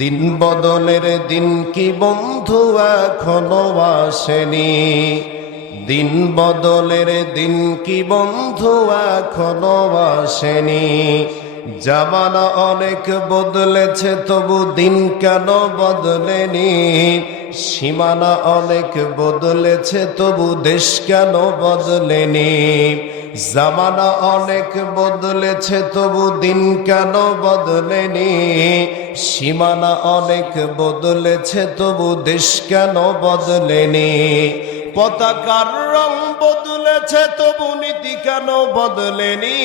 দিন বদলের দিন কি বন্ধু এখনো আসেনি, দিন বদলের দিন কি বন্ধু এখনো আসেনি। জামানা অনেক বদলেছে তবু দিন কেন বদলেনি, সীমানা অনেক বদলেছে তবু দেশ কেন বদলেনি। জামানা অনেক বদলেছে তবু দিন কেন বদলেনি, সীমানা অনেক বদলেছে তবু দেশ কেন বদলেনি। পতাকার রং বদলেছে তবু নীতি কেন বদলেনি,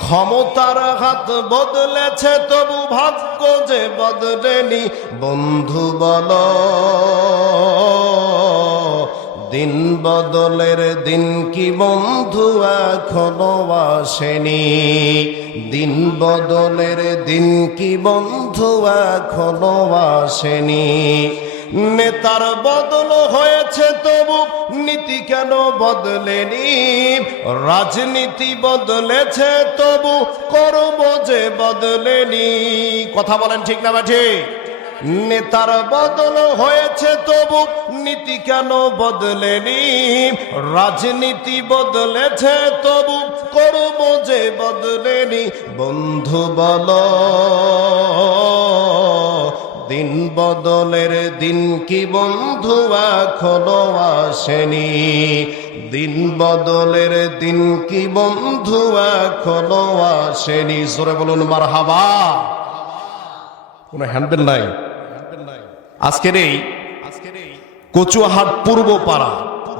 ক্ষমতার হাত বদলেছে তবু ভাগ্য যে বদলেনি। বন্ধু বলো দিন বদলের দিন কি বন্ধু এখনো আসেনি, দিন বদলের দিন কি বন্ধু এখনো আসেনি। নেতার বদল হয়েছে তবু নীতি কেন বদলেনি, রাজনীতি বদলেছে তবু কর্ম যে বদলেনি। কথা বলেন ঠিক না ঠিক? নেতার বদল হয়েছে তবু নীতি কেন বদলেনি, রাজনীতি বদলেছে তবু কর্ম যে বদলেনি। বন্ধু বলো দিন বদলের দিন কি বন্ধু এখনো আসেনি, দিন বদলের দিন কি বন্ধু এখনো আসেনি। জোরে বলুন মারহাবা। কোনো হ্যান্ডবেল নাই। আজকের এই কচুয়াহাট পূর্ব পাড়া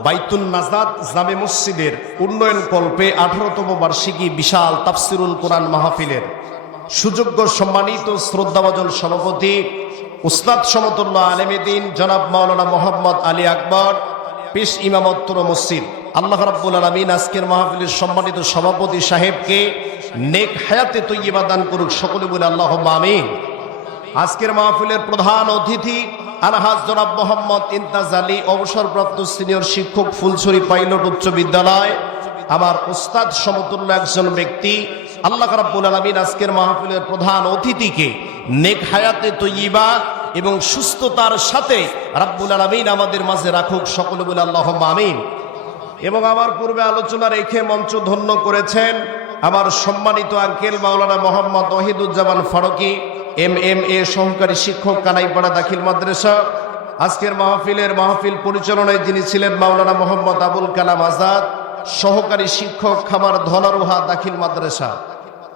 বাইতুল নাজাত জামে মসজিদের উন্নয়ন কল্পে 18তম বার্ষিকী বিশাল তাফসিরুল কোরআন মাহফিলের সুযোগ্য সম্মানিত শ্রদ্ধাভাজন সভাপতি উস্তাদ সমতুল্য আলেমে দ্বীন জনাব মাওলানা মোহাম্মদ আলী আকবর পেশ ইমামত্তর মসজিদ। আল্লাহ রাব্বুল আলামিন আজকের মাহফিলের সম্মানিত সভাপতি সাহেবকে নেক হায়াতে তৈয়্যিবা দান করুক, সকলে বলে আল্লাহুম্মা আমিন। আজকের মাহফিলের প্রধান অতিথি আলহাজ জনাব মোহাম্মদ ইমতাজ আলী, অবসরপ্রাপ্ত সিনিয়র শিক্ষক, ফুলছড়ি পাইলট উচ্চ বিদ্যালয়, আমার উস্তাদ সমতুল্য একজন ব্যক্তি। আল্লাহ রাব্বুল আলামিন আজকের মাহফিলের প্রধান অতিথিকে নেক হায়াতে তৈয়্যিবা এবং সুস্থতার সাথে রাব্বুল আলামিন আমাদের মাঝে রাখুক, সকলে বলে আল্লাহুম্মা আমিন। এবং আমার পূর্বে আলোচনা রেখে মঞ্চ ধন্য করেছেন আমার সম্মানিত আঙ্কেল মাওলানা মোহাম্মদ ওয়াহিদুজ্জামান ফারুকী, MMA সহকারী শিক্ষক, কানাইপাড়া দাখিল মাদ্রাসা। আজকের মাহফিল পরিচালনায় যিনি ছিলেন মাওলানা মোহাম্মদ আবুল কালাম আজাদ, সহকারী শিক্ষক, খামার ধনারুহা দাখিল মাদ্রাসা।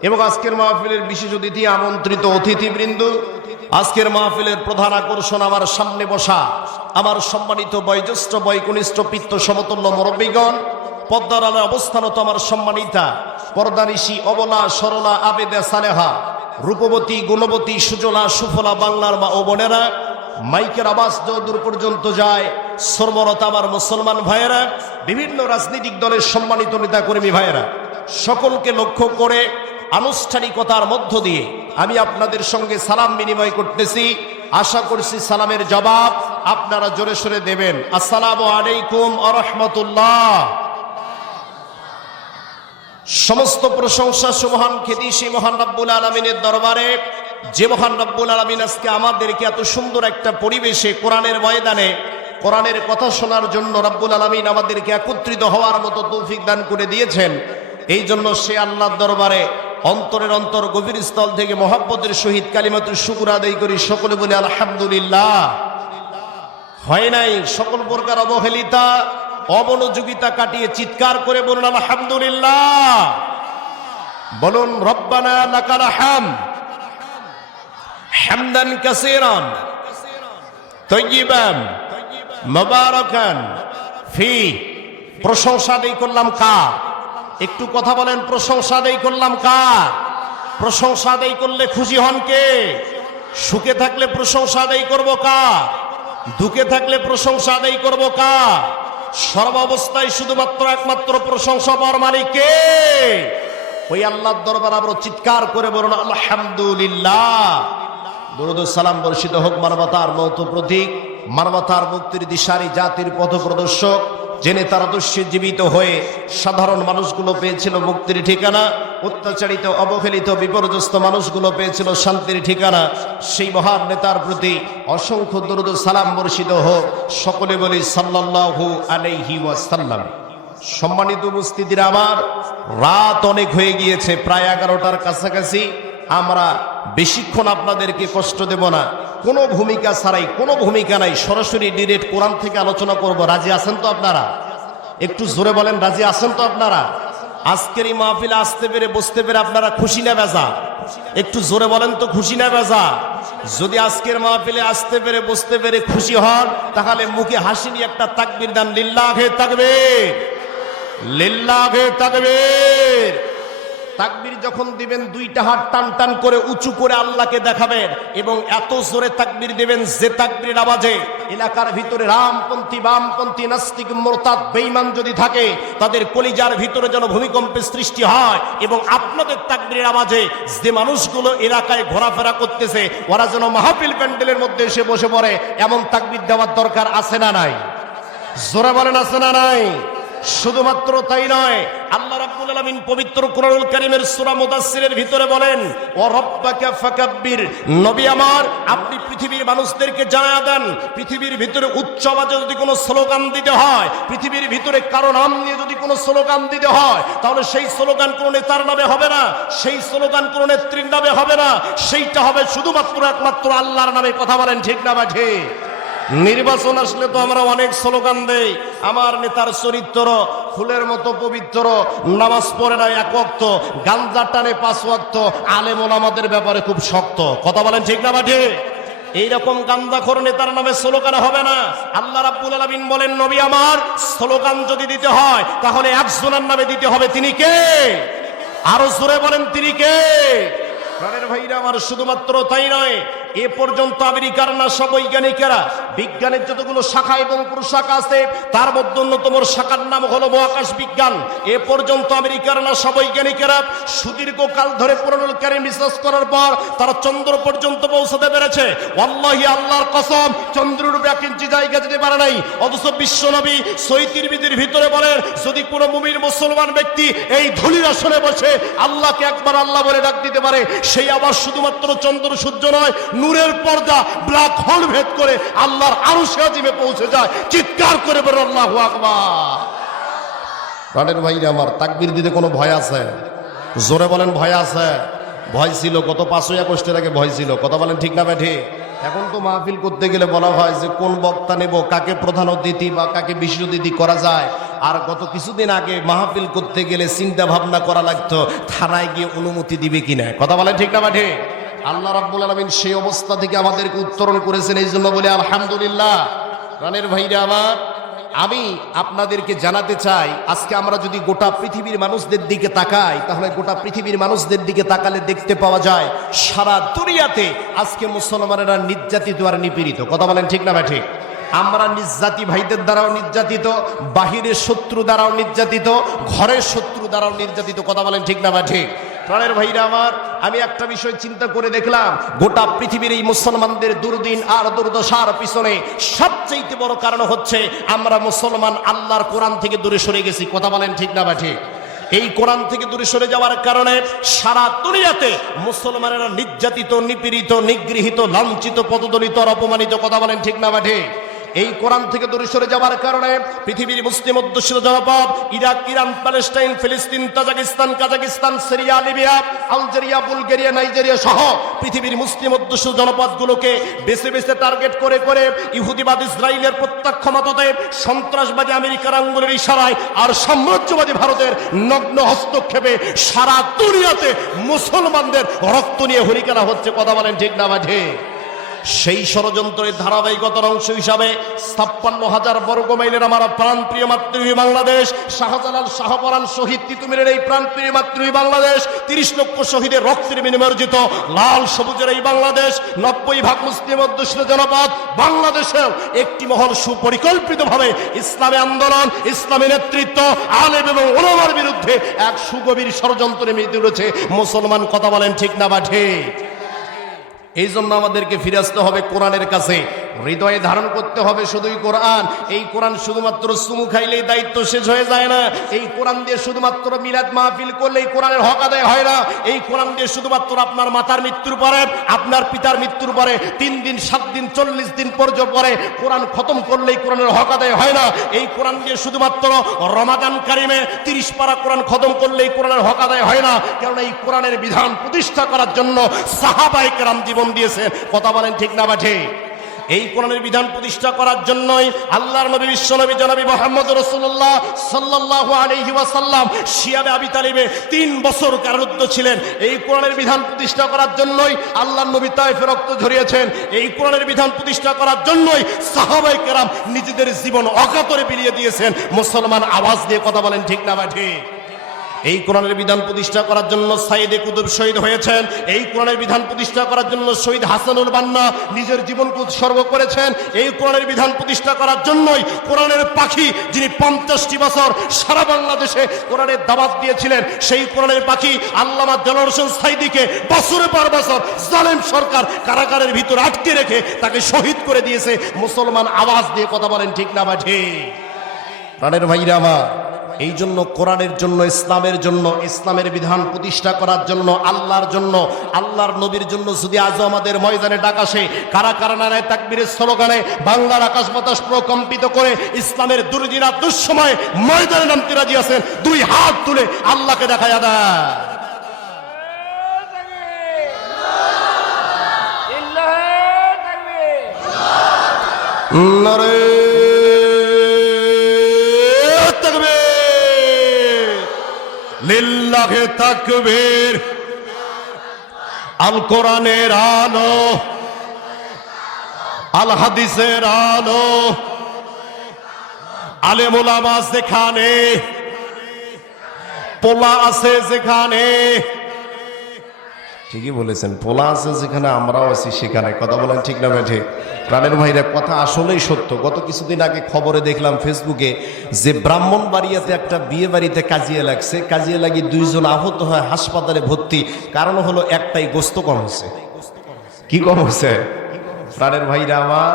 এবং আজকের মাহফিলের বিশেষ অতিথি, আমন্ত্রিত অতিথিবৃন্দ, আজকের মাহফিলের প্রধান আকর্ষণ আমার সামনে বসা আমার সম্মানিত বয়োজ্যেষ্ঠ বয়কনিষ্ঠ পিত্ত সমতুল্য মুরব্বীগণ, পদ্মার আলোয় অবস্থানত আমার সম্মানিতা পর্দানিশী অবলা সরলা আবেদা সালেহা রূপবতী গুণবতী সুজলা সুফলা বাংলার মা ও বোনেরা, মাইকের আওয়াজ যতদূর পর্যন্ত যায় সর্বরত আমার মুসলমান ভাইয়েরা, বিভিন্ন রাজনৈতিক দলের সম্মানিত নেতা কর্মী ভাইয়েরা, সকলকে লক্ষ্য করে আনুষ্ঠানিকতার মধ্য দিয়ে আমি আপনাদের সঙ্গে সালাম বিনিময় করতেছি। আশা করছি সালামের জবাব আপনারা জোরে সোরে দেবেন। আসসালামু আলাইকুম ওয়া রাহমাতুল্লাহ। সমস্ত প্রশংসা সুবহান খ্যাতি সেই মহান রব্বুল আলামিনের দরবারে, যে মহান রব্বুল আলামিন আজকে আমাদেরকে এত সুন্দর একটা পরিবেশে কোরআনের ময়দানে কোরআনের কথা শোনার জন্য রব্বুল আলামিন আমাদেরকে একত্রিত হওয়ার মতো তৌফিক দান করে দিয়েছেন। এই জন্য সে আল্লাহর দরবারে অন্তরের অন্তর গভীর স্থল থেকে মহব্বতের সহিত কালিমাতুর শুকর আদায় করি, সকলে বলে আলহামদুলিল্লাহ। হয় নাই সকল প্রকার অবহেলিতা অমনোযোগিতা কাটিয়ে চিৎকার করে বলুন আলহামদুলিল্লাহ। বলুন রব্বানা লাকাল হামদ হামদান কাসীরান তাইয়িবান মুবারাকান ফি। প্রশংসা আদায় করলাম কার? একটু কথা বলেন, প্রশংসা আদায় করলাম কার? প্রশংসা আদায় করলে খুশি হন কে? সুখে থাকলে প্রশংসা আদায় করব কার? দুঃখে থাকলে প্রশংসা আদায় করব কার? সর্বাবস্থায় শুধুমাত্র একমাত্র প্রশংসা পাওয়ার মালিক কে? ওই আল্লাহর দরবারে আমরা চিৎকার করে বলুন আলহামদুলিল্লাহ। দরুদ ও সালাম বর্ষিত হোক মানবতার মৌত প্রতীক, মানবতার মুক্তির দিশারি, জাতির পথ প্রদর্শক জেনে তার আদর্শে জীবিত হয়ে সাধারণ মানুষগুলো পেয়েছিল মুক্তির ঠিকানা, অত্যাচারিত অবহেলিত বিপর্যস্ত মানুষগুলো পেয়েছিল শান্তির ঠিকানা। সেই মহান নেতার প্রতি অসংখ্য দরুদ ও সালাম বর্ষিত হোক। সকলে বলি সাল্লাল্লাহু আলাইহি ওয়াসাল্লাম। সম্মানিত উপস্থিতিরা আমার, রাত অনেক হয়ে গিয়েছে, প্রায় 11টার কাছাকাছি। আমরা বেশিক্ষণ আপনাদেরকে কষ্ট দেব না, কোনো ভূমিকা ছাড়াই, কোনো ভূমিকা নাই, সরাসরি ডিরেক্ট কোরআন থেকে আলোচনা করব। রাজি আছেন তো আপনারা? একটু জোরে বলেন, রাজি আছেন তো আপনারা? আজকের এই মাহফিলে আসতে পেরে বসতে পেরে আপনারা খুশি না বেজা? একটু জোরে বলেন তো, খুশি না বেজা? যদি আজকের মাহফিলে আসতে পেরে বসতে পেরে খুশি হন, তাহলে মুখে হাসি নিয়ে একটা তাকবীর দেন। লিল্লাহে তাকবীর, লিল্লাহে তাকবীর। তাকবীর যখন দিবেন দুইটা হাত টান টান করে উঁচু করে আল্লাহকে দেখাবেন এবং এত জোরে তাকবীর দিবেন যে তাকবীরের আওয়াজে এলাকার ভিতরে রামপন্থী, বামপন্থী, নাস্তিক, মুরতাদ, বেঈমান যদি থাকে তাদের কলিজার ভিতরে যেন ভূমিকম্পের সৃষ্টি হয়। এবং আপনাদের তাকবীরের আওয়াজে যে মানুষগুলো এলাকায় ঘোরাফেরা করতেছে ওরা যেন মাহফিল প্যান্ডেলের মধ্যে এসে বসে পড়ে, এমন তাকবীর দেওয়ার দরকার আছে না নাই? জোরে বলেন, আছে না নাই? শুধুমাত্র তাই নয়, আল্লাহ রাব্বুল আলামিন পবিত্র কোরআনুল কারীমের সূরা মুদাসসিরের ভিতরে বলেন, ওয়া রাব্বাকা ফাকাব্বির। নবী আমার, আপনি পৃথিবীর মানুষদেরকে জানায়া দেন, পৃথিবীর ভিতরে উচ্চ আওয়াজে যদি কোনো স্লোগান দিতে হয়, পৃথিবীর ভিতরে কারো নাম নিয়ে যদি কোনো স্লোগান দিতে হয়, তাহলে সেই স্লোগান কোনো নেতার নামে হবে না, সেই স্লোগান কোনো নেত্রীর নামে হবে না, সেইটা হবে শুধুমাত্র একমাত্র আল্লাহর নামে। কথা বলেন ঠিক না বা ঠিক? নির্বাচন আসলে তো আমরা অনেক স্লোগান দেই, আমার নেতার চরিত্র ফুলের মতো পবিত্র, নামাজ পড়ে না 1 ওয়াক্ত, গাঞ্জা টানে 5 ওয়াক্ত, আলেম ওলামাদের ব্যাপারে খুব শক্ত। কথা বলেন ঠিক না বাঠে? এইরকম গাঞ্জাখোর নেতার নামে স্লোগান হবে না। আল্লাহ রাব্বুল আলামিন বলেন, নবী আমার, স্লোগান যদি দিতে হয় তাহলে একজনের নামে দিতে হবে। তিনি কে? আরো জোরে বলেন, তিনি কে? প্রাণের ভাইরা আমার, শুধুমাত্র তাই নয়, এ পর্যন্ত আমেরিকার নাসা বৈজ্ঞানিকেরা বিজ্ঞানের যতগুলো শাখা এবং প্রশাখা আছে তার মধ্যে অন্যতম শাখার নাম হলো মহাকাশ বিজ্ঞান। এ পর্যন্ত আমেরিকার নাসা বৈজ্ঞানিকেরা সুদীর্ঘকাল ধরে কোরআনুল কারীম রিসার্চ করার পর তারা চন্দ্র পর্যন্ত পৌঁছাতে পেরেছে। ওয়াল্লাহি, আল্লাহর কসম, চন্দ্রের উপরে 1 ইঞ্চি জায়গা যেতে পারে নাই। অথচ বিশ্বনবী সহিহ বিধির ভিতরে বলেন, যদি কোনো মুমিন মুসলমান ব্যক্তি এই ধূলির আসনে বসে আল্লাহকে একবার আল্লাহ বলে ডাক দিতে পারে, সেই আবার শুধুমাত্র চন্দ্র সূর্য নয়, নূরের পর্দা ব্ল্যাক হোল ভেদ করে আল্লাহর আরশে আজিমে পৌঁছে যায়। চিৎকার করে বলেন আল্লাহু আকবার। প্রাণের ভাইরা আমার, তাকবীর দিতে কোনো ভয় আছে? জোরে বলেন, ভয় আছে? ভয় ছিল গত 5ই আগস্টের আগে, ভয় ছিল। কথা বলেন ঠিক না ব্যাঠে? এখন তো মাহফিল করতে গেলে বলা হয় যে কোন বক্তা নেব, কাকে প্রধান অতিথি বা কাকে বিশেষ অতিথি করা যায়। আর গত কিছুদিন আগে মাহফিল করতে গেলে চিন্তা ভাবনা করা লাগতো থানায় গিয়ে অনুমতি দিবে কিনা। কথা বলেন ঠিক না ব্যাঠে? আল্লাহ রাব্বুল আলামিন সেই অবস্থা থেকে আমাদেরকে উত্তরণ করেছেন, এই জন্য বলে আলহামদুলিল্লাহ। প্রাণের ভাইরা আমার, আমি আপনাদেরকে জানাতে চাই, আজকে আমরা যদি গোটা পৃথিবীর মানুষদের দিকে তাকাই, তাহলে গোটা পৃথিবীর মানুষদের দিকে তাকালে দেখতে পাওয়া যায় সারা দুনিয়াতে আজকে মুসলমানেরা নির্যাতিত আর নিপীড়িত। কথা বলেন ঠিক না ব্যাঠে? আমরা নিজ জাতি ভাইদের দ্বারাও নির্যাতিত, বাহিরের শত্রু দ্বারাও নির্যাতিত, ঘরের শত্রু দ্বারাও নির্যাতিত। কথা বলেন ঠিক না ব্যাঠে? প্রাণের ভাইরা আমার, আমি একটা বিষয় চিন্তা করে দেখলাম, গোটা পৃথিবীর এই মুসলমানদের দুর্দিন আর দুর্দশার পিছনে সবচেয়ে বড় কারণ হচ্ছে আমরা মুসলমান আল্লাহর কোরআন থেকে দূরে সরে গেছি। কথা বলেন ঠিক না ব্যাঠে? এই কোরআন থেকে দূরে সরে যাওয়ার কারণে সারা দুনিয়াতে মুসলমানেরা নির্যাতিত, নিপীড়িত, নিগৃহীত, লাঞ্ছিত, পদদলিত আর অপমানিত। কথা বলেন ঠিক না ব্যাঠে? এই কোরআন থেকে দূরে সরে যাওয়ার কারণে পৃথিবীর মুসলিম অধ্যুষিত জনপদ ইরাক, ইরান, প্যালেস্টাইন, ফিলিস্তিন, Tajikistan, Kazakhstan, Syria, Libya, Algeria, Bulgaria, Nigeria সহ পৃথিবীর মুসলিম অধ্যুষিত জনপদগুলোকে বেছে বেছে টার্গেট করে করে ইহুদিবাদ ইসরায়েলের প্রত্যক্ষ মদতে, সন্ত্রাসবাদী আমেরিকার আঙ্গুলের ইশারায় আর সাম্রাজ্যবাদী ভারতের নগ্ন হস্তক্ষেপে সারা দুনিয়াতে মুসলমানদের রক্ত নিয়ে হরিকেনা হচ্ছে। কথা বলেন ঠিক না বাঠে? সেই ষড়যন্ত্রের ধারাবাহিকতার অংশ হিসাবে 56,000 বর্গ মাইলের আমার প্রাণপ্রিয় মাতৃভূমি বাংলাদেশ, শাহজালাল শাহপরাণ শহীদ তিতুমিরের এই প্রাণপ্রিয় মাতৃভূমি বাংলাদেশ, 30 লক্ষ শহীদের রক্তের বিনিময়ে অর্জিত লাল সবুজের এই বাংলাদেশ, 90% মুসলিম অধ্যুষিত জনপদ বাংলাদেশেও একটি মহল সুপরিকল্পিতভাবে ইসলামী আন্দোলন, ইসলামী নেতৃত্ব, আলেম এবং ওলামার বিরুদ্ধে এক সুগভীর ষড়যন্ত্রে মেতে উঠেছে মুসলমান। কথা বলেন ঠিক না বা ঠিক? এই জন্য আমাদেরকে ফিরে আসতে হবে কোরআনের কাছে। হৃদয়ে ধারণ করতে হবে শুধুই কোরআন। এই কোরআন শুধুমাত্র চুমু খাইলেই দায়িত্ব শেষ হয়ে যায় না। এই কোরআন দিয়ে শুধুমাত্র মিলাদ মাহফিল করলেই কোরআনের হক আদায় হয় না। এই কোরআন দিয়ে শুধুমাত্র আপনার মাতার মৃত্যুর পরে, আপনার পিতার মৃত্যুর পরে 3 দিন 7 দিন 40 দিন পর্যন্ত পরে কোরআন খতম করলেই কোরআনের হক আদায় হয় না। এই কোরআন দিয়ে শুধুমাত্র রমাদান কারিমে 30 পারা কোরআন খতম করলেই কোরআনের হক আদায় হয় না। কারণ এই কোরআনের বিধান প্রতিষ্ঠা করার জন্য সাহাবায়ে কেরাম জীবন দিয়েছেন। কথা বলেন ঠিক না বাঠে? এই কোরআনের বিধান প্রতিষ্ঠা করার জন্যই আল্লাহর নবী বিশ্বনবী জনাবি মুহাম্মদ রাসূলুল্লাহ সাল্লাল্লাহু আলাইহি ওয়াসাল্লাম শিয়াবে আবি তালিবে 3 বছর কারারুদ্ধ ছিলেন। এই কোরআনের বিধান প্রতিষ্ঠা করার জন্যই আল্লাহর নবী তায়েফে রক্ত ঝরিয়েছেন। এই কোরআনের বিধান প্রতিষ্ঠা করার জন্যই সাহাবায়ে কেরাম নিজেদের জীবন অকাতরে বিলিয়ে দিয়েছেন। মুসলমান আওয়াজ দিয়ে কথা বলেন ঠিক না বাঠে? এই কোরআনের বিধান প্রতিষ্ঠা করার জন্য সাইয়েদে কুতুব শহীদ হয়েছেন। এই কোরআনের বিধান প্রতিষ্ঠা করার জন্য শহীদ হাসানুল বান্না নিজের জীবনকে উৎসর্গ করেছেন। এই কোরআনের বিধান প্রতিষ্ঠা করার জন্যই কোরআনের পাখি যিনি 50টি বছর সারা বাংলাদেশে কোরআনের দাওয়াত দিয়েছিলেন, সেই কোরআনের পাখি আল্লামা দেলোয়ার হোসেন সাঈদীকে বছরের পর বছর জালেম সরকার কারাগারের ভিতর আটকে রেখে তাকে শহীদ করে দিয়েছে। মুসলমান আওয়াজ দিয়ে কথা বলেন ঠিক না বাঠে? প্রাণের ভাইরা আমার, এই জন্য কোরআনের জন্য, ইসলামের জন্য, ইসলামের বিধান প্রতিষ্ঠা করার জন্য, আল্লাহর জন্য, আল্লাহর নবীর জন্য যদি আজও আমাদের ময়দানে ডাক আসে, কারা কারা নারায়ে তাকবীরের স্লোগানে বাংলার আকাশ বাতাস প্রকম্পিত করে ইসলামের দুর্দিনা দুঃসময়ে ময়দানে নামতে রাজি আছেন, 2 হাত তুলে আল্লাহকে দেখায়া দেয়। নারে লিল্লাহে তাকবীর। আল কোরআনের আলো, আল হাদিসের আলো, আলেম ওলামা যেখানে, পোলা আছে যেখানে, ঠিকই বলেছেন, পোলা আছে যেখানে আমরাও আছি সেখানে। কথা বলেন ঠিক না বেঠে? প্রাণের ভাইরা, কথা আসলেই সত্য। গত কিছুদিন আগে খবরে দেখলাম ফেসবুকে যে ব্রাহ্মণবাড়িয়াতে একটা বিয়ে বাড়িতে কাজিয়া লাগছে, কাজিয়া লাগি 2 জন আহত হয়, হাসপাতালে ভর্তি। কারণ হলো একটাই, গোস্ত কম হয়েছে। কি কম হয়েছে? প্রাণের ভাইরা আমার,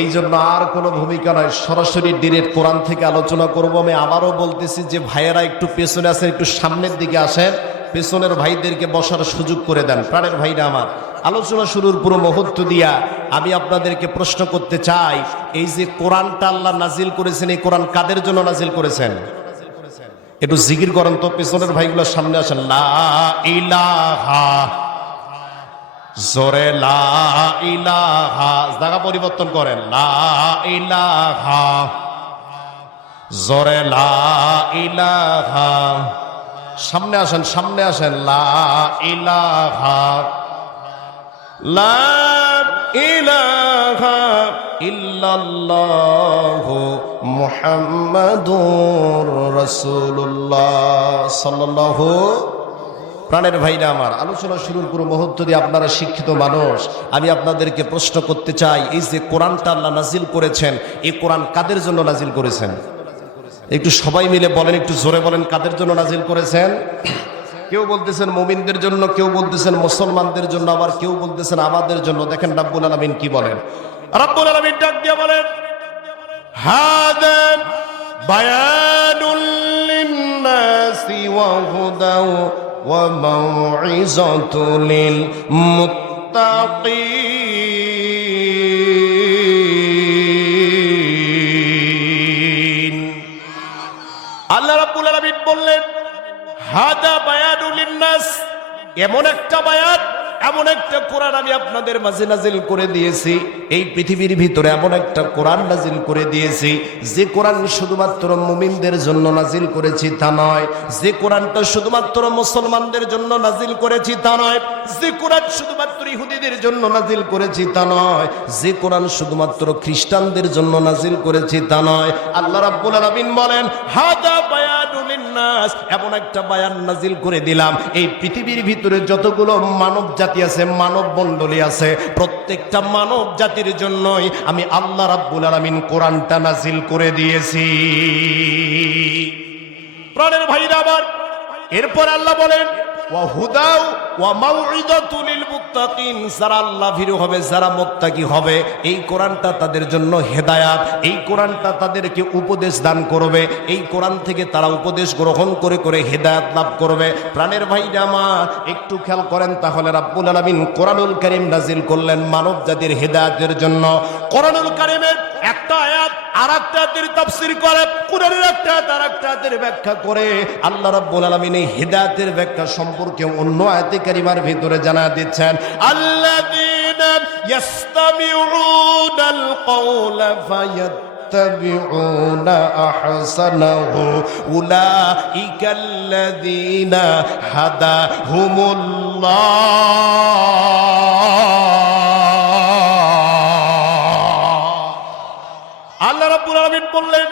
এই জন্য আর কোনো ভূমিকা নয়, সরাসরি ডিরেক্ট কোরআন থেকে আলোচনা করব। আমি আবারও বলতেছি যে ভাইয়েরা একটু পেছনে আসেন, একটু সামনের দিকে আসেন, পেছনের ভাইদেরকে বসার সুযোগ করে দেন। প্রাণের ভাইরা আমার, আলোচনা শুরুর পুরো মুহূর্ত দিয়া আমি আপনাদেরকে প্রশ্ন করতে চাই, এই যে কোরআনটা আল্লাহ নাজিল করেছেন, এই কোরআন কাদের জন্য নাজিল করেছেন? একটু জিকির করেন তো, পেছনের ভাইগুলোর সামনে আসেন। লা ইলাহা, জোরে লা ইলাহা, জায়গা পরিবর্তন করেন। লা ইলাহা, জোরে লা ইলাহা। সামনে আসেন, সামনে আসেন। লা ইলাহা, লা ইলাহা ইল্লাল্লাহু মুহাম্মাদুর রাসূলুল্লাহ সাল্লাল্লাহু। প্রাণের ভাইরা আমার, আলোচনা শুরুর পুরো মুহূর্ত দিয়ে আপনারা শিক্ষিত মানুষ, আমি আপনাদেরকে প্রশ্ন করতে চাই, এই যে কোরআনটা আল্লাহ নাজিল করেছেন, এই কোরআন কাদের জন্য নাজিল করেছেন? একটু সবাই মিলে বলেন, একটু জোরে বলেন, কাদের জন্য নাজিল করেছেন? কেউ বলতেছেন মুমিনদের জন্য, কেউ বলতেছেন মুসলমানদের জন্য, আবার কেউ বলতেছেন আমাদের জন্য। দেখেন রাব্বুল আলামিন কি বলেন। রাব্বুল আলামিন ডাক দিয়ে বলেন, হাযা বায়ানুল লিন্নাসি ওয়া হুদাও ওয়া মাউইযাতুল লিল মুত্তাকিন। আল্লাহ রাব্বুল আলামিন বললেন, হাদা বায়ানুল লিন্নাস, এমন একটা বায়াত, এমন একটা কোরআন আমি আপনাদের মাঝে নাজিল করে দিয়েছি। এই পৃথিবীর ভিতরে এমন একটা কোরআন নাজিল করে দিয়েছি, যে কোরআন শুধুমাত্র মুমিনদের জন্য নাজিল করেছি তা নয়, যে কোরআনটা শুধুমাত্র মুসলমানদের জন্য নাজিল করেছি তা নয়, যে কোরআন শুধুমাত্র ইহুদিদের জন্য নাজিল করেছি তা নয়, যে কোরআন শুধুমাত্র খ্রিস্টানদের জন্য নাজিল করেছি তা নয়। আল্লাহ রাব্বুল আলামিন বলেন, হাদা বায়ানুল লিন্নাস, এমন একটা বায়ান নাজিল করে দিলাম, এই পৃথিবীর ভিতরে যতগুলো মানব জাতি আছে, মানব মণ্ডলী আছে, প্রত্যেকটা মানব জাতির জন্যই আমি আল্লাহ রাব্বুল আলামিন কোরআনটা নাজিল করে দিয়েছি। প্রাণের ভাইরা আমার, এরপর আল্লাহ বলেন, ওয়া হুদাও ওয়া মাউইদাতুল লিল মুত্তাকিন, যারা আল্লাহ ভীরু হবে, যারা মুত্তাকি হবে, এই কোরআনটা তাদের জন্য হেদায়াত। এই কোরআনটা তাদেরকে উপদেশ দান করবে। এই কোরআন থেকে তারা উপদেশ গ্রহণ করে করে হেদায়াত লাভ করবে। প্রাণের ভাইরা আমার একটু খেয়াল করেন, তাহলে রাব্বুল আলামিন কোরআনুল কারীম নাজিল করলেন মানব জাতির হেদায়েতের জন্য। কোরআনুল কারীমের একটা আয়াত আরেকটা আয়াতের তাফসীর করে, কোরআনের একটা আয়াত আরেকটা আয়াতের ব্যাখ্যা করে। আল্লাহ রাব্বুল আলামিন এই হেদায়েতের ব্যাখ্যা সম্পর্কে অন্য আয়াতে কারিমার ভিতরে জানায় দিচ্ছেন, আল্লাযীনা ইয়াসতামিউনাল কওলা ফায়াত্তাবিউনা আহসানাহু উলাইকাল্লাযীনা হাদাহুমুল্লাহ। আল্লাহ রাব্বুল আলামিন বললেন,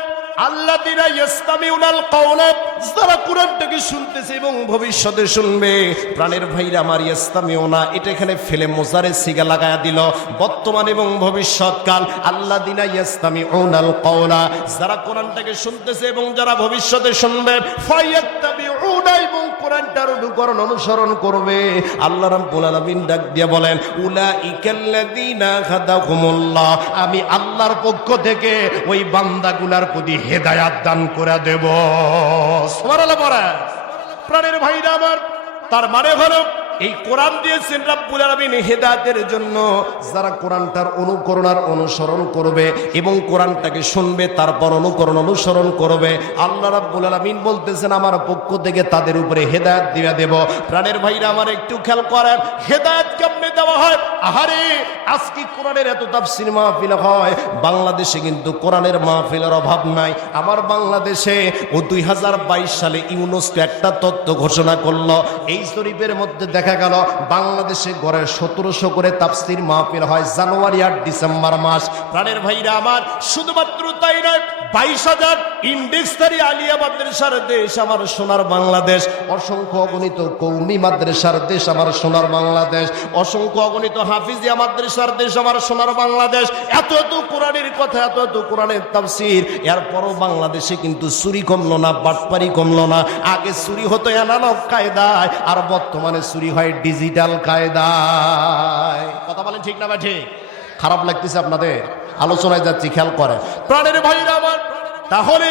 আল্লাযীনা ইয়াসতামিউনাল কাওলা, যারা কোরআনটাকে শুনতেছে এবং ভবিষ্যতে শুনবে। প্রাণের ভাইরা আমার, ইয়াসতামিউনা এটা এখানে ফেলে মুজারে সিগা লাগায়া দিল, বর্তমান এবং ভবিষ্যৎকাল। আল্লাযীনা ইয়াসতামিউনাল কাওলা, যারা কোরআনটাকে শুনতেছে এবং যারা ভবিষ্যতে শুনবে, ফায়াত্তাবিউনা, এবং কোরআনটার অনুকরণ অনুসরণ করবে। আল্লাহ রাব্বুল আলামিন ডাক দিয়ে বলেন, উলাইকাল্লাযীনা হাদাহুমুল্লাহ, আমি আল্লাহর পক্ষ থেকে ওই বান্দাগুলার প্রতি হেদায়াত দান করে দেব। সুবহানাল্লাহ পড়ে। প্রাণের ভাইরা আমার, তার মানে হলো এই কোরআন দিয়েছেন রাব্বুল আলামিন হেদায়েতের জন্য। যারা কোরআনটার অনুকরণ আর অনুসরণ করবে এবং কোরআনটাকে শুনবে, তারপর অনুকরণ অনুসরণ করবে, আল্লাহ রাব্বুল আলামিন বলতেছেন আমার পক্ষ থেকে তাদের উপরে হেদায়েত দিয়ে দেব। প্রাণের ভাইরা আমার একটু খেয়াল করেন, হেদায়েত কেমনে দেওয়া হয়? আহারে, আজকে কোরআনের এত তাফসীর মাহফিল হয়, বাংলাদেশে কিন্তু কোরআনের মাহফিলের অভাব নাই। আমার বাংলাদেশে 2022 সালে ইউনেস্কো একটা তথ্য ঘোষণা করলো, এই শরীফের মধ্যে দেখা গেল বাংলাদেশে গড়ে 1700 করে তাফসীর মাহফিল হয় জানুয়ারি আর ডিসেম্বর মাস। প্রাণের ভাইরা আমার, শুধুমাত্র তাই নয়, 22,000 ইন্ডেক্সধারী আলিয়া মাদ্রাসার দেশ আমার সোনার বাংলাদেশ, অসংখ্য অগণিত কওমি মাদ্রাসার দেশ আমার সোনার বাংলাদেশ, অসংখ্য অগণিত হাফিজিয়া মাদ্রাসার দেশ আমার সোনার বাংলাদেশ। এত এত কোরআনের কথা, এত এত কোরআনের তাফসীর, এরপরও বাংলাদেশে কিন্তু চুরি কমলো না, বাটপারি কমলো না। আগে চুরি হতো অ্যানালগ কায়দায়, আর বর্তমানে চুরি হয় ডিজিটাল কায়দায়। কথা বলেন ঠিক না বা ঠিক? খারাপ লাগতেছে আপনাদের? আলোচনায় যাচ্ছি, খেয়াল করে প্রাণের ভাইরা আমার। তাহলে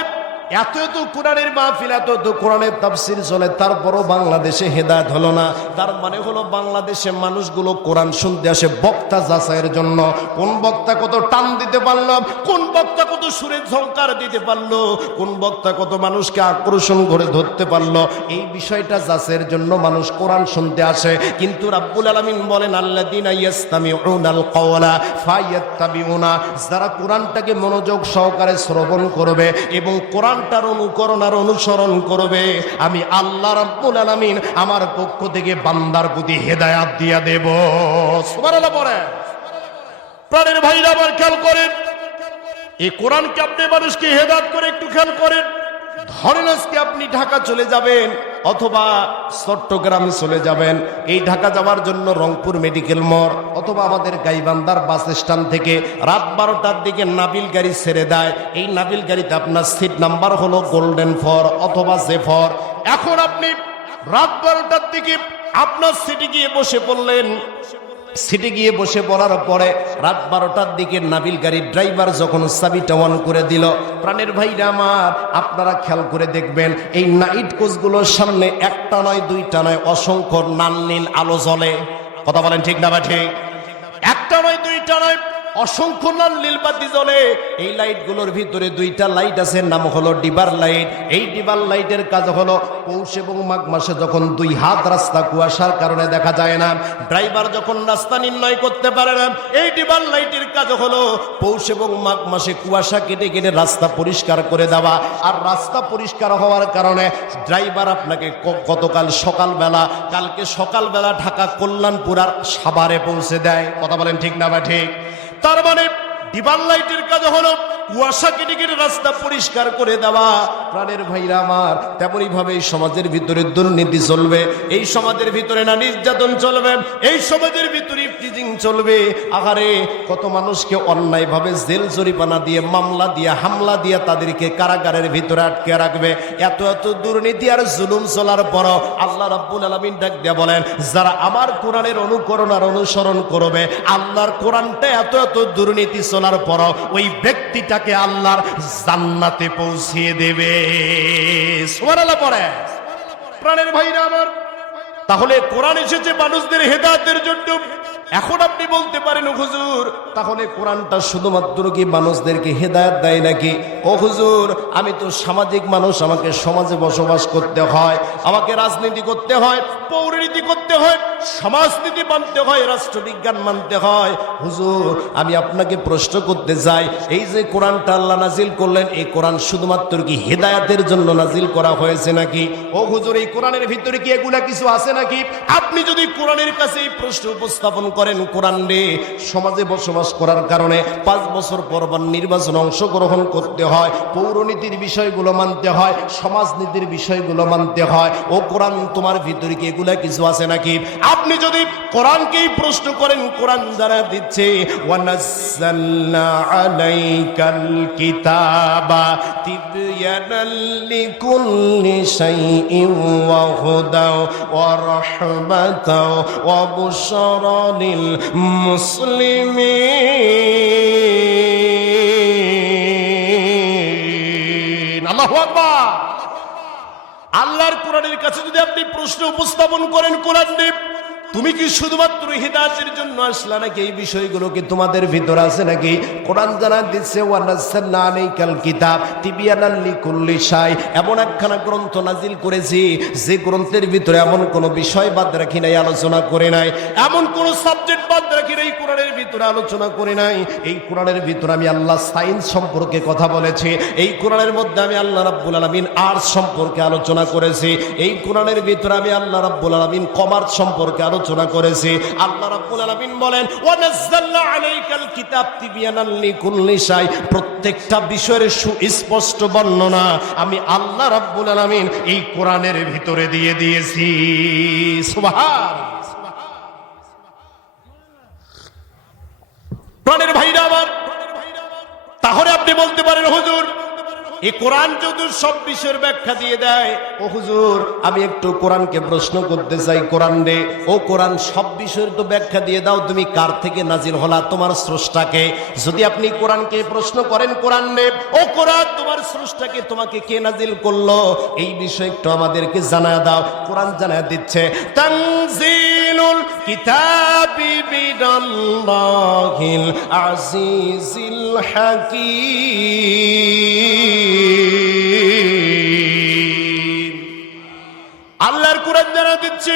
এত এত কোরআনের মাহফিল, এত এত কোরআনের তাফসীর চলে, তারপরও বাংলাদেশে হেদায়েত হলো না। তার মানে হলো বাংলাদেশে মানুষগুলো কোরআন শুনতে আসে বক্তা যাচাইয়ের জন্য। কোন বক্তা কত টান দিতে পারলো, কোন বক্তা কত সুরে ঝংকার দিতে পারলো, কোন বক্তা কত মানুষকে আকর্ষণ করে ধরতে পারলো, এই বিষয়টা যাচাইয়ের জন্য মানুষ কোরআন শুনতে আসে। কিন্তু রাব্বুল আলামিন বলেন, আল্লাযীনা ইয়াসতামিউনাল কাওলা ফায়াত্তাবিউনা, যারা কোরআনটাকে মনোযোগ সহকারে শ্রবণ করবে এবং কোরআনটার অনুকরণ আর অনুসরণ করবে, আমি আল্লাহ রাব্বুল আলামিন আমার পক্ষ থেকে বান্দার প্রতি হেদায়েত দিয়ে দেব। সুবহানাল্লাহ পড়ে। প্রাণের ভাইরা আমার, খেয়াল করেন, এই কোরআনকে আপনি মানুষকে হেদায়েত করে একটু খেয়াল করেন। ধরেন আজকে আপনি ঢাকা চলে যাবেন অথবা চট্টগ্রামে চলে যাবেন। এই ঢাকা যাওয়ার জন্য রংপুর মেডিকেল মোড় অথবা আমাদের গাইবান্ধার বাস স্ট্যান্ড থেকে রাত 12টার দিকে নাবিল গাড়ি ছেড়ে দেয়। এই নাবিল গাড়িতে আপনার সিট নাম্বার হলো গোল্ডেন 4 অথবা J4। এখন আপনি রাত 12টার দিকে আপনার সিটে গিয়ে বসে পড়লেন। সিটে গিয়ে বসে পড়ার পরে রাত 12টার দিকে নাবিল গাড়ির ড্রাইভার যখন চাবিটা অন করে দিল, প্রাণের ভাইরা আমার, আপনারা খেয়াল করে দেখবেন এই নাইট কোচগুলোর সামনে একটা নয়, দুইটা নয়, অসংখ্য নাল নীল আলো জ্বলে। কথা বলেন ঠিক না বা ঠিক? একটা নয়, দুইটা নয়, অসংখ্য লাল নীল বাতি জ্বলে। এই লাইটগুলোর ভিতরে দুইটা লাইট আছে, নাম হলো ডিবার লাইট। এই ডিবার লাইটের কাজ হলো পৌষ এবং মাঘ মাসে যখন 2 হাত রাস্তা কুয়াশার কারণে দেখা যায় না, ড্রাইভার যখন রাস্তা নির্ণয় করতে পারে না, এই ডিবার লাইটের কাজ হলো পৌষ এবং মাঘ মাসে কুয়াশা কেটে কেটে রাস্তা পরিষ্কার করে দেওয়া। আর রাস্তা পরিষ্কার হওয়ার কারণে ড্রাইভার আপনাকে গতকাল সকালবেলা, কালকে সকালবেলা ঢাকা কল্যাণপুর আর সাভারে পৌঁছে দেয়। কথা বলেন ঠিক না বা ঠিক? তার মানে ডিবার লাইটের কাজ হলো কুয়াশা কেটে কেটে রাস্তা পরিষ্কার করে দেওয়া। প্রাণের ভাইরা আমার, তেমনি ভাবে এই সমাজের ভিতরে দুর্নীতি চলবে, এই সমাজের ভিতরে না নির্যাতন চলবে, এই সমাজের ভিতরে টিজিং চলবে। আহারে, কত মানুষকে অন্যায় ভাবে জেল জরিমানা দিয়ে, মামলা দিয়ে, হামলা দিয়ে তাদেরকে কারাগারের ভিতরে আটকে রাখবে। এত এত দুর্নীতি আর জুলুম চলার পরও আল্লাহ রাব্বুল আলামিন ডাক দিয়ে বলেন, যারা আমার কোরআনের অনুকরণ আর অনুসরণ করবে, আল্লাহর কোরআনটা এত এত দুর্নীতি চলার পরও ওই ব্যক্তিটাকে আল্লাহর জান্নাতে পৌঁছিয়ে দেবে। সুবহানাল্লাহ পড়ে। প্রাণের ভাইরা আমার, তাহলে কোরআন এসেছে মানুষদের হেদায়েতের জন্য। এখন আপনি বলতে পারেন, হুজুর তাহলে কোরআনটা শুধুমাত্র কি মানুষদেরকে হেদায়েত দেয় নাকি? ও হুজুর, আমি তো সামাজিক মানুষ, আমাকে সমাজে বসবাস করতে হয়, আমাকে রাজনীতি করতে হয়, পৌরনীতি করতে হয়, সমাজনীতি মানতে হয়, রাষ্ট্রবিজ্ঞান মানতে হয়। হুজুর, আমি আপনাকে প্রশ্ন করতে চাই, এই যে কোরআনটা আল্লাহ নাজিল করলেন, এই কোরআন শুধুমাত্র কি হেদায়েতের জন্য নাজিল করা হয়েছে নাকি? ও হুজুর, এই কোরআনের ভিতরে কি এগুলা কিছু আছে নাকি? আপনি যদি কোরআনের কাছে এই প্রশ্ন উপস্থাপন করেন, কোরআন রে সমাজে বসবাস করার কারণে 5 বছর পর নির্বাচন অংশগ্রহণ করতে হয়, পৌরনীতির বিষয়গুলো মানতে হয়, সমাজনীতির বিষয়গুলো মানতে হয়, ও কোরআন তোমার ভিতরে কি এগুলা কিছু আছে নাকি? আপনি যদি কোরআনকেই প্রশ্ন করেন, কোরআন যারা দিচ্ছে, ওয়ানাজ্জালনা আলাইকাল কিতাবা তিবয়ানাল লিকুল্লি শাইইন ওয়া হুদাও ওয়া রাহমাতাও ওয়া বুশরা লিল মুসলিমিন। আল্লাহু আকবার। আল্লাহর কোরআনের কাছে যদি আপনি প্রশ্ন উপস্থাপন করেন, কোরআন দেব তুমি কি শুধুমাত্র হিদায়াতের জন্য আসলা নাকি এই বিষয়গুলো কি তোমাদের ভিতর আছে নাকি? কোরআন জানা দিচ্ছে, ওয়ানাজ্জালনা আলাইকাল কিতাব তিবয়ানাল লিকুল্লি শাই, এমন একখানা গ্রন্থ নাজিল করেছি যে গ্রন্থের ভিতরে এমন কোনো বিষয় বাদ রাখি নাই, আলোচনা করে নাই, এমন কোন সাবজেক্ট বাদ রাখি নাই, কোরআনের ভিতরে আলোচনা করে নাই। এই কোরআনের ভিতরে আমি আল্লাহ সায়েন্স সম্পর্কে কথা বলেছি, এই কোরআনের মধ্যে আমি আল্লাহ রাব্বুল আলামিন আর্টস সম্পর্কে আলোচনা করেছি, এই কোরআনের ভিতরে আমি আল্লাহ রাব্বুল আলামিন কমার্স সম্পর্কে আলোচনা করেছি। আল্লাহ রাব্বুল আলামিন বলেন, ওয়ানাজ্জালনা আলাইকাল কিতাব তিবয়ানাল লিকুল্লি শাই, প্রত্যেকটা বিষয়ের সুস্পষ্ট বর্ণনা আমি আল্লাহ রাব্বুল আলামিন এই কোরআনের ভিতরে দিয়ে দিয়েছি। সুবহানাল্লাহ। প্রাণের ভাইরা আমার, তাহলে আপনি বলতে পারেন, হুজুর এই কোরআন যদি সব বিষয়ের ব্যাখ্যা দিয়ে দেয়, ও হুজুর আমি একটু কোরআনকে প্রশ্ন করতে চাই, কোরআন রে, ও কোরআন সব বিষয়ের তো ব্যাখ্যা দিয়ে দাও, তুমি কার থেকে নাজিল হলা, তোমার স্রষ্টাকে? যদি আপনি কোরআনকে প্রশ্ন করেন, কোরআন রে, ও কোরআন তোমার স্রষ্টাকে, তোমাকে কে নাজিল করলো, এই বিষয় একটু আমাদেরকে জানায় দাও। কোরআন জানায় দিচ্ছে, তানজিলুল কিতাবি মিনাল্লাহিল আজিজিল হাকীম। আল্লাহর কোরআন জানা দিচ্ছে,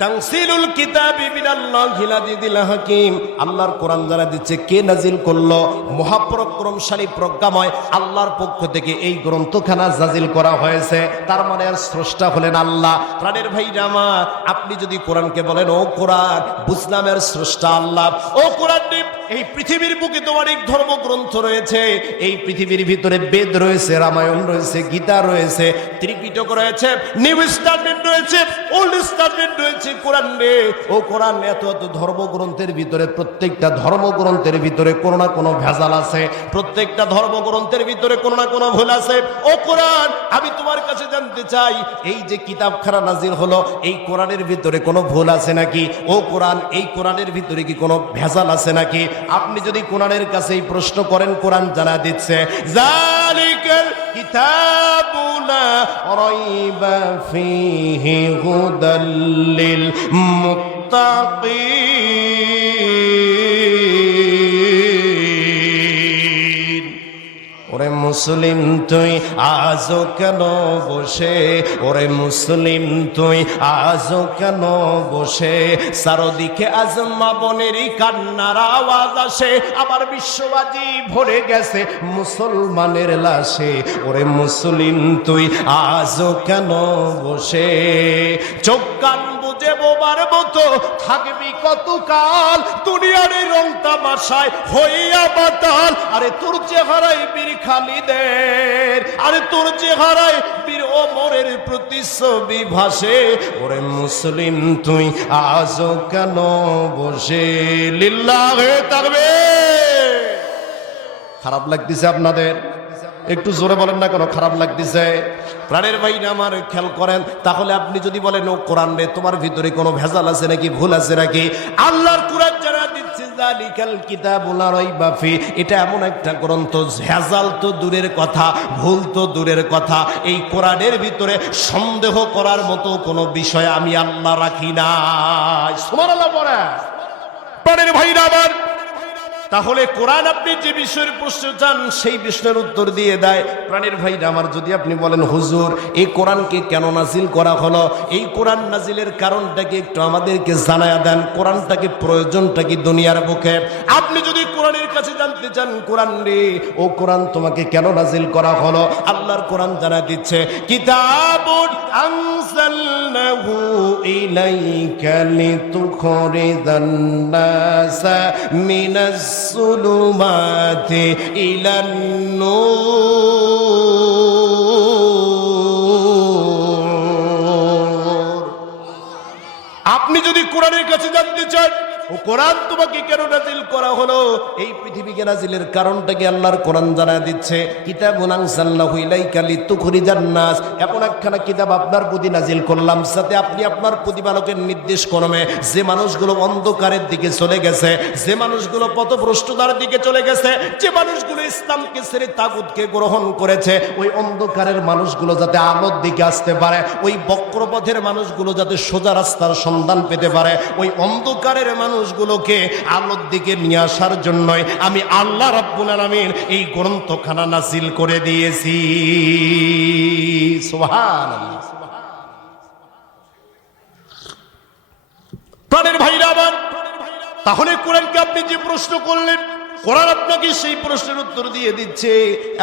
তানজিলুল কিতাবি মিনাল্লাহিল আজিজিল হাকীম। আল্লাহর কোরআন জানা দিচ্ছে কে নাজিল করলো, মহাপরাক্রমশালী প্রজ্ঞাময় আল্লাহর পক্ষ থেকে এই গ্রন্থখানা নাজিল করা হয়েছে। তার মানে আর স্রষ্টা হলেন আল্লাহ। প্রাণের ভাইরা আমার, আপনি যদি কোরআনকে বলেন, ও কোরআন বুঝলাম এর স্রষ্টা আল্লাহ, ও কোরআন এই পৃথিবীর বুকে তো অনেক ধর্মগ্রন্থ রয়েছে, এই পৃথিবীর ভিতরে বেদ রয়েছে, রামায়ণ রয়েছে, গীতা রয়েছে, ত্রিপিটক রয়েছে, নিউ টেস্টামেন্ট রয়েছে, ওল্ড টেস্টামেন্ট রয়েছে, কোরআন রে, ও কোরআন এত এত ধর্মগ্রন্থের ভিতরে প্রত্যেকটা ধর্মগ্রন্থের ভিতরে কোনো না কোনো ভেজাল আছে, প্রত্যেকটা ধর্মগ্রন্থের ভিতরে কোনো না কোনো ভুল আছে। ও কোরআন, আমি তোমার কাছে জানতে চাই, এই যে কিতাবখানা নাজিল হলো, এই কোরআনের ভিতরে কোনো ভুল আছে নাকি? ও কোরআন, এই কোরআনের ভিতরে কি কোনো ভেজাল আছে নাকি? আপনি যদি কোরআনের কাছে এই প্রশ্ন করেন, কোরআন জানা দিচ্ছে, যালিকাল কিতাবু লা রাইবা ফীহি হুদাল লিল মুত্তাকিন। ওরে মুসলিম তুই আজও কেন বসে, ওরে মুসলিম তুই আজও কেন বসে, চারদিকে আজ মা বোনেরই কান্নার আওয়াজ আসে, আবার বিশ্ববাজি ভরে গেছে মুসলমানের লাশে। ওরে মুসলিম তুই আজও কেন বসে, চোখ কান সূর্যে বোবার মতো থাকবি কতকাল, দুনিয়ার এই রং তামাশায় হইয়া বাতাল। আরে তোর চেহারায় বীর খালিদের, আরে তোর চেহারায় বীর ওমরের প্রতিচ্ছবি ভাসে। ওরে মুসলিম তুই আজও কেন বসে? লিল্লাহে তাকবীর। খারাপ লাগতেছে আপনাদের? একটু জোরে বলেন না কেন খারাপ লাগতেছে? প্রাণের ভাইরা আমার খেয়াল করেন। তাহলে আপনি যদি বলেন ও কোরআন রে তোমার ভিতরে কোনো ভেজাল আছে নাকি, ভুল আছে নাকি? আল্লাহর কোরআন যারা দিচ্ছে যালিকাল কিতাবুল লা রাইবা ফি, এটা এমন একটা গ্রন্থ, ভেজাল তো দূরের কথা, ভুল তো দূরের কথা, এই কোরআনের ভিতরে সন্দেহ করার মতো কোনো বিষয় আমি আল্লাহ রাখি না। সুবহানাল্লাহ পড়ে। প্রাণের ভাইরা আমার, তাহলে কোরআন আপনি যে বিষয়ের প্রশ্ন চান সেই বিষয়ের উত্তর দিয়ে দেয়। প্রাণের ভাইরা আমার, যদি আপনি বলেন হুজুর এই কোরআনকে কেন নাজিল করা হলো, এই কোরআন নাজিলের কারণটাকে একটু আমাদেরকে জানায়া দেন, কোরআনটাকে প্রয়োজনটা কি দুনিয়ার বুকে? আপনি যদি কোরআনের কাছে জানতে চান কোরআন রে ও কোরআন তোমাকে কেন নাজিল করা হলো, আল্লাহর কোরআন জানা দিচ্ছে কিতাবুন আনজালনাহু ইলাইকা লিতুখরিজান নাসা মিনাস সুলুমাতি ইলান নূর। আপনি যদি কোরআনের কাছে জানতে চান ও কোরআন তোমাকে কেন নাজিল করা হলো, এই পৃথিবীকে নাজিলের কারণটাকে আল্লাহর কোরআন জানায় দিচ্ছে। কিতাবুন আনজালনাহু ইলাইকা লিতুখরিজান নাস, এমন একখানা কিতাব আপনার প্রতি নাজিল করলাম যাতে আপনি আপনার প্রতিপালকের নির্দেশ কর্মে যে মানুষগুলো অন্ধকারের দিকে চলে গেছে, যে মানুষগুলো পথভ্রষ্টতার দিকে চলে গেছে, যে মানুষগুলো ইসলামকে ছেড়ে তাগুতকে গ্রহণ করেছে, ওই অন্ধকারের মানুষগুলো যাতে আলোর দিকে আসতে পারে, ওই বক্রপথের মানুষগুলো যাতে সোজা রাস্তার সন্ধান পেতে পারে, ওই অন্ধকারের মানুষগুলোকে আলোর দিকে নিয়ে আসার জন্যই আমি আল্লাহ রাব্বুল আলামিন এই গ্রন্থখানা নাজিল করে দিয়েছি। সুবহানাল্লাহ। প্রাণের ভাইরা আমার, তাহলে কোরআনকে আপনি যে প্রশ্ন করলেন, কোরআন আপনাকে সেই প্রশ্নের উত্তর দিয়ে দিচ্ছে।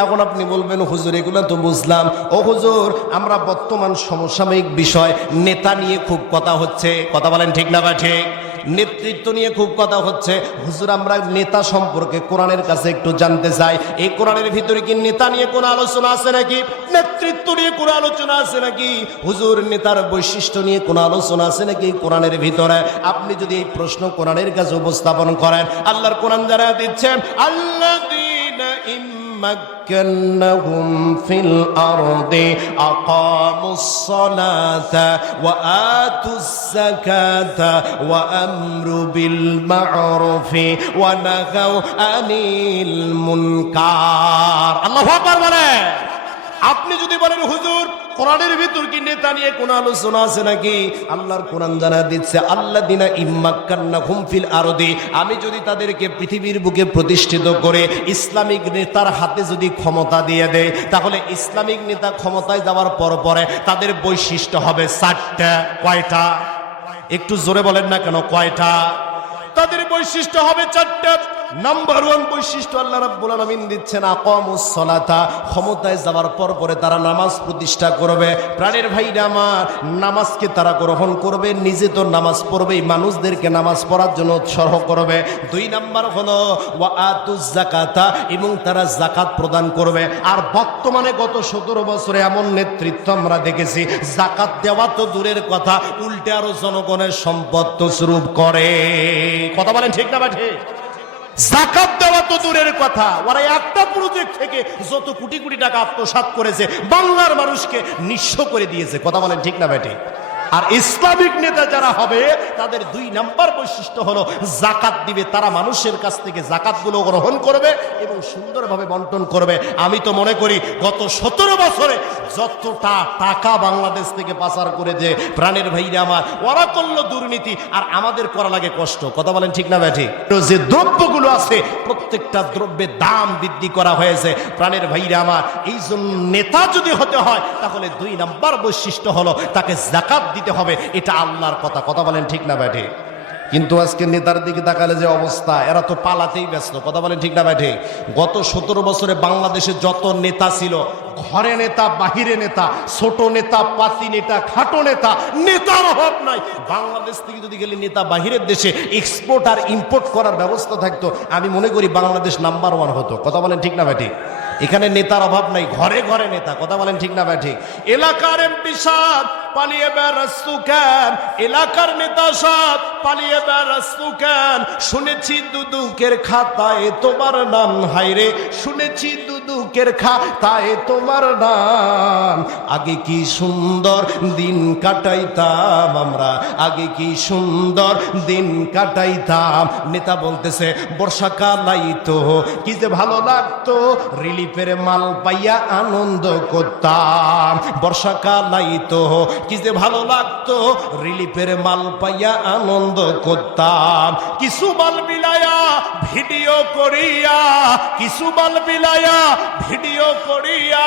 এখন আপনি বলবেন হুজুর এগুলো তো বুঝলাম, ও হুজুর আমরা বর্তমান সমসাময়িক বিষয় নেতা নিয়ে খুব কথা হচ্ছে, কথা বলেন ঠিক না বা ঠিক? নেতৃত্ব নিয়ে খুব কথা হচ্ছে, হুজুর আমরা নেতা সম্পর্কে কোরআনের কাছে একটু জানতে চাই, এই কোরআনের ভিতরে কি নেতা নিয়ে কোনো আলোচনা আছে নাকি, নেতৃত্ব নিয়ে কোনো আলোচনা আছে নাকি, হুজুর নেতার বৈশিষ্ট্য নিয়ে কোনো আলোচনা আছে নাকি কোরআনের ভিতরে? আপনি যদি এই প্রশ্ন কোরআনের কাছে উপস্থাপন করেন, আল্লাহর কোরআন যারা দিচ্ছেন আল্লাযীনা مكنهم في الأرض أقاموا الصلاة وآتوا الزكاة وأمروا بالمعروف ونهوا عن المنكر। الله أكبر বলে। আপনি যদি বলেন হুজুর কোরআনের ভিতর কি নেতা নিয়ে কোন আলোচনা আছে নাকি, আল্লাহর কোরআন জানা দিচ্ছে আল্লাযীনা ইম্মাক্কান্নাহুম ফিল আরদি, আমি যদি তাদেরকে পৃথিবীর বুকে প্রতিষ্ঠিত করে ইসলামিক নেতার হাতে যদি ক্ষমতা দিয়ে দেয়, তাহলে ইসলামিক নেতা ক্ষমতায় যাওয়ার পরে তাদের বৈশিষ্ট্য হবে 4টা। কয়টা? একটু জোরে বলেন না কেন, কয়টা? তাদের বৈশিষ্ট্য হবে 4টা। নাম্বার 1 বৈশিষ্ট্য আল্লাহ রাব্বুল আলামিন দিচ্ছেন আকামুস সালাতা, ক্ষমতায় যাওয়ার পরে তারা নামাজ প্রতিষ্ঠা করবে। প্রাণের ভাইরা আমার, নামাজকে তারা গ্রহণ করবে, নিজে তো নামাজ পড়বেই, মানুষদেরকে নামাজ পড়ার জন্য উৎসাহ করবে। 2 নাম্বার হলো ওয়া আতুজ যাকাতা, এবং তারা যাকাত প্রদান করবে। আর বর্তমানে গত 17 বছরে এমন নেতৃত্ব আমরা দেখেছি, যাকাত দেওয়া তো দূরের কথা, উল্টে আরো জনগণের সম্পদ তছরূপ করে। কথা বলেন ঠিক না বা ঠিক? যাকাত দেওয়া তো দূরের কথা, ওরা একটা প্রজেক্ট থেকে যত কোটি কোটি টাকা আত্মসাৎ করেছে, বাংলার মানুষকে নিঃস্ব করে দিয়েছে। কথা বলেন ঠিক না বেটে? আর ইসলামিক নেতা যারা হবে তাদের 2 নাম্বার বৈশিষ্ট্য হলো যাকাত দিবে, তারা মানুষের কাছ থেকে যাকাতগুলো গ্রহণ করবে এবং সুন্দরভাবে বন্টন করবে। আমি তো মনে করি গত 17 বছরে যতটা টাকা বাংলাদেশ থেকে পাচার করে যে প্রাণের ভাইরা আমার, ওরা করলো দুর্নীতি আর আমাদের করা লাগে কষ্ট। কথা বলেন ঠিক না ব্যাঠি? যে দ্রব্যগুলো আছে প্রত্যেকটা দ্রব্যের দাম বৃদ্ধি করা হয়েছে। প্রাণের ভাইরা আমার, এই জন্য নেতা যদি হতে হয় তাহলে 2 নাম্বার বৈশিষ্ট্য হলো তাকে যাকাত দিতে হবে, এটা আল্লাহর কথা। কথা বলেন ঠিক না ব্যাঠি? কিন্তু আজকে নেতার দিকে তাকালে যে অবস্থা, এরা তো পালাতেই ব্যস্ত। কথা বলেন ঠিক না ব্যাঠি? গত 17 বছরে বাংলাদেশে যত নেতা ছিল ঘরে নেতা বাহিরে নেতা, ছোট নেতা পাতি নেতা খাটো নেতা, নেতার অভাব নাই। বাংলাদেশ থেকে যদি গেলে নেতা বাহিরের দেশে এক্সপোর্ট আর ইম্পোর্ট করার ব্যবস্থা থাকতো, আমি মনে করি বাংলাদেশ নাম্বার 1 হতো। কথা বলেন ঠিক না ব্যাটি? এখানে নেতার অভাব নাই, ঘরে ঘরে নেতা। কথা বলেন ঠিক না ব্যাটি? এলাকার এমপি সাহেব পালিয়ে বেড়াচ্ছ কেন? এলাকার নেতা সাহেব পালিয়ে বেড়াচ্ছ কেন? শুনেছি দুদুকের খাতায় তোমার নাম, হাইরে শুনেছি দুদুকের খাতায় তোমার নাম। আগে কি সুন্দর দিন কাটাইতাম আমরা, আগে কি সুন্দর দিন কাটাইতাম। নেতা বলতেছে বর্ষাকাল আইতো কি যে ভালো লাগতো, রিলিফের মাল পাইয়া আনন্দ করতাম। বর্ষাকাল আইতো কি যে ভালো লাগতো, রিলিফের মাল পাইয়া আনন্দ করতাম। কিছু মাল বিলায়া ভিডিও করিয়া, কিছু মাল বিলায়া ভিডিও করিয়া,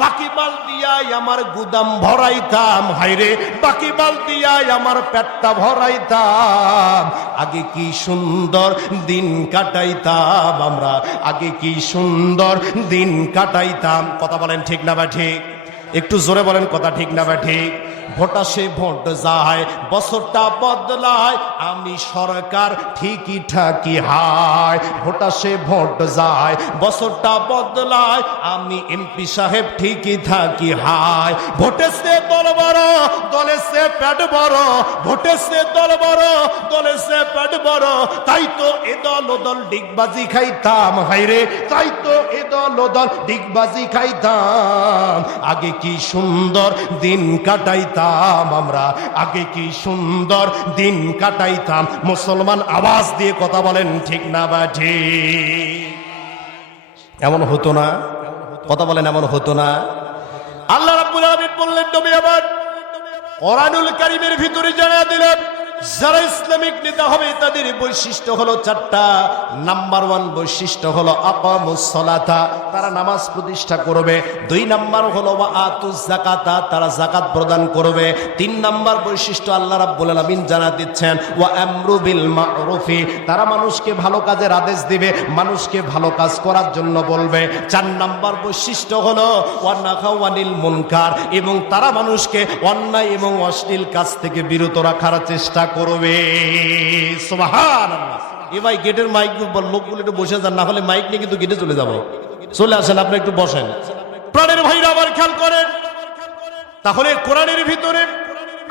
বাকি মাল দিয়াই আমার গুদাম ভরাইতাম, হাইরে বাকি মাল দিয়াই আমার পেটটা ভরাইতাম। আগে কি সুন্দর দিন কাটাইতাম আমরা, আগে কি সুন্দর দিন কাটাইতাম। কথা বলেন ঠিক না বা ঠিক? একটু জোরে বলেন কথা ঠিক না বা ঠিক? ভোট আসে ভোট যায়, বছরটা বদলায়, আমি সরকার ঠিকই ঠাকি হায়। ভোট আসে ভোট যায়, বছরটা বদলায়, আমি এমপি সাহেব ঠিকই থাকি হায়। ভোটে সে দল বড়, দলে সে পেট বড়, ভোটে সে দল বড়, দলে সে পেট বড়, তাই তো এ দল ও দল ডিগবাজি খাইতাম, হাইরে তাই তো এ দল ও দল ডিগবাজি খাইতাম। আগে কি সুন্দর দিন কাটাইতাম আমরা, আগে কি সুন্দর দিন কাটাইতাম। মুসলমান আওয়াজ দিয়ে কথা বলেন ঠিক না বা ঠিক? এমন হতো না? কথা বলেন এমন হতো না? আল্লাহ রাব্বুল আলামিন বললেন নবী আমার কোরআনুল কারীমের ভিতরে জানিয়ে দিলেন যারা ইসলামিক নেতা হবে তাদের বৈশিষ্ট্য হলো 4টা। নাম্বার 1 বৈশিষ্ট্য হলো আকামুস সালাতা, তারা নামাজ প্রতিষ্ঠা করবে। 2 নাম্বার হলো ওয়া আতুজ যাকাতা, তারা যাকাত প্রদান করবে। 3 নাম্বার বৈশিষ্ট্য আল্লাহ রাব্বুল আলামিন জানা দিচ্ছেন ওয়া আমরু বিল মা'রুফি, তারা মানুষকে ভালো কাজের আদেশ দিবে, মানুষকে ভালো কাজ করার জন্য বলবে। 4 নাম্বার বৈশিষ্ট্য হলো ওয়া নাহাউ আনিল মুনকার, এবং তারা মানুষকে অন্যায় এবং অশ্লীল কাজ থেকে বিরত রাখার চেষ্টা করবে। সুবহানাল্লাহ। এ ভাই গেটের মাইক লোকগুলো একটু বসে যান, না হলে মাইক নিয়ে কিন্তু গেটে চলে যাব। চলে আসেন, আপনি একটু বসেন। প্রাণের ভাইরা আবার খেয়াল করেন, তাহলে কোরআনের ভিতরে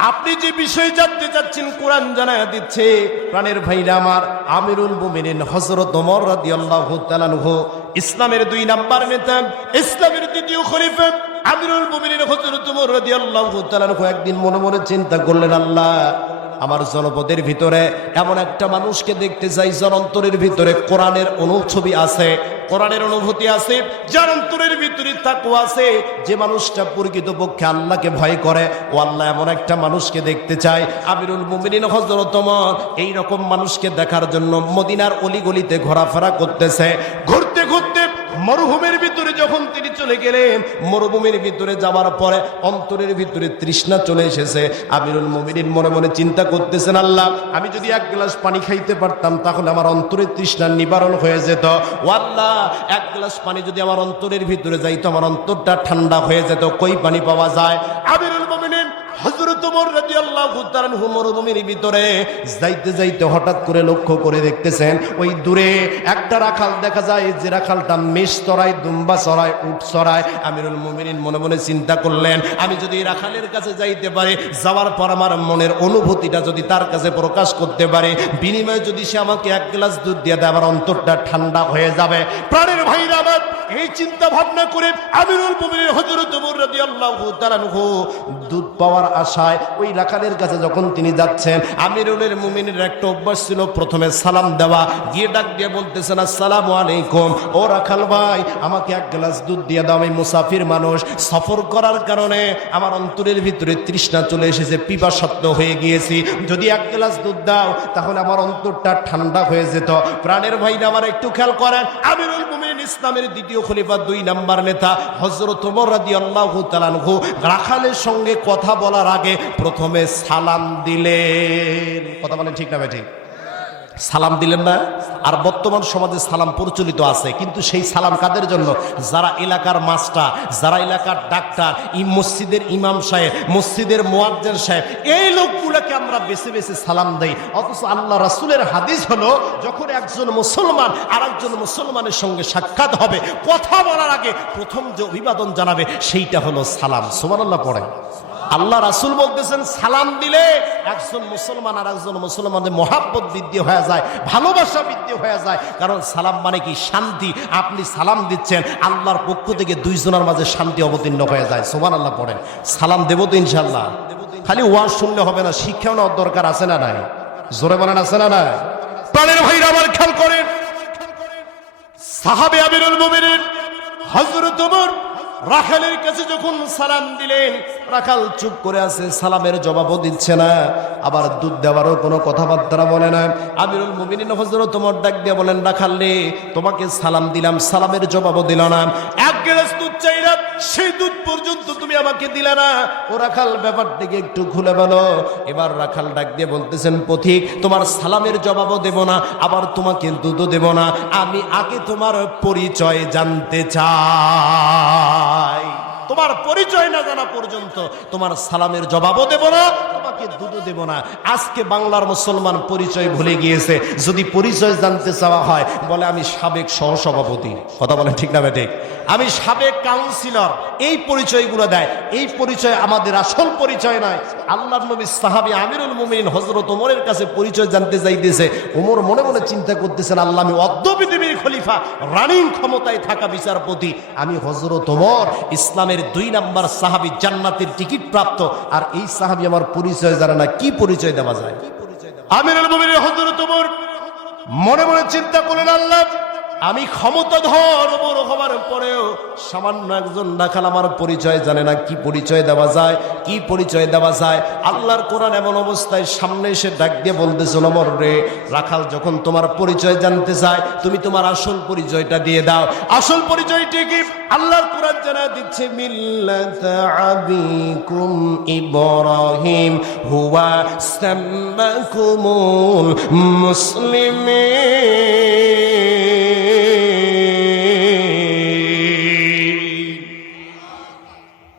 আপনি যে বিষয় জানতে চাচ্ছেন কোরআন জানায়া দিচ্ছে। প্রাণের ভাইরা আমার, আমিরুল মুমিনিন হযরত ওমর রাদিয়াল্লাহু তাআলা আনহু ইসলামের 2 নাম্বার নেতা, ইসলামের 2য় খলিফা আমিরুল মুমিনিন হযরত ওমর রাদিয়াল্লাহু তাআলা আনহু একদিন মনে মনে চিন্তা করলেন, আল্লাহ আমার জনপদের ভিতরে এমন একটা মানুষকে দেখতে চাই যার অন্তরের ভিতরে কোরআনের অনুছবি আছে, কোরআনের অনুভূতি আছে, যার অন্তরের ভিতরে তাকওয়া আছে, যে মানুষটা প্রকৃতপক্ষে আল্লাহকে ভয় করে। ও আল্লাহ, এমন একটা মানুষকে দেখতে চাই। আমিরুল মুমিনিন হযরত ওমর এই রকম মানুষকে দেখার জন্য মদিনার অলিগলিতে ঘোরাফেরা করতেছে। ঘুরতে ঘুরতে মরুভূমির ভিতরে যখন তিনি চলে গেলেন, মরুভূমির ভিতরে যাওয়ার পরে অন্তরের ভিতরে তৃষ্ণা চলে এসেছে। আমিরুল মুমিনিন মনে মনে চিন্তা করতেছেন, আল্লাহ আমি যদি 1 গ্লাস পানি খাইতে পারতাম তাহলে আমার অন্তরের তৃষ্ণার নিবারণ হয়ে যেত। ও আল্লাহ, 1 গ্লাস পানি যদি আমার অন্তরের ভিতরে যাইতো আমার অন্তরটা ঠান্ডা হয়ে যেত। কই পানি পাওয়া যায়? আমিরুল মুমিনিন হযরত ওমর রাদিয়াল্লাহু তাআলা আনহু মরুভূমির ভিতরে যাইতে যাইতে হঠাৎ করে লক্ষ্য করে দেখতেছেন ওই দূরে একটা রাখাল দেখা যায়, যে রাখালটা মেষ চড়ায়, দুম্বা চড়ায়, উট চড়ায়। আমিরুল মুমিনিন মনে মনে চিন্তা করলেন, আমি যদি এই রাখালের কাছে যাইতে পারি, যাওয়ার পর আমার মনের অনুভূতিটা যদি তার কাছে প্রকাশ করতে পারি, বিনিময়ে যদি সে আমাকে 1 গ্লাস দুধ দিয়ে দেয়, আমার অন্তরটা ঠান্ডা হয়ে যাবে। প্রাণের ভাইরা আমার, এই চিন্তা ভাবনা করে আমিরুল মুমিনিন হযরত ওমর রাদিয়াল্লাহু তাআলা আনহু দুধ পাওয়ার আশায় ওই রাখালের কাছে যখন তিনি যাচ্ছেন, আমিরুল মুমিনের একটা অভ্যাস ছিল প্রথমে সালাম দেওয়া। গিয়ে ডাক দিয়ে বলতেছেন, আসসালামু আলাইকুম, ও রাখাল ভাই আমাকে 1 গ্লাস দুধ দিয়ে দাও, আমি মুসাফির মানুষ, সফর করার কারণে আমার অন্তরের ভিতরে তৃষ্ণা চলে এসেছে, পিপাসার্ত হয়ে গিয়েছি, যদি 1 গ্লাস দুধ দাও তাহলে আমার অন্তরটা ঠান্ডা হয়ে যেত। প্রাণের ভাইরা আমার একটু খেয়াল করেন, আমিরুল মুমিনিন ইসলামের 2য় খলিফা 2 নাম্বার নেতা হযরত ওমর রাদিয়াল্লাহু তাআলা আনহু রাখালের সঙ্গে কথা বলার আগে প্রথমে সালাম দিলেন। কথা বলেন ঠিক না ভাই? ঠিক। সালাম দিলেন না? আর বর্তমান সমাজে সালাম প্রচলিত আছে, কিন্তু সেই সালাম কাদের জন্য? যারা এলাকার মাস্টার, যারা এলাকার ডাক্তার, মসজিদের ইমাম সাহেব, মসজিদের মুয়াজ্জিন সাহেব, এই লোকগুলোকে আমরা বেছে বেছে সালাম দেই। অথচ আল্লাহ রাসূলের হাদিস হলো, যখন একজন মুসলমান আর একজন মুসলমানের সঙ্গে সাক্ষাৎ হবে, কথা বলার আগে প্রথম যে অভিবাদন জানাবে সেইটা হলো সালাম। সুবহানাল্লাহ পড়ে। আল্লাহ রাসূল বলতেছেন, সালাম দিলে একজন মুসলমান আর একজন মুসলমানের মহাব্বত বৃদ্ধি হয়ে যায়, ভালোবাসা বৃদ্ধি হয়ে যায়। কারণ সালাম মানে কি? শান্তি। আপনি সালাম দিচ্ছেন, আল্লাহর পক্ষ থেকে দুইজনের মাঝে শান্তি অবতীর্ণ হয়ে যায়। সুবহানাল্লাহ পড়েন। সালাম দেব তো ইনশাআল্লাহ। খালি ওয়াজ শুনলে হবে না, শিক্ষাও নেওয়ার দরকার আছে না নাই? জোরে বলেন আছে না নাই? প্রাণের ভাইরা আমার খেয়াল করেন, সাহাবে আমিরুল মুমিনিন হযরত ওমর রাখালের কাছে যখন সালাম দিলেন, রাখাল চুপ করে আছে, সালামের জবাবও দিচ্ছে না, আবার দুধ দেওয়ারও কোনো কথাবার্তা বলে না। আমিরুল মুমিনিন হযরত ওমর ডাক দিয়ে বলেন, রাখাল রে, তোমাকে সালাম দিলাম, সালামের জবাবও দিল না, এক গ্লাস দুধ চাইলাম, সেই দুধ পর্যন্ত তুমি আমাকে দিলে না। ও রাখাল, ব্যাপারটাকে একটু খুলে বলো। এবার রাখাল ডাক দিয়ে বলতেছেন, পথিক, তোমার সালামের জবাবও দেব না, আবার তোমাকে দুধও দেব না, আমি আগে তোমার পরিচয় জানতে চাই। তোমার পরিচয় না জানা পর্যন্ত তোমার সালামের জবাবও দেব না, তোমাকে দুধও দেব না। আজকে বাংলার মুসলমান পরিচয় ভুলে গিয়েছে। যদি পরিচয় জানতে চাওয়া হয়, বলে আমি সাবেক সহসভাপতি। কথা বলেন ঠিক না বেঠিক? আমি সাবেক কাউন্সিলর। এই পরিচয়গুলো দেয়। এই পরিচয় আমাদের আসল পরিচয় নয়। আল্লাহর নবী সাহাবী আমিরুল মুমিনিন হযরত ওমরের কাছে পরিচয় জানতে চাইতেছে। ওমর মনে মনে চিন্তা করতেছেন, আল্লাহ, আমি অদ্য পৃথিবীর খলিফা, রানিং ক্ষমতায় থাকা বিচারপতি, আমি হযরত ওমর, ইসলামের 2 নাম্বার সাহাবী, জান্নাতের টিকিট প্রাপ্ত, আর এই সাহাবী আমার পরিচয় জানে না, কি পরিচয় দেওয়া যায়? আমিরুল মুমিনিন হযরত ওমর মনে মনে চিন্তা করলেন, আল্লাহ, আমি ক্ষমতাধর ওমর হওয়ার পরেও সামান্য একজন রাখাল আমার পরিচয় জানে না, কি পরিচয় দেওয়া যায়? কি পরিচয় দেওয়া যায়? আল্লাহর কোরআন এমন অবস্থায় সামনে এসে ডাক দিয়ে বলতেছে, ওমর রে, রাখাল যখন তোমার পরিচয় জানতে চায়, তুমি তোমার আসল পরিচয়টা দিয়ে দাও। আসল পরিচয়টি কি? আল্লাহর কোরআন জানা দিচ্ছে, মিল্লাতা আবিকুম ইব্রাহিম হুয়া সাম্মাকুমুল মুসলিমিন।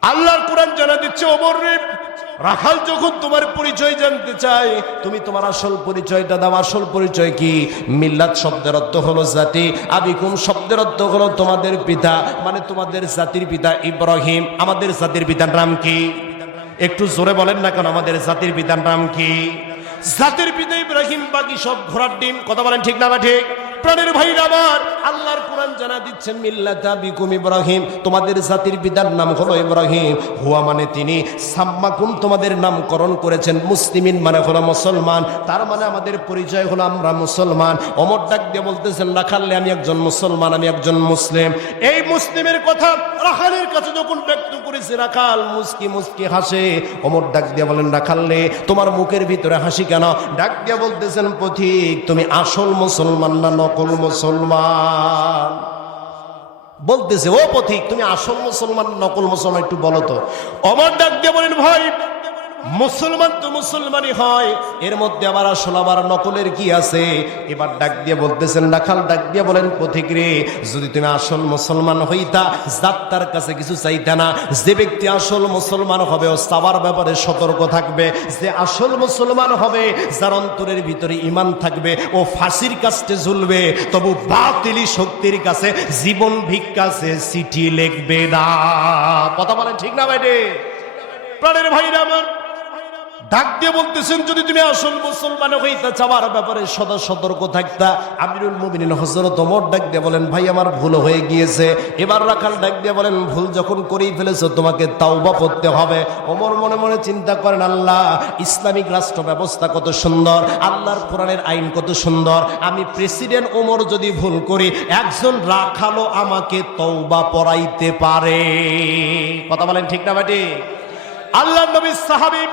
আল্লাহর কোরআন জানা দিচ্ছে, ওমর রে, রাখাল যখন তোমার পরিচয় জানতে চায়, তুমি তোমার আসল পরিচয়টা দাও। আসল পরিচয় কি? মিল্লাত শব্দের অর্থ হলো জাতি, আবিকুম শব্দের অর্থ হলো তোমাদের পিতা, মানে তোমাদের জাতির পিতা ইব্রাহিম। আমাদের জাতির পিতার নাম কি? একটু জোরে বলেন না কেন? আমাদের জাতির পিতার নাম কি? জাতির পিতা ইব্রাহিম, বাকি সব ঘোড়ার ডিম। কথা বলেন ঠিক না বা ঠিক? প্রাণের ভাইরা আমার, আল্লাহর কোরআন জানা দিচ্ছেন, মিল্লাতা বিকুম ইব্রাহিম, তোমাদের জাতির পিতার নাম হলো ইব্রাহিম। হুয়া মানে তিনি, সাম্মাকুম তোমাদের নামকরণ করেছেন, মুসলিমিন মানে হলো মুসলমান। তার মানে আমাদের পরিচয় হলো আমরা মুসলমান। ওমর ডাক দিয়ে বলতেছেন, রাখালে, আমি একজন মুসলমান, আমি একজন মুসলিম। এই মুসলিমের কথা রাখালের কাছে যখন ব্যক্ত করেছে, রাখাল মুস্কি মুস্কি হাসে। ওমর ডাক দিয়ে বলেন, রাখালে, তোমার মুখের ভিতরে হাসি কেন? ডাক দিয়ে বলতেছেন, পথিক, তুমি আসল মুসলমান না নকল মুসলমান? বলতেছে, ও পথিক, তুমি আসল মুসলমান নকল মুসলমান একটু বলো তো। ওমর ডাক দিয়ে বলেন, ভাই, মুসলমান তো মুসলমানই হয়, এর মধ্যে আবার আসল আবার নকলের কি আছে? এবার ডাক দিয়ে বলতেছেন, রাখাল ডাক দিয়ে বলেন, পথিক রে, যদি তুমি আসল মুসলমান হইতা, যাত্রার কাছে কিছু চাইতা না। যে ব্যক্তি আসল মুসলমান হবে, ও চাওয়ার ব্যাপারে সতর্ক থাকবে। যে আসল মুসলমান হবে, যার অন্তরের ভিতরে ঈমান থাকবে, ও ফাঁসির কাছে ঝুলবে, তবু বাতিলি শক্তির কাছে জীবন ভিক্ষাছে চিঠি লিখবে না। কথা বলেন ঠিক না ভাই? প্রাণের ভাইরা আমার, ডাক দিয়ে বলতেছেন, যদি তুমি আসল মুসলমান হইতে চাওয়ার ব্যাপারে সদা সতর্ক থাকতা। আমিরুল মুমিনিন হযরত ওমর ডাক দিয়ে বলেন, ভাই, আমার ভুল হয়ে গিয়েছে। এবার রাখাল ডাক দিয়ে বলেন, ভুল যখন করেই ফেলেছো, তোমাকে তাওবা করতে হবে। ওমর মনে মনে চিন্তা করেন, আল্লাহ, ইসলামিক রাষ্ট্র ব্যবস্থা কত সুন্দর, আল্লাহর কোরআনের আইন কত সুন্দর। আমি প্রেসিডেন্ট ওমর যদি ভুল করি, একজন রাখালও আমাকে তওবা পড়াইতে পারে। কথা বলেন ঠিক না বাটি? আল্লাহর নবী সাহাবী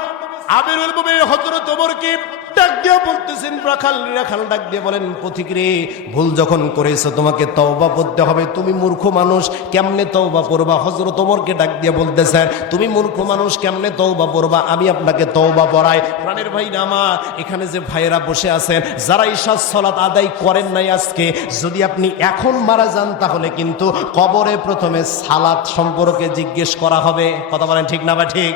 আমিরুল মুমিনিন হযরত ওমরকে ডাক দিয়ে বলতেছেন রাখাল ডাক দিয়ে বলেন পথিক রে, ভুল যখন করেছো তোমাকে তওবা করতে হবে। তুমি মূর্খ মানুষ, কেমনে তওবা করবা? হযরত ওমরকে ডাক দিয়ে বলতেছেন তুমি মূর্খ মানুষ, কেমনে তওবা করবা? আমি আপনাকে তওবা পড়াই। প্রাণের ভাই আমার এখানে যে ভাইয়েরা বসে আছেন, যারা ইশার সালাত আদায় করেন নাই আজকে, যদি আপনি এখন মারা যান তাহলে কিন্তু কবরে প্রথমে সালাত সম্পর্কে জিজ্ঞেস করা হবে। কথা বলেন ঠিক না বা ঠিক?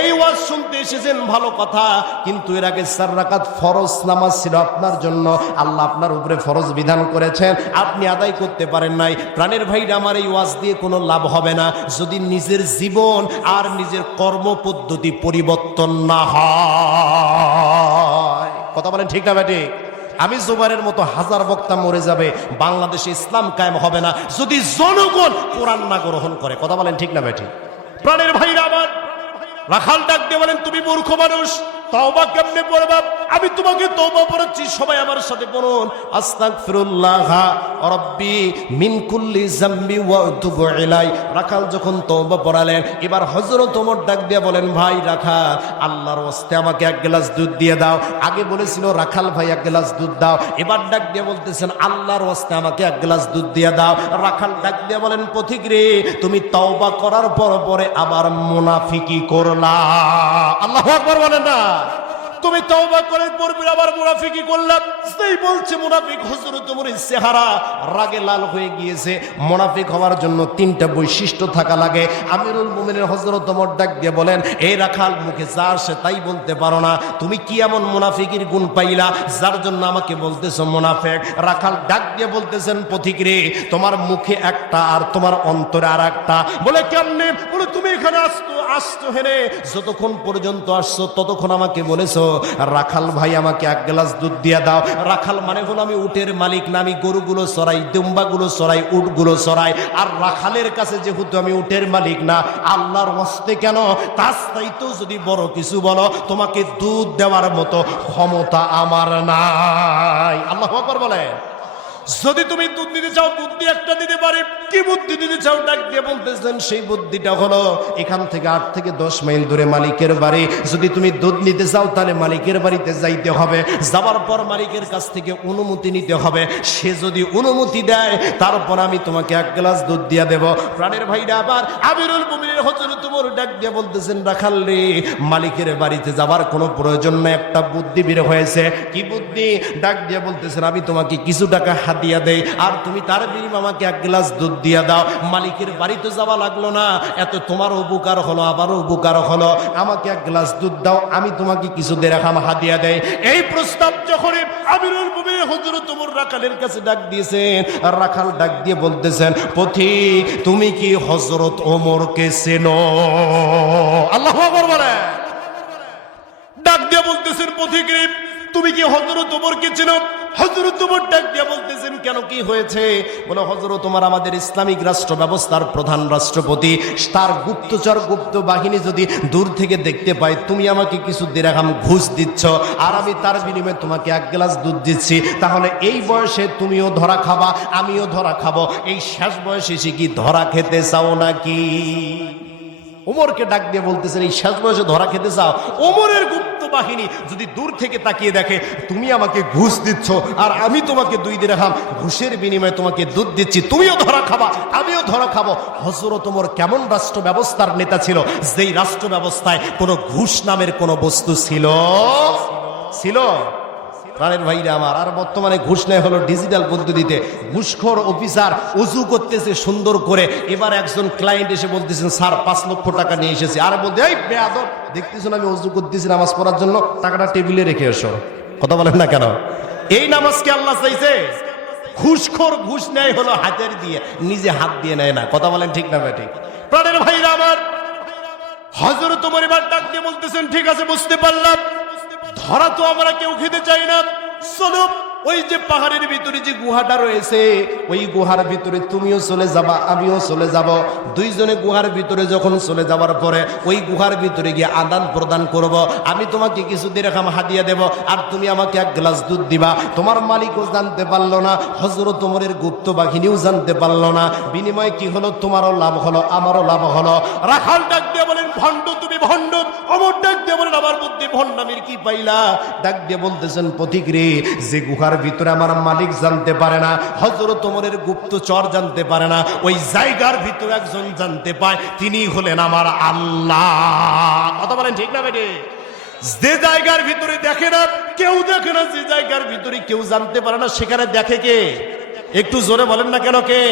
এই ওয়াজ শুনতে এসেছেন ভালো কথা, কিন্তু এর আগে 4 রাকাত ফরজ নামাজ ছিল আপনার জন্য, আল্লাহ আপনার উপরে ফরজ বিধান করেছেন, আপনি আদায় করতে পারেন নাই। প্রাণের ভাইরা আমার এই ওয়াজ দিয়ে কোনো লাভ হবে না যদি নিজের জীবন আর নিজের কর্ম পদ্ধতি পরিবর্তন না হয়। কথা বলেন ঠিক না বেটি? আমি জুবাইরের মতো হাজার বক্তা মরে যাবে, বাংলাদেশে ইসলাম কায়েম হবে না যদি জনগণ কোরআন না গ্রহণ করে। কথা বলেন ঠিক না বেটি? প্রাণের ভাইরা আমার রাখাল ডাক দিয়ে বলেন তুমি মূর্খ মানুষ, তওবা কেমনে পড়বা? আমি তোমাকে তওবা পড়াচ্ছি, সবাই আমার সাথে বলুন আস্তাগফিরুল্লাহ রাব্বি মিন কুল্লি যামবি ওয়া আতুবু ইলাই। রাখাল যখন তওবা পড়ালেন, এবার হযরত ওমর ডাক দিয়ে বলেন ভাই রাখাল, আল্লাহর ওয়াস্তে আমাকে এক গ্লাস দুধ দিয়ে দাও। আগে বলেছিল রাখাল ভাই এক গ্লাস দুধ দাও, এবার ডাক দিয়ে বলতেছেন আল্লাহর ওয়াস্তে আমাকে এক গ্লাস দুধ দিয়ে দাও। রাখাল ডাক দিয়ে বলেন পথিক রে, তুমি তওবা করার পরে আবার মুনাফিকি করলা। আল্লাহু আকবার বলেন না? তুমি তওবা করে পড়বে আবার মুনাফিকি করলাম। সেই বলছে মুনাফিক হযরত ওমরের চেহারা রাগে লাল হয়ে গিয়েছে। মুনাফিক হওয়ার জন্য 3টা বৈশিষ্ট্য থাকা লাগে। আমিরুল মুমিনিন হযরত ওমর ডাক দিয়ে বলেন এই রাখাল, মুখে যা আসে তাই বলতে পারো না, তুমি কি এমন মুনাফিকের গুণ পাইলা যার জন্য আমাকে বলতেছো মুনাফিক? রাখাল ডাক দিয়ে বলতেছেন পথিক রে, তোমার মুখে একটা আর তোমার অন্তরে আর একটা। বলে কেমনে? বলে তুমি এখানে আসছো হেনে, যতক্ষণ পর্যন্ত আসছো ততক্ষণ আমাকে বলেছো রাখাল ভাই আমাকে এক গ্লাস দুধ দিয়ে দাও। রাখাল মানে হলো আমি উটের মালিক না, আমি গরুগুলো চড়াই, দুম্বাগুলো চড়াই, উটগুলো চড়াই। আর রাখালের কাছে যেহেতু আমি উটের মালিক না, আল্লাহর হস্তে কেন তার চাইতেও যদি বড় কিছু বলো, তোমাকে দুধ দেওয়ার মতো ক্ষমতা আমার নাই। আল্লাহু আকবার বলে। যদি তুমি দুধ দিতে চাও, বুদ্ধি একটা দিতে পারে। কি বুদ্ধি দিতে চাও? ডাক দিয়ে বলতেছেন সেই বুদ্ধিটা হলো এখান থেকে 8 থেকে 10 মাইল দূরে মালিকের বাড়ি। যদি তুমি দুধ নিতে চাও তাহলে মালিকের বাড়িতে যাইতে হবে, যাবার পর মালিকের কাছ থেকে অনুমতি নিতে হবে। সে যদি অনুমতি দেয় তারপর আমি তোমাকে এক গ্লাস দুধ দিয়ে দেব। প্রাণের ভাইরা আবার আমিরুল মুমিনিন হযরত ওমর ডাক দিয়ে বলতেছেন রাখাল রে, মালিকের বাড়িতে যাবার কোনো প্রয়োজন নাই, একটা বুদ্ধি বের হয়েছে। কি বুদ্ধি? ডাক দিয়ে বলতেছেন আমি তোমাকে কিছু টাকা দিয়া দেই, আর তুমি তার বিনিময়ে আমাকে এক গ্লাস দুধ দিয়া দাও। মালিকের বাড়িতে যাওয়া লাগলো না, এত তোমার উপকার হলো, আমারও উপকার হলো। আমাকে এক গ্লাস দুধ দাও, আমি তোমাকে কিছু দেরাম হাদিয়া দেই। এই প্রস্তাব যখন আমিরুল মুমিনিন হযরত ওমর রাখালের কাছে ডাক দিয়েছেন, আর রাখাল ডাক দিয়ে বলতেছেন পথিক, তুমি কি হযরত ওমরকে চেনো? আল্লাহু আকবার বলে। ডাক দিয়ে বলতেছেন পথিক রে, তুমি কি হযরত ওমরকে চেনো? হযরত ওমর ডাক দিয়ে বলতেছেন কেন, কি হয়েছে? বলে হযরত ওমর আমাদের ইসলামিক রাষ্ট্র ব্যবস্থার প্রধান রাষ্ট্রপতি, তার গুপ্তচর গুপ্ত বাহিনী যদি দূর থেকে দেখতে পায় তুমি আমাকে কিছু দিরহাম ঘুষ দিচ্ছ আর আমি তার বিনিময়ে তোমাকে এক গ্লাস দুধ দিচ্ছি, তাহলে এই বয়সে তুমিও ধরা খাবা, আমিও ধরা খাবো। এই শেষ বয়সে এসে কি ধরা খেতে চাও নাকি? ওমরকে ডাক দিয়ে বলতেছেন এই শেষ বয়সে ধরা খেতে চাও? ওমরের গুপ্ত বাহিনী যদি দূর থেকে তাকিয়ে দেখে তুমি আমাকে ঘুষ দিচ্ছ আর আমি তোমাকে 2 দিরহাম ঘুষের বিনিময়ে তোমাকে দুধ দিচ্ছি, তুমিও ধরা খাবা, আমিও ধরা খাবো। হযরত ওমর কেমন রাষ্ট্র ব্যবস্থার নেতা ছিল, যেই রাষ্ট্র ব্যবস্থায় কোনো ঘুষ নামের কোনো বস্তু ছিল? প্রাণের ভাইরা আমার, আর বর্তমানে ঘুষ নেয় হলো ডিজিটাল পদ্ধতিতে। ঘুষখোর অফিসার অজু করতেছে সুন্দর করে, এবার একজন ক্লায়েন্ট এসে বলতেছেন স্যার 5 লক্ষ টাকা নিয়ে এসেছি। আর বলতে এই বেয়াদব, দেখতেছেন আমি অজু করতেছি নামাজ পড়ার জন্য, টাকাটা টেবিলে রেখে এসো। কথা বলেন না কেন? এই নামাজকে আল্লাহ চাইছে? ঘুষখোর ঘুষ নেয় হলো হাতের দিয়ে, নিজে হাত দিয়ে নেয় না। কথা বলেন ঠিক না ঠিক? প্রাণের ভাইরা আমার, হযরত ওমর এবার ডাক দিয়ে বলতেছেন ঠিক আছে বুঝতে পারলাম, ধরা তো আমরা কেউ খেতে চাই না, চলো ওই যে পাহাড়ের ভিতরে যে গুহাটা রয়েছে ওই গুহার ভিতরে তুমিও চলে যাবা, আমিও চলে যাব। 2 জনে গুহার ভিতরে যখন চলে যাবার পরে ওই গুহার ভিতরে গিয়ে আদান প্রদান করব। আমি তোমাকে কিছু দিরহাম হাদিয়া দেব আর তুমি আমাকে এক গ্লাস দুধ দিবা। তোমার মালিকও জানতে পারলো না, হযরত ওমরের গুপ্ত বাহিনীও জানতে পারলো না। বিনিময়ে কি হলো? তোমারও লাভ হলো, আমারও লাভ হলো। রাখাল ডাক দিয়ে বলেন ভণ্ড, তুমি ভণ্ড, ওমর ডাক দিয়ে বলেন আমার বুদ্ধি ভণ্ডামির কি পাইলা? ডাক দিয়ে বলতেছেন পথিক রে, যে গুহার ভিতরে আমার মালিক জানতে পারে না, হযরত ওমরের গুপ্তচর জানতে পারে না, ওই জায়গার ভিতরে একজন জানতে পায়, তিনি হলেন আমার আল্লাহ। কথা বলেন ঠিক না বেটে? যে জায়গার ভিতরে দেখে না কেউ, দেখে না, যে জায়গার ভিতরে কেউ জানতে পারে না, সেখানে দেখে কে? একটু জোরে বলেন না কেন কে?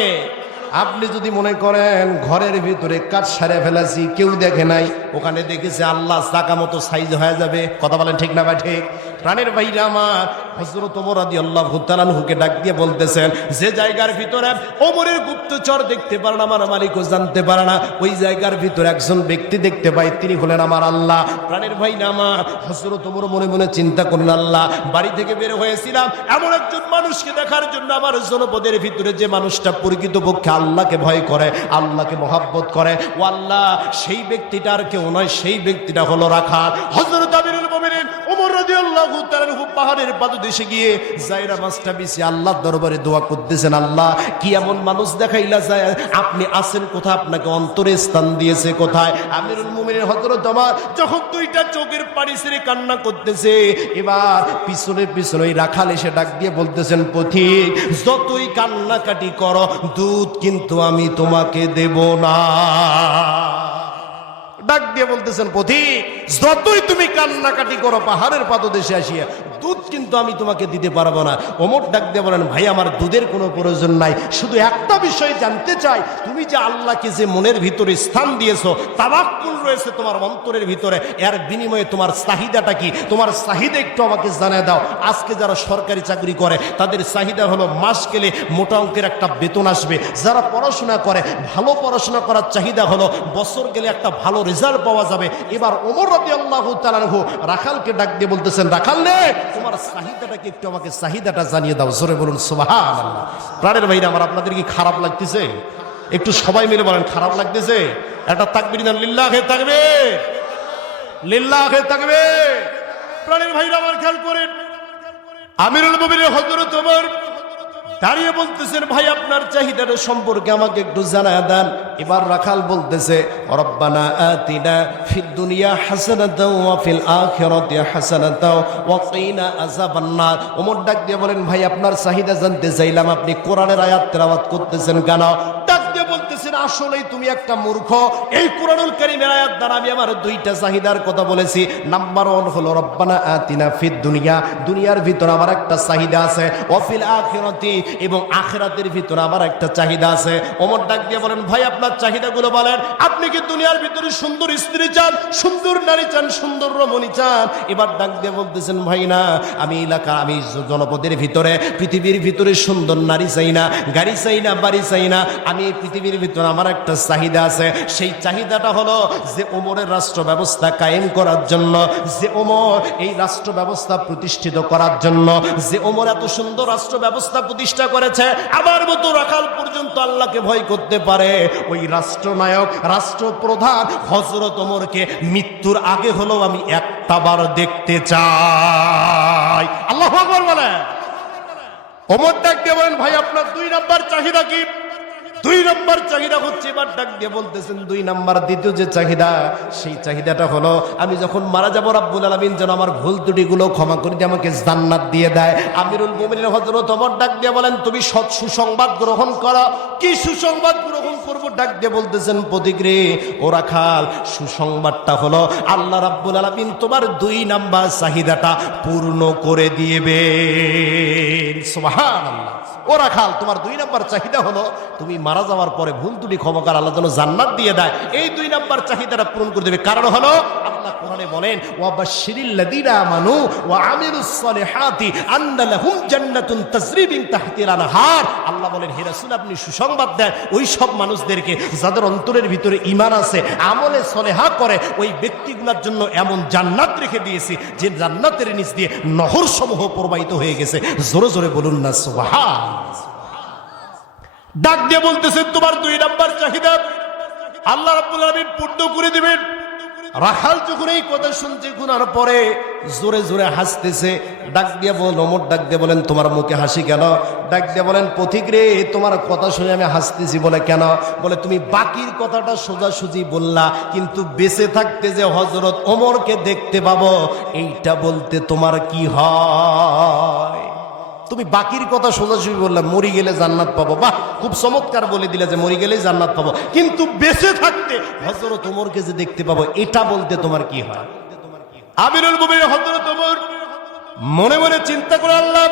আপনি যদি মনে করেন ঘরের ভিতরে কাজ সারে ফেলাছি কেউ দেখে নাই, ওখানে দেখেছে আল্লাহ চাকা মতো সাইজ হয়ে যাবে। কথা বলেন ঠিক না ভাই? ঠিক। প্রাণের ভাইরা আমার, হযরত ওমর রাদিয়াল্লাহু তাআলা আনহুকে ডাক দিয়ে বলতেছেন, যে জায়গার ভিতরে ওমরের গুপ্তচর দেখতে পারে না, আমার মালিকও জানতে পারে না, ওই জায়গার ভিতরে একজন ব্যক্তি দেখতে পায়, তিনি হলেন আমার আল্লাহ। প্রাণের ভাইরা আমার, হযরত ওমর মনে মনে চিন্তা করলেন, আল্লাহ, বাড়ি থেকে বের হয়েছিলাম এমন একজন মানুষকে দেখার জন্য, আমার জনপদের ভিতরে যে মানুষটা প্রকৃতপক্ষে আল্লাহকে ভয় করে, আল্লাহকে মহব্বত করে, ও আল্লাহ, সেই ব্যক্তিটা আর কেউ নয়, সেই ব্যক্তিটা হলো রাখাল। হযরত আমিরুল মুমিনিন ওমর রাদিয়াল্লাহু তাআলা পাহাড়ের পাদদেশে গিয়ে জায়রা মাছটা বিছিয়ে আল্লাহর দরবারে দোয়া করতেছেন, আল্লাহ, কি এমন মানুষ দেখাইলা যায়, আপনি আছেন কোথায়, আপনাকে অন্তরে স্থান দিয়েছে কোথায়? আমিরুল মুমিনিন হযরত ওমর যখন দুইটা চোখের পানি ছেড়ে কান্না করতেছে, এবার পিছনে পিছনে রাখাল এসে ডাক দিয়ে বলতেছেন, পথিক, যতই কান্নাকাটি করো, দুধ কিন্তু আমি তোমাকে দেব না। ডাক দিয়ে বলতেছেন, পথিক, যতই তুমি কান্নাকাটি করো পাহাড়ের পাদদেশে আসিয়া, দুধ কিন্তু আমি তোমাকে দিতে পারবো না। ওমর ডাক দিয়ে বলেন, ভাই, আমার দুধের কোনো প্রয়োজন নাই, শুধু একটা বিষয় জানতে চাই, তুমি যে আল্লাহকে যে মনের ভিতরে স্থান দিয়েছো, তাওয়াক্কুল রয়েছে তোমার অন্তরের ভিতরে, এর বিনিময়ে তোমার চাহিদাটা কি? তোমার চাহিদা একটু আমাকে জানিয়ে দাও। আজকে যারা সরকারি চাকরি করে তাদের চাহিদা হলো মাস গেলে মোটা অঙ্কের একটা বেতন আসবে, যারা পড়াশোনা করে ভালো পড়াশোনা করার চাহিদা হলো বছর গেলে একটা ভালো রেজাল্ট পাওয়া যাবে। এবার ওমর রাদিয়াল্লাহু তাআলা আনহু রাখালকে ডাক দিয়ে বলতেছেন, রাখাল রে, তোমার চাহিদাটাকে একটু আমাকে চাহিদাটা জানিয়ে দাও। জোরে বলুন সুবহানাল্লাহ। প্রাণের ভাইরা আমার, আপনাদের কি খারাপ লাগতেছে? একটু সবাই মিলে বলেন, খারাপ লাগতেছে? একটা তাকবীর দেন, লিল্লাহে তাকবীর, লিল্লাহে তাকবীর। প্রাণের ভাইরা আমার, খেয়াল করেন, আমিরুল মুমিনিন হযরত ওমর দাঁড়িয়ে বলতেছেন, ভাই, আপনার চাহিদাটা সম্পর্কে আমাকে একটু জানায় দেন। এবার রাখাল বলতেছে, রব্বানা আতিনা ফিদ দুনিয়া হাসানাতাও ওয়া ফিল আখিরাতি হাসানাতাও ওয়া কিনা আযাবান্নার। ওমর ডাক দিয়ে বলেন, ভাই, আপনার চাহিদা জানতে চাইলাম, আপনি কোরআনের আয়াত তেলাওয়াত করতেছেন কেন? ডাক দিয়ে বলতেছেন, আসলেই তুমি একটা মূর্খ। এই কোরআনুল কারীমের আয়াত দ্বারা আমি আমার দুইটা চাহিদার কথা বলেছি। নাম্বার 1 হলো রব্বানা আতিনা ফিদ দুনিয়া, দুনিয়ার ভিতর আমার একটা চাহিদা আছে, ওয়া ফিল আখিরাতি, এবং আখিরাতের ভিতরে আমার একটা চাহিদা আছে। ওমর ডাক দিয়ে বলেন, ভাই, আপনার চাহিদাগুলো বলেন। আপনি কি দুনিয়ার ভিতরে সুন্দর স্ত্রী চান, সুন্দর নারী চান, সুন্দর রমণী চান? এবার ডাক দিয়ে বলতেছেন, ভাই, না, আমি এলাকা, আমি জনপদের ভিতরে, পৃথিবীর ভিতরে সুন্দর নারী চাই না, গাড়ি চাই না, বাড়ি চাই না। আমি এই পৃথিবীর ভিতরে আমার একটা চাহিদা আছে। সেই চাহিদাটা হলো যে ওমরের রাষ্ট্র ব্যবস্থা কায়েম করার জন্য, যে ওমর এই রাষ্ট্র ব্যবস্থা প্রতিষ্ঠিত করার জন্য, যে ওমর এত সুন্দর রাষ্ট্র ব্যবস্থা প্রতিষ্ঠা করেছে, আমার মতো রাখাল পর্যন্ত আল্লাহকে ভয় করতে পারে, ওই রাষ্ট্রনায়ক, রাষ্ট্রপ্রধান হযরত ওমরকে মৃত্যুর আগে হলেও আমি একটা বার দেখতে চাই। আল্লাহু আকবার বলেন। ওমর ডাক দিয়ে বলেন, ভাই, আপনার 2 নাম্বার চাহিদা কি? 2 নাম্বার চাহিদা হচ্ছে, এবার ডাক দিয়ে বলতেছেন, 2 নাম্বার, দ্বিতীয় যে চাহিদা, সেই চাহিদাটা হলো, আমি যখন মারা যাব, রব্বুল আলামিন যেন আমার ভুল ত্রুটিগুলো ক্ষমা করে দিয়ে আমাকে জান্নাত দিয়ে দেয়। আমিরুল মুমিনিন হযরত ওমর ডাক দিয়ে বলেন, তুমি সুসংবাদ গ্রহণ করো। কি সুসংবাদ গ্রহণ করব? ডাক দিয়ে বলতেছেন, পথিক রে, ও রাখাল, সুসংবাদটা হলো আল্লাহ রাব্বুল আলামিন তোমার 2 নাম্বার চাহিদাটা পূর্ণ করে দিবেন। সুবহানাল্লাহ। ও রাখাল, তোমার 2 নাম্বার চাহিদা হলো, তুমি মারা যাওয়ার পরে ভুল ত্রুটি ক্ষমা করে আল্লাহ যেন জান্নাত দিয়ে দেয়। এই 2 নাম্বার চাহিদাটা পূরণ করে দেবে। কারণ হলো, আল্লাহ কোরআনে বলেন, ওয়া বাশশিরিল লাযিনা আমানু ওয়া আমিলুস সালিহাতি আন্না লাহুম জান্নাতুন তাজরি মিন তাহতিল আনহার। আল্লাহ বলেন, হে রাসূল, আপনি সুসংবাদ দেন ওই সব মানুষদেরকে যাদের অন্তরের ভিতরে ঈমান আছে, আমলে সলেহা করে, ওই ব্যক্তিগুলোর জন্য এমন জান্নাত রেখে দিয়েছি যে জান্নাতের নিচ দিয়ে নহর সমূহ প্রবাহিত হয়ে গেছে। জোরে জোরে বলুন না সুবহান। ডাক দিয়ে বলতেছেন, তোমার 2 নাম্বার চাহিদা আল্লাহ রাব্বুল আলামিন পূর্ণ করে দিবেন। রাখাল যখন এই কথা শুনছে, শোনার পরে জোরে জোরে হাসতেছে। ডাক দিয়ে বলেন, ওমর ডাক দিয়ে বলেন, তোমার মুখে হাসি কেন? ডাক দিয়ে বলেন, পথিক রে, তোমার কথা শুনে আমি হাসতেছি। বলে কেন? বলে তুমি বাকির কথাটা সোজাসুজি বললা, কিন্তু বেঁচে থাকতে যে হযরত ওমরকে দেখতে পাবো, এইটা বলতে তোমার কি হয়? তুমি বাকির কথা সোজাসুজি বললা, মরি গেলে জান্নাত পাবো। বাহ, খুব চমৎকার বলে দিলে যে মরি গেলেই জান্নাত পাবো, কিন্তু বেঁচে থাকতে হযরত ওমরকে যে দেখতে পাবো, এটা বলতে তোমার কি হয়? আমিরুল মুমিনিন হযরত ওমর মনে মনে চিন্তা করে, আল্লাহ,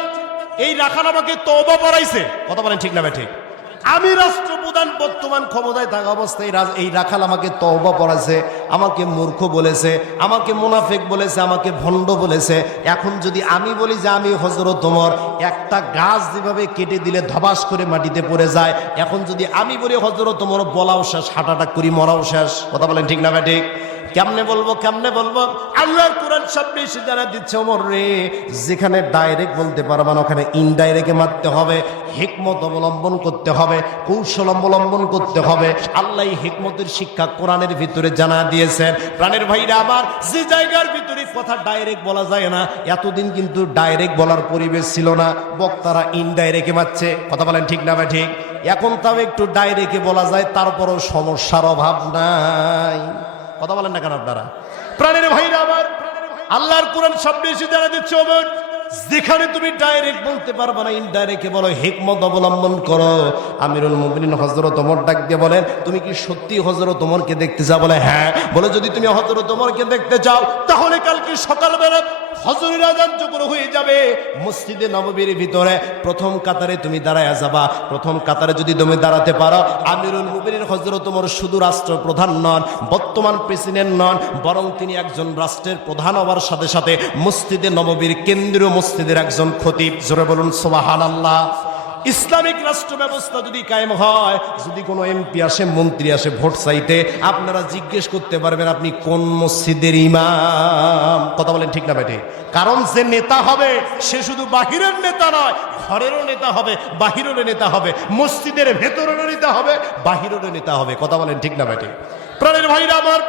এই রাখাল আমাকে তওবা পড়াইছে। কথা বলেন ঠিক না ভাই? ঠিক। আমি রাষ্ট্রপ্রধান, বর্তমান ক্ষমতায় থাকা অবস্থায় এই রাখাল আমাকে তওবা পড়াছে, আমাকে মূর্খ বলেছে, আমাকে মুনাফিক বলেছে, আমাকে ভণ্ড বলেছে। এখন যদি আমি বলি যে আমি হযরত ওমর, একটা গাছ যেভাবে কেটে দিলে ধবাস করে মাটিতে পড়ে যায়, এখন যদি আমি বলি হযরত ওমর, বলাও শেষ, হার্ট অ্যাটাক করি মরাও শেষ। কথা বলেন ঠিক না ভাই? ঠিক। কেমনে বলবো, কেমনে বলবো? আল্লাহর কোরআন সামনে এসে জানা দিচ্ছে, ওমর রে, যেখানে ডাইরেক্ট বলতে পারবা না, ওখানে ইনডাইরেক্টে মারতে হবে, হিকমত অবলম্বন করতে হবে, কৌশল অবলম্বন করতে হবে। আল্লাহ হিকমতের শিক্ষা কোরআনের ভিতরে জানা দিয়েছেন। প্রাণের ভাইরা আমার, যে জায়গার ভিতরে কথা ডাইরেক্ট বলা যায় না, এতদিন কিন্তু ডাইরেক্ট বলার পরিবেশ ছিল না, বক্তারা ইনডাইরেক্টে মারছে। কথা বলেন ঠিক না ভাই? ঠিক। এখন তাও একটু ডাইরেক্টে বলা যায়, তারপরও সমস্যার অভাব নাই। কথা বলেন না কেন আপনারা? প্রাণের ভাইরা আমার, আল্লাহর কোরআন সামনে এসে জানা দিচ্ছে, ওমর, যেখানে তুমি ডাইরেক্ট বলতে পারবে না, ইনডাইরেক্টে বলো, হিকমত অবলম্বন করো। আমিরুল মুমিনিন হযরত ওমর ডাক দিয়ে বলেন, তুমি কি সত্যি হযরত ওমরকে দেখতে চাও? বলে হ্যাঁ। বলে যদি তুমি হযরত ওমরকে দেখতে চাও, তাহলে কালকে সকালবেলা ফজরের আযান যখন হয়ে যাবে, মসজিদে নববীর ভিতরে প্রথম কাতারে তুমি দাঁড়ায় যাবা। প্রথম কাতারে যদি তুমি দাঁড়াতে পারো, আমিরুল মুমিনিন হযরত ওমর শুধু রাষ্ট্রপ্রধান নন, বর্তমান প্রেসিডেন্ট নন, বরং তিনি একজন রাষ্ট্রের প্রধান হওয়ার সাথে সাথে মসজিদে নববীর কেন্দ্রীয় মসজিদের একজন খতিব। জোরে বলুন সুবহানাল্লাহ। ইসলামিক রাষ্ট্র ব্যবস্থা যদি কায়েম হয়, যদি কোনো এমপি আসে, মন্ত্রী আসে ভোট চাইতে, আপনারা জিজ্ঞেস করতে পারবেন আপনি কোন মসজিদের ইমাম। কথা বলেন ঠিক না বেটে? কারণ যে নেতা হবে, সে শুধু বাহিরের নেতা নয়, ঘরেরও নেতা হবে, বাহিরেরও নেতা হবে, মসজিদের ভেতরেরও নেতা হবে, বাহিরেরও নেতা হবে। কথা বলেন ঠিক না বেটে? প্রাণের ভাইরা আমার,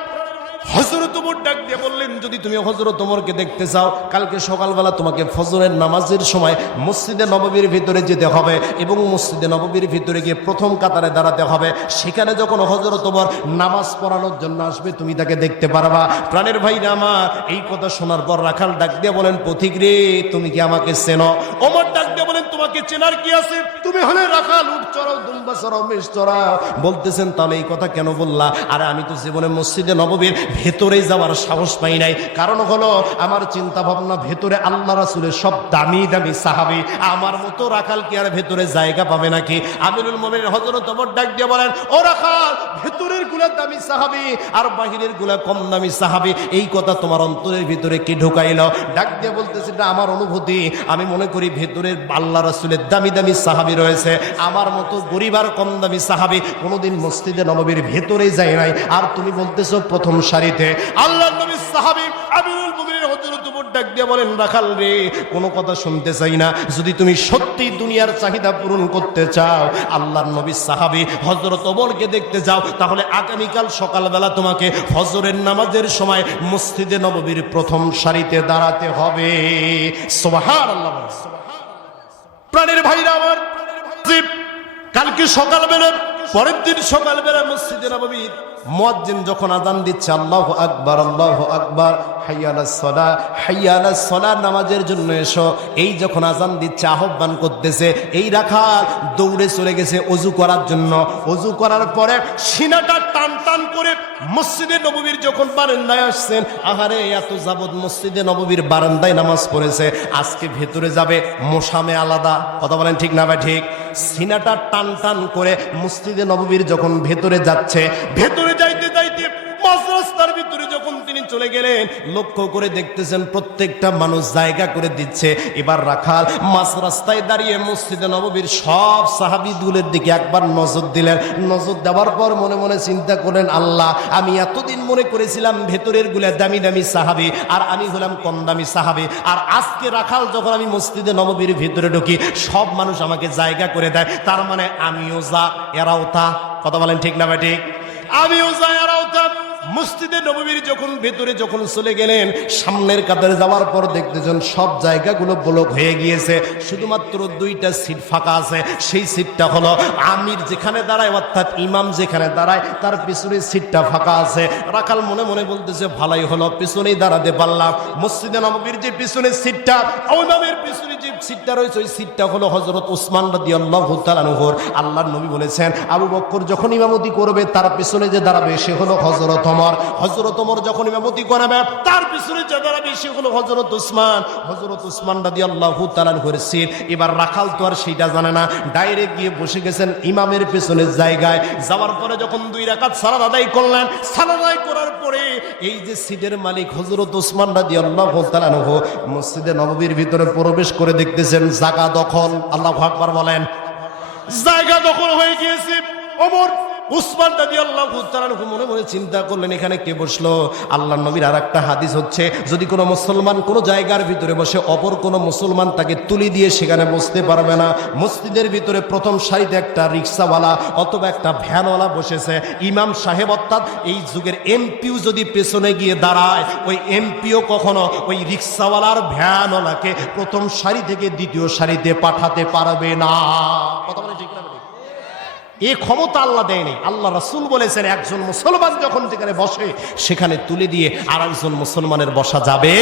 হযরত ওমর ডাক দিয়ে বললেন, যদি তুমি হযরত ওমরকে দেখতে চাও, কালকে সকালবেলা তোমাকে ফজরের নামাজের সময় মসজিদে নববীর ভিতরে যেতে হবে, এবং মসজিদে নববীর ভিতরে গিয়ে প্রথম কাতারে দাঁড়াতে হবে। সেখানে যখন হযরত ওমর নামাজ পড়ানোর জন্য আসবে, তুমি তাকে দেখতে পারবা। প্রাণের ভাইরা আমার, এই কথা শোনার পর রাখাল ডাক দিয়ে বলেন, পথিক রে, তুমি কি আমাকে চেনো? ওমর ডাক দিয়ে বলেন, তোমাকে চেনার কি আছে? তুমি হলে রাখাল, উট চড়াও, দুম্বা চড়াও, মেষ চড়াও। বলতেছেন, তাহলে এই কথা কেন বললা? আরে আমি তো জীবনে মসজিদে নববীর ভেতরে যাওয়ার সাহস পাই নাই। কারণ হলো, আমার চিন্তা ভাবনা, ভেতরে আল্লাহ রাসূলের সব দামি দামি সাহাবী, আমার মতো রাখাল কি আর ভেতরে জায়গা পাবে নাকি? আমিরুল মুমিনিন হযরত ওমর ডাক দিয়ে বলেন, ও রাখাল, ভেতরের গুলা দামি সাহাবী আর বাহিরের গুলা কম দামি সাহাবী, এই কথা তোমার অন্তরের ভিতরে কে ঢুকাইলো? ডাক দিয়ে বলতেছে, এটা আমার অনুভূতি। আমি মনে করি ভেতরের আল্লাহ রাসূলের দামি দামি সাহাবী রয়েছে, আমার মতো গরিব আর কম দামি সাহাবী কোনোদিন মসজিদে নববীর ভেতরে যায় নাই। আর তুমি বলতেছো প্রথম সারিতে। আল্লাহর নবী সাহাবী আমিরুল মুমিনিন হযরত ওমর ডাক দিয়ে বলেন, রাখাল রে, কোনো কথা শুনতে চাই না। যদি তুমি সত্যি দুনিয়ার চাহিদা পূরণ করতে চাও, আল্লাহর নবী সাহাবী হযরত ওমরকে দেখতে চাও, তাহলে আগামীকাল সকালবেলা তোমাকে ফজরের নামাজের সময় মসজিদে নববীর প্রথম সারিতে দাঁড়াতে হবে। সুবহানাল্লাহ। প্রাণের ভাইরা আমার, কালকে সকালবেলা, পরের দিন সকালবেলা মসজিদে নববীর মুয়াজ্জিন যখন আযান দিচ্ছে, আল্লাহু আকবার, আল্লাহু আকবার, হাইয়া আলাস সালাহ, হাইয়া আলাস সালাহ, নামাজের জন্য এসো, এই যখন আযান দিচ্ছে, আহ্বান করতেছে, এই রাখাল দৌড়ে চলে গেছে ওযু করার জন্য। ওযু করার পরে সিনাটা টান টান করে মসজিদে নববীর যখন বারান্দায় আসছেন, আহারে, এত যাবত মসজিদে নববীর বারান্দায় নামাজ পড়েছে, আজকে ভেতরে যাবে, মোসামে আলাদা। কথা বলেন ঠিক না ভাই? ঠিক। সিনাটা টান টান করে মসজিদে নববীর যখন ভেতরে যাচ্ছে, ভেতরে যাইতে যাইতে মাঝ রাস্তার ভিতরে যখন তিনি চলে গেলেন, লক্ষ্য করে দেখতেছেন প্রত্যেকটা মানুষ জায়গা করে দিচ্ছে। এবার রাখাল মাঝ রাস্তায় দাঁড়িয়ে মসজিদে নববীর সব সাহাবীদের দিকে একবার নজর দিলেন। নজর দেওয়ার পর মনে মনে চিন্তা করলেন, আল্লাহ, আমি এতদিন মনে করেছিলাম ভেতরের গুলা দামি দামি সাহাবী, আর আমি হলাম কম দামি সাহাবী, আর আজকে রাখাল যখন আমি মসজিদে নববীর ভিতরে ঢুকি, সব মানুষ আমাকে জায়গা করে দেয়, তার মানে আমিও যা, এরাও তা। কথা বলেন ঠিক না ভাই? ঠিক। আমিও যা, এরাও তা। মসজিদে নববীর যখন ভেতরে যখন চলে গেলেন, সামনের কাতারে যাওয়ার পর দেখতেছেন সব জায়গাগুলো ব্লক হয়ে গিয়েছে, শুধুমাত্র 2টা সিট ফাঁকা আছে। সেই সিটটা হলো আমির যেখানে দাঁড়ায়, অর্থাৎ ইমাম যেখানে দাঁড়ায় তার পিছনে সিটটা ফাঁকা আছে। রাখাল মনে মনে বলতেছে ভালোই হলো, পিছনেই দাঁড়াতে পারলাম। মসজিদে নববীর যে পিছনের সিটটা, ইমামের পিছনে যে সিটটা রয়েছে, ওই সিটটা হলো হযরত ওসমান রাদিয়াল্লাহু তাআলা আনহুর। আল্লাহর নবী বলেছেন আবু বকর যখন ইমামতি করবে তার পিছনে যে দাঁড়াবে সে হলো হযরত ওমর। হযরত ওমর যখন ইমামতি করাবে তার পিছনে যে দাঁড়াবে সে হলো হযরত ওসমান। হযরত ওসমান রাদিয়াল্লাহু তাআলা আনহুর সিট। এবার রাখাল তো আর সেইটা জানে না, ডাইরেক্ট গিয়ে বসে গেছেন ইমামের পিছনের জায়গায়। যাওয়ার পরে যখন 2 রাকাত সালাত আদায় করলেন, সালাত আদায় করার পরে এই যে সিটের মালিক হযরত ওসমান রাদিয়াল্লাহু তাআলা আনহু মসজিদে নববীর ভিতরে প্রবেশ করে দেখতেছেন জায়গা দখল। আল্লাহু আকবার বলেন। জায়গা দখল হয়ে গিয়েছে। ওমর উসমান রাদিয়াল্লাহু তাআলা আনহু মনে মনে চিন্তা করলেন এখানে কে বসলো। আল্লাহর নবীর আরেকটা হাদিস হচ্ছে, যদি কোনো মুসলমান কোনো জায়গার ভিতরে বসে অপর কোনো মুসলমান তাকে তুলি দিয়ে সেখানে বসতে পারবে না। মসজিদের ভিতরে প্রথম সারিতে একটা রিকশাওয়ালা অথবা একটা ভ্যানওয়ালা বসেছে। ইমাম সাহেব অর্থাৎ এই যুগের এমপিও যদি পেছনে গিয়ে দাঁড়ায়, ওই এমপিও কখনো ওই রিকশাওয়ালার ভ্যানওয়ালাকে প্রথম সারি থেকে দ্বিতীয় সারিতে পাঠাতে পারবে না। কথা বলে ঠিক না? এই ক্ষমতা আল্লাহ দেয়নি। আল্লাহ রাসূল বলেছেন একজন মুসলমান যখন যেখানে বসে সেখানে তুলে দিয়ে আর একজন মুসলমানের বসা যাবে,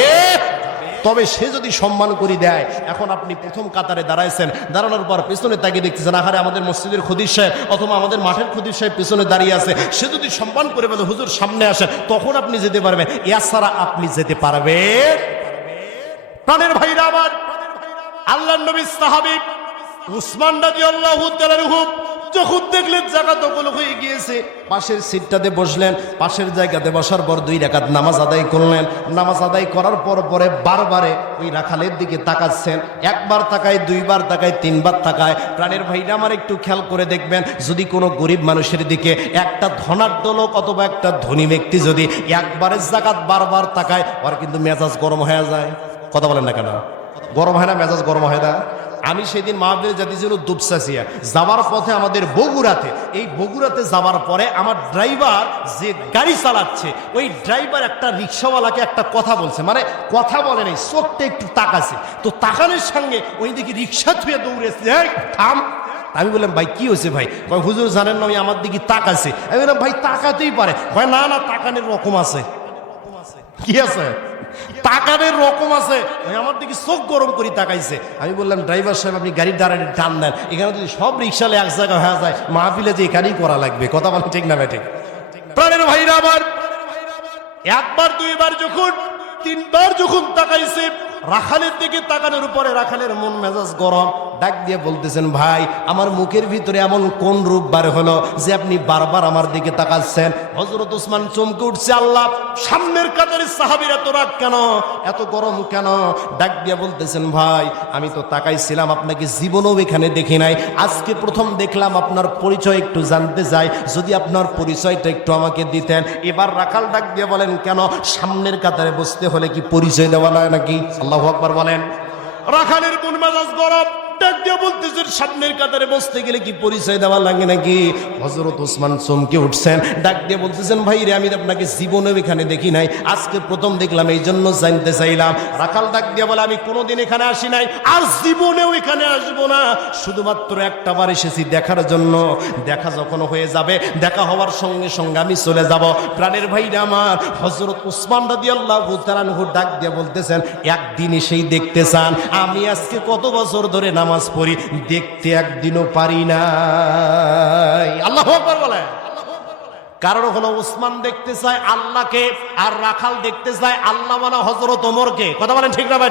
তবে সে যদি সম্মান করে দেয়। এখন আপনি প্রথম কাতারে দাঁড়াইছেন, দাঁড়ানোর পর পেছনে তাকিয়ে দেখতেছেন আহারে আমাদের মসজিদের খতিব সাহেব অথবা আমাদের মাঠের খতিব সাহেব পেছনে দাঁড়িয়ে আছে, সে যদি সম্মান করে বলে হুজুর সামনে আসেন, তখন আপনি যেতে পারবেন, এছাড়া আপনি যেতে পারবেন। প্রাণের ভাইরা আমার, আল্লাহর নবী সাহাবী উসমান রাদিয়াল্লাহু তাআলা আনহু যখন দেখলেন জায়গা দখল হয়ে গিয়েছে, পাশের সিটটাতে বসলেন। পাশের জায়গাতে বসার পর 2 রাকাত নামাজ আদায় করলেন। নামাজ আদায় করার পর পরে বারবারে ওই রাখালের দিকে তাকাচ্ছেন। একবার তাকায়, 2বার তাকায়, 3বার তাকায়। প্রাণের ভাইরা আমার একটু খেয়াল করে দেখবেন, যদি কোনো গরিব মানুষের দিকে একটা ধনাঢ্য লোক অথবা একটা ধনী ব্যক্তি যদি একবারের জাকাত বারবার তাকায়, ওর কিন্তু মেজাজ গরম হয়ে যায়। কথা বলেন না কেন? গরম হয় না? মেজাজ গরম হয় না? আমি সেদিন মাহফিলে জাতি ছিল দুপসাসিয়া, যাওয়ার পথে আমাদের বগুড়াতে, এই বগুড়াতে যাওয়ার পরে আমার ড্রাইভার যে গাড়ি চালাচ্ছে ওই ড্রাইভার একটা রিক্সাওয়ালাকে একটা কথা বলছে, মানে কথা বলে নাই, চোখটা একটু তাকাছে। তো তাকানোর সঙ্গে ওই দিকে রিক্সা থুয়ে দৌড়েছে, এই থাম। আমি বললাম ভাই কি হয়েছে ভাই? কয় হুজুর জানেন না, আমি আমার দিকে তাকাছে। আমি বললাম ভাই তাকাতেই পারে। ভাই না না, তাকানোর রকম আছে। কি আছে? তাকানের রকম আছে। আমার দিকে চোখ গরম করে তাকাইছে। আমি বললাম ড্রাইভার সাহেব আপনি গাড়ির দাঁড়ানি টান দেন, এখানে যদি সব রিক্সালে এক জায়গা হয়ে যায় মাহফিলে যে এখানেই করা লাগবে। কথা বলেন ঠিক না? ঠিক। প্রাণের ভাইরা আমার, একবার 2বার যখন 3বার যখন তাকাইছে, রাখালের দিকে তাকানোর উপরে রাখালের মন মেজাজ গরম। ডাক দিয়ে বলতেছেন ভাই আমার মুখের ভিতরে এমন কোন রূপ বার হলো যে আপনি বারবার আমার দিকে তাকাচ্ছেন? হযরত ওসমান চমকে উঠছে, আল্লাহ সামনের কাতারের সাহাবীরা এত রাগ কেন, এত গরম কেন? ডাক দিয়ে বলতেছেন ভাই আমি তো তাকাইছিলাম, আপনাকে জীবনেও এখানে দেখি নাই, আজকে প্রথম দেখলাম, আপনার পরিচয় একটু জানতে চাই, যদি আপনার পরিচয়টা একটু আমাকে দিতেন। এবার রাখাল ডাক দিয়ে বলেন কেন, সামনের কাতারে বসতে হলে কি পরিচয় দেওয়া লাগে নাকি? আল্লাহু আকবার বলেন। রাখালের মন মেজাজ গরম, ডাক দিয়ে বলতেছেন সামনের কাতারে বসতে গেলে কি পরিচয় দেওয়া লাগে নাকি? হযরত ওসমান চমকে উঠছেন, ডাক দিয়ে বলতেছেন ভাই রে আমি আপনাকে জীবনেও এখানে দেখি নাই, আজকে প্রথম দেখলাম, এই জন্য জানতে চাইলাম। রাখাল ডাক দিয়ে বলে আমি কোনোদিন এখানে আসি নাই, আর জীবনেও এখানে আসবো না, শুধুমাত্র একটা বার এসেছি দেখার জন্য। দেখা যখন হয়ে যাবে, দেখা হওয়ার সঙ্গে সঙ্গে আমি চলে যাব। প্রাণের ভাইরা আমার, হযরত ওসমান রাদিয়াল্লাহু তাআলা আনহু ডাক দিয়ে বলতেছেন একদিন এসেই দেখতে চান? আমি আজকে কত বছর ধরে নামাজ পড়ি, দেখতে একদিনও পারি নাই। আল্লাহু আকবার বলেন। কারণ হলো ওসমান দেখতে চায় আল্লাহকে, আর রাখাল দেখতে চায় আল্লাহ মানে হযরত ওমরকে। কথা বলেন ঠিক না ভাই?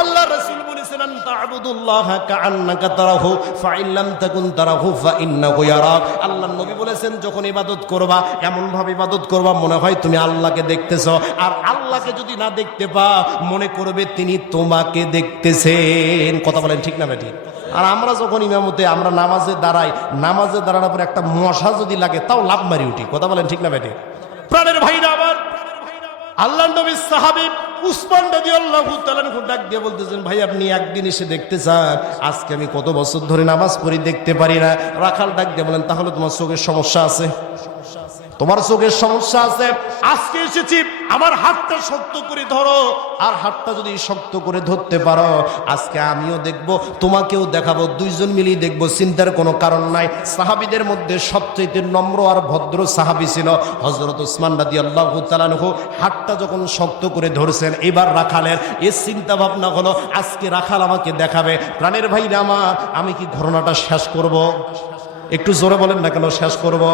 আল্লাহ রাসূল বলেছেন তা'বুদুল্লাহা কাআন্নাকা তারাহু ফাইন লাম তাকুন তারাহু ফাইন্নাহু ইয়ারাক। আল্লাহর নবী বলেছেন যখন ইবাদত করবা এমন ভাবে ইবাদত করবা মনে হয় তুমি আল্লাহকে দেখতেছো, আর আল্লাহকে যদি না দেখতে পাও মনে করবে তিনি তোমাকে দেখতেছেন। কথা বলেন ঠিক না ভাই? আর আমরা যখন ইমামতে আমরা নামাজে দাঁড়াই, নামাজে দাঁড়ানোর পর একটা মশা যদি লাগে তাও লাভ মারি উঠি। কথা বলেন ঠিক না ভাই? প্রাণের ভাইরা আমার, আল্লাহর নবীর সাহাবী উসমান রাদিয়াল্লাহু তাআলা আনহু ডাক দিয়ে বলতেছেন ভাই আপনি একদিন এসে দেখতে চান? আজকে আমি কত বছর ধরে নামাজ পড়ি দেখতে পারি না। রাখাল ডাক দিয়ে বলেন তাহলে তোমার চোখের সমস্যা আছে। তোমার চোখের সমস্যা আছে, আজকে এসেছি আমার হাতটা শক্ত করে ধরো। আর হাতটা যদি শক্ত করে ধরতে পারো, আজকে আমিও দেখব, তোমাকেও দেখাবো, দুইজন মিলিয়ে দেখবো, চিন্তার কোনো কারণ নাই। সাহাবীদের মধ্যে সবচেয়ে নম্র আর ভদ্র সাহাবী ছিল হযরত ওসমান রাদিয়াল্লাহু তাআলা আনহু। হাতটা যখন শক্ত করে ধরছেন, এবার রাখালের এই চিন্তা ভাবনা হলো, আজকে রাখাল আমাকে দেখাবে। প্রাণের ভাইরা আমার, আমি কি ঘটনাটা শেষ করব? একটু জোরে বলেন না কেন শেষ করব?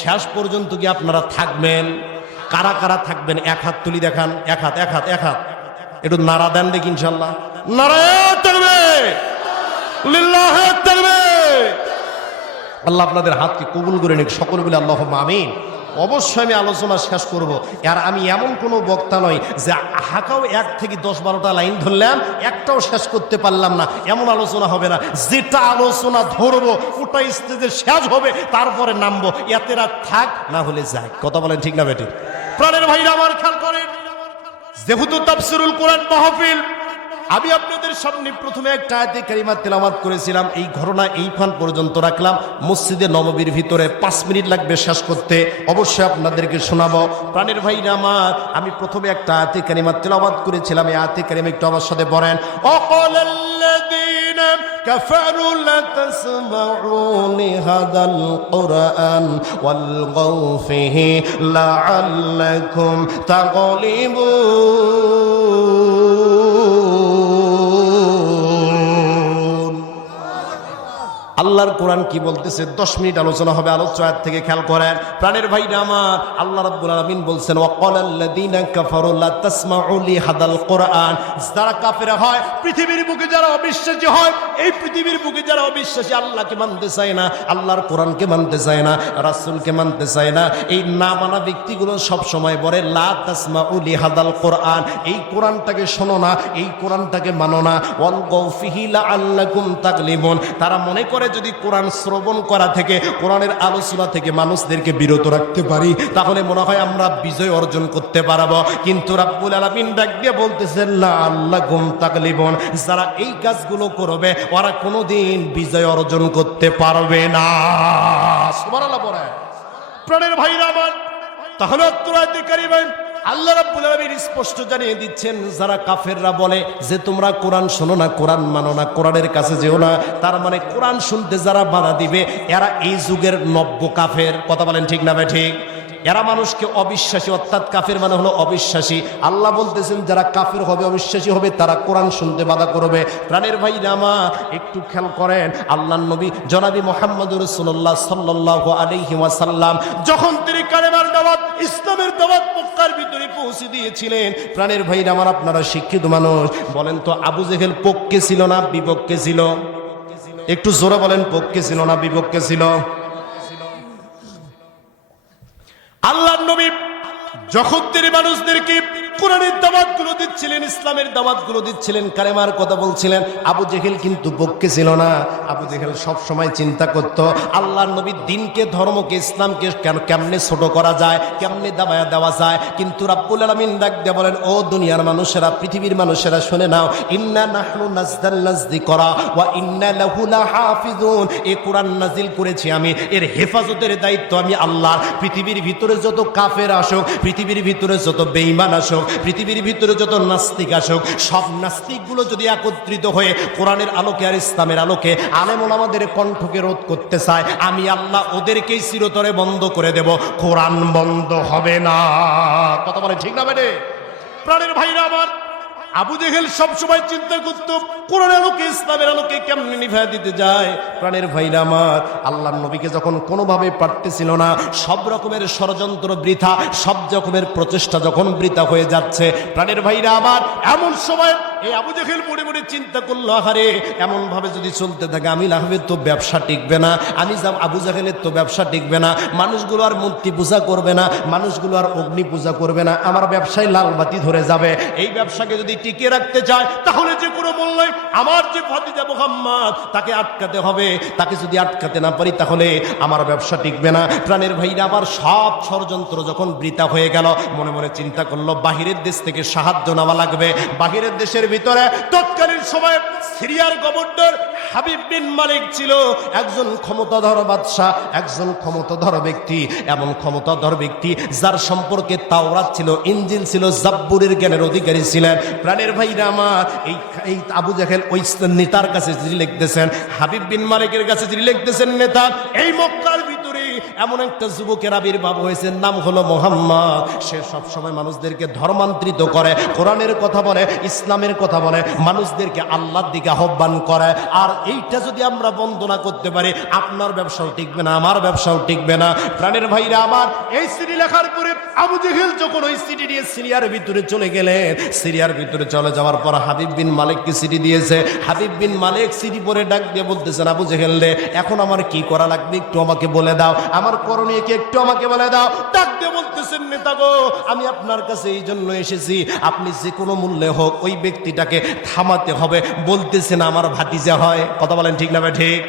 শেষ পর্যন্ত কি আপনারা থাকবেন? কারা কারা থাকবেন? এক হাত তুলি দেখান। এক হাত, এক হাত, এক হাত। একটু নারা দেন দেখি ইনশাল্লাহ। নারায়ে তাকবীর, লিল্লাহি তাকবীর। আল্লাহ আপনাদের হাতকে কবুল করে নিক, সকলে বলে আল্লাহুম্মা আমিন। অবশ্যই আমি আলোচনা শেষ করব। আর আমি এমন কোনো বক্তা নই যে হাঁকাও 1 থেকে 10-12টা লাইন ধরলাম, একটাও শেষ করতে পারলাম না, এমন আলোচনা হবে না। যেটা আলোচনা ধরবো ওটা স্টেজে শেষ হবে, তারপরে নামবো। এতে রাত থাক না হলে যাক। কথা বলেন ঠিক না বেটি? প্রাণের ভাইরা আমার, খেয়াল করেন, যেহেতু তাফসীরুল কোরআন মাহফিল, আমি আপনাদের সামনে প্রথমে একটা আয়াতে কারিমা তেলাওয়াত করেছিলাম। এই ঘটনা এই ফান পর্যন্ত রাখলাম। মসজিদে নববীর ভিতরে 5 মিনিট লাগবে শেষ করতে, অবশ্যই আপনাদেরকে শোনাবো। প্রাণের ভাইরা আমার, আমি প্রথমে একটা আয়াতে কারিমা তেলাওয়াত করেছিলাম। এই আয়াতে কারিমা একটু আমার সাথে পড়েন। অকালাল্লাযীনা কাফারু লা তাসমাউ লিহাদাল কুরআন ওয়ালগাউ ফিহি লাআল্লাকুম তাগলিবুন। আল্লাহর কোরআন কি বলতেছে? 10 মিনিট আলোচনা হবে আলোচ্য আয়াত থেকে, খেয়াল করেন। প্রাণের ভাইরা আমার, আল্লাহ রাব্বুল আলামিন বলছেন ওয়াকালাল্লাযীনা কাফারু লা তাসমাউ লিহাদাল কুরআন। যারা কাফের হয়, পৃথিবীর বুকে যারা অবিশ্বাসী হয়, এই পৃথিবীর বুকে যারা অবিশ্বাসী, আল্লাহকে মানতে চায় না, আল্লাহর কোরআনকে মানতে চায় না, রাসূলকে মানতে চায় না, এই না মানা ব্যক্তিগুলো সব সময় বলে লা তাসমাউ লিহাদাল কুরআন, এই কোরআনটাকে শোনো না, এই কোরআনটাকে মানো না। ওয়ালগাউ ফিহি লাআল্লাকুম তাগলিবুন। তারা মনে করে যদি কোরআন শ্রবণ করা থেকে, কোরআনের আলোচনা থেকে মানুষদেরকে বিরত রাখতে পারি, তাহলে মনে হয় আমরা বিজয় অর্জন করতে পারবো। কিন্তু রাব্বুল আলামিন ডাক দিয়ে বলতেছেন লাআল্লাকুম তাগলিবুন, যারা এই কাজগুলো করবে ওরা কোনোদিন বিজয় অর্জন করতে পারবে না। সুবহানাল্লাহ পড়ে। প্রাণের ভাইরা আমার, তাহলে আয়াতে কারিমা আল্লাহ রাব্বুল আলামিন স্পষ্ট জানিয়ে দিচ্ছেন, যারা কাফেররা বলে যে তোমরা কোরআন শোনো না, কোরআন মানো না, কোরআনের কাছে যেও না, তার মানে কোরআন শুনতে যারা বাধা দিবে এরা এই যুগের নব্য কাফের। কথা বলেন ঠিক না ভাই? ঠিক। এরা মানুষকে অবিশ্বাসী, অর্থাৎ কাফের মানে হলো অবিশ্বাসী। আল্লাহ বলতেছেন যারা কাফের হবে, অবিশ্বাসী হবে, তারা কোরআন শুনতে বাধা করবে। প্রাণের ভাই রামা, একটু খেয়াল করেন, আল্লাহর নবী জনাবি মুহাম্মদুর রাসূলুল্লাহ সাল্লাল্লাহু আলাইহি ওয়াসাল্লাম যখন তিনি কালেমার দাওয়াত, ইসলামের দাওয়াত মক্কার ভিতরে পৌঁছে দিয়েছিলেন, প্রাণের ভাই আমার, আপনারা শিক্ষিত মানুষ, বলেন তো আবু জেহেল পক্ষে ছিল না বিপক্ষে ছিল? একটু জোরে বলেন, পক্ষে ছিল না বিপক্ষে ছিল? আল্লাহর নবী যখন তিনি মানুষদেরকে কোরআনের দাওয়াতগুলো দিচ্ছিলেন, ইসলামের দাওয়াতগুলো দিচ্ছিলেন, কালেমার কথা বলছিলেন, আবু জেহেল কিন্তু পক্ষে ছিল না। আবু জেহেল সব সময় চিন্তা করত আল্লাহর নবীর দ্বীনকে, ধর্মকে, ইসলামকে কেমনে ছোট করা যায়, কেমনে দাবায়া দেওয়া যায়। কিন্তু রাব্বুল আলামিন ডাক দিয়ে বলেন, ও দুনিয়ার মানুষেরা, পৃথিবীর মানুষেরা শুনে নাও, ইন্না নাহনু নাযালনা যিকরা ওয়া ইন্না লাহু লাহাফিজুন। এই কোরআন নাজিল করেছি আমি, এর হেফাজতের দায়িত্ব আমি আল্লাহ। পৃথিবীর ভিতরে যত কাফের আসুক, পৃথিবীর ভিতরে যত বেঈমান আসুক, পৃথিবীর ভিতরে যত নাস্তিক আসুক, সব নাস্তিকগুলো যদি একত্রিত হয়ে কোরআনের আলোকে আর ইসলামের আলোকে আলেম ওলামাদের কণ্ঠকে রোধ করতে চায়, আমি আল্লাহ ওদেরকেই চিরতরে বন্ধ করে দেব, কোরআন বন্ধ হবে না। কথা বলে ঠিক না বেটে? প্রাণের ভাইরা আমার, আবু জেহেল সবসময় চিন্তা করত কোরআনের আলোকে, ইসলামের আলোকে কেমনে নিভা দিতে যায়। প্রাণের ভাইরা আমার, আল্লাহর নবীকে যখন কোনোভাবে পারতেছিল না, সব রকমের ষড়যন্ত্র বৃথা, সব রকমের প্রচেষ্টা যখন বৃথা হয়ে যাচ্ছে, প্রাণের ভাইরা আমার, এমন সময় এই আবু জেহেল মনে মনে চিন্তা করলো, আহারে এমন ভাবে যদি চলতে থাকে আমি লাহবের তো ব্যবসা টিকবে না, আমি আবু জেহেলের তো ব্যবসা টিকবে না, মানুষগুলো আর মূর্তি পূজা করবে না, মানুষগুলো আর অগ্নি পূজা করবে না, আমার ব্যবসায় লাল বাতি ধরে যাবে। এই ব্যবসাকে যদি টিকিয়ে রাখতে চায় তাহলে যে কোনো মূল্যে আমার যে ভাতিজা মুহাম্মদ তাকে আটকাতে হবে। তাকে যদি আটকাতে না পারি তাহলে আমার ব্যবসা টিকবে না। প্রাণের ভাইরা আবার, সব ষড়যন্ত্র যখন বৃথা হয়ে গেল, মনে মনে চিন্তা করলো বাহিরের দেশ থেকে সাহায্য নেওয়া লাগবে। বাহিরের দেশের ভিতরে তৎকালীন সময়ে সিরিয়ার গভর্নর হাবিব বিন মালিক ছিল একজন ক্ষমতাধর বাদশাহ, একজন ক্ষমতাধর ব্যক্তি, এমন ক্ষমতাধর ব্যক্তি যার সম্পর্কে তাওরাত ছিল, ইনজিল ছিল, জাব্বুরের জ্ঞানের অধিকারী ছিলেন। প্রাণের ভাইরা আমার, এই আবু জাহেল ওই নেতার কাছে চিঠি লিখতেছেন, হাবিব বিন মালিকের কাছে চিঠি লিখতেছেন, নেতা এই মক্কার ভিতরে এমন একটা যুবকের আবির্ভাব হয়েছে, নাম হলো মুহাম্মদ। সে সব সময় মানুষদেরকে ধর্মান্তরিত করে, কোরআনের কথা বলে, ইসলামের কথা বলে, মানুষদেরকে আল্লাহর দিকে আহ্বান করে। আর এইটা যদি আমরা বন্ধ না করতে পারি, আপনার ব্যবসাও টিকবে না, আমার ব্যবসাও টিকবে না। প্রাণের ভাইরা আমার, এই চিঠি লেখার পরে আবু জেহেল যখন ওই চিঠি নিয়ে সিরিয়ার ভিতরে চলে গেলেন, সিরিয়ার ভিতরে চলে যাওয়ার পর হাবিব বিন মালিককে চিঠি দিয়েছে। হাবিব বিন মালিক চিঠি পরে ডাক দিয়ে বলতেছেন, আবু জেহেল রে, এখন আমার কি করা লাগবে একটু আমাকে বলে দাও, আমার করণীয় কি একটু আমাকে বলে দাও। ডাক দিয়ে বলতেছেন, নেতা গো, আমি আপনার কাছে এই জন্য এসেছি, আপনি যে কোনো মূল্যে হোক ওই ব্যক্তিটাকে থামাতে হবে। বলতেছেন আমার ভাতিজা হয়, কথা বলেন ঠিক না ভাই? ঠিক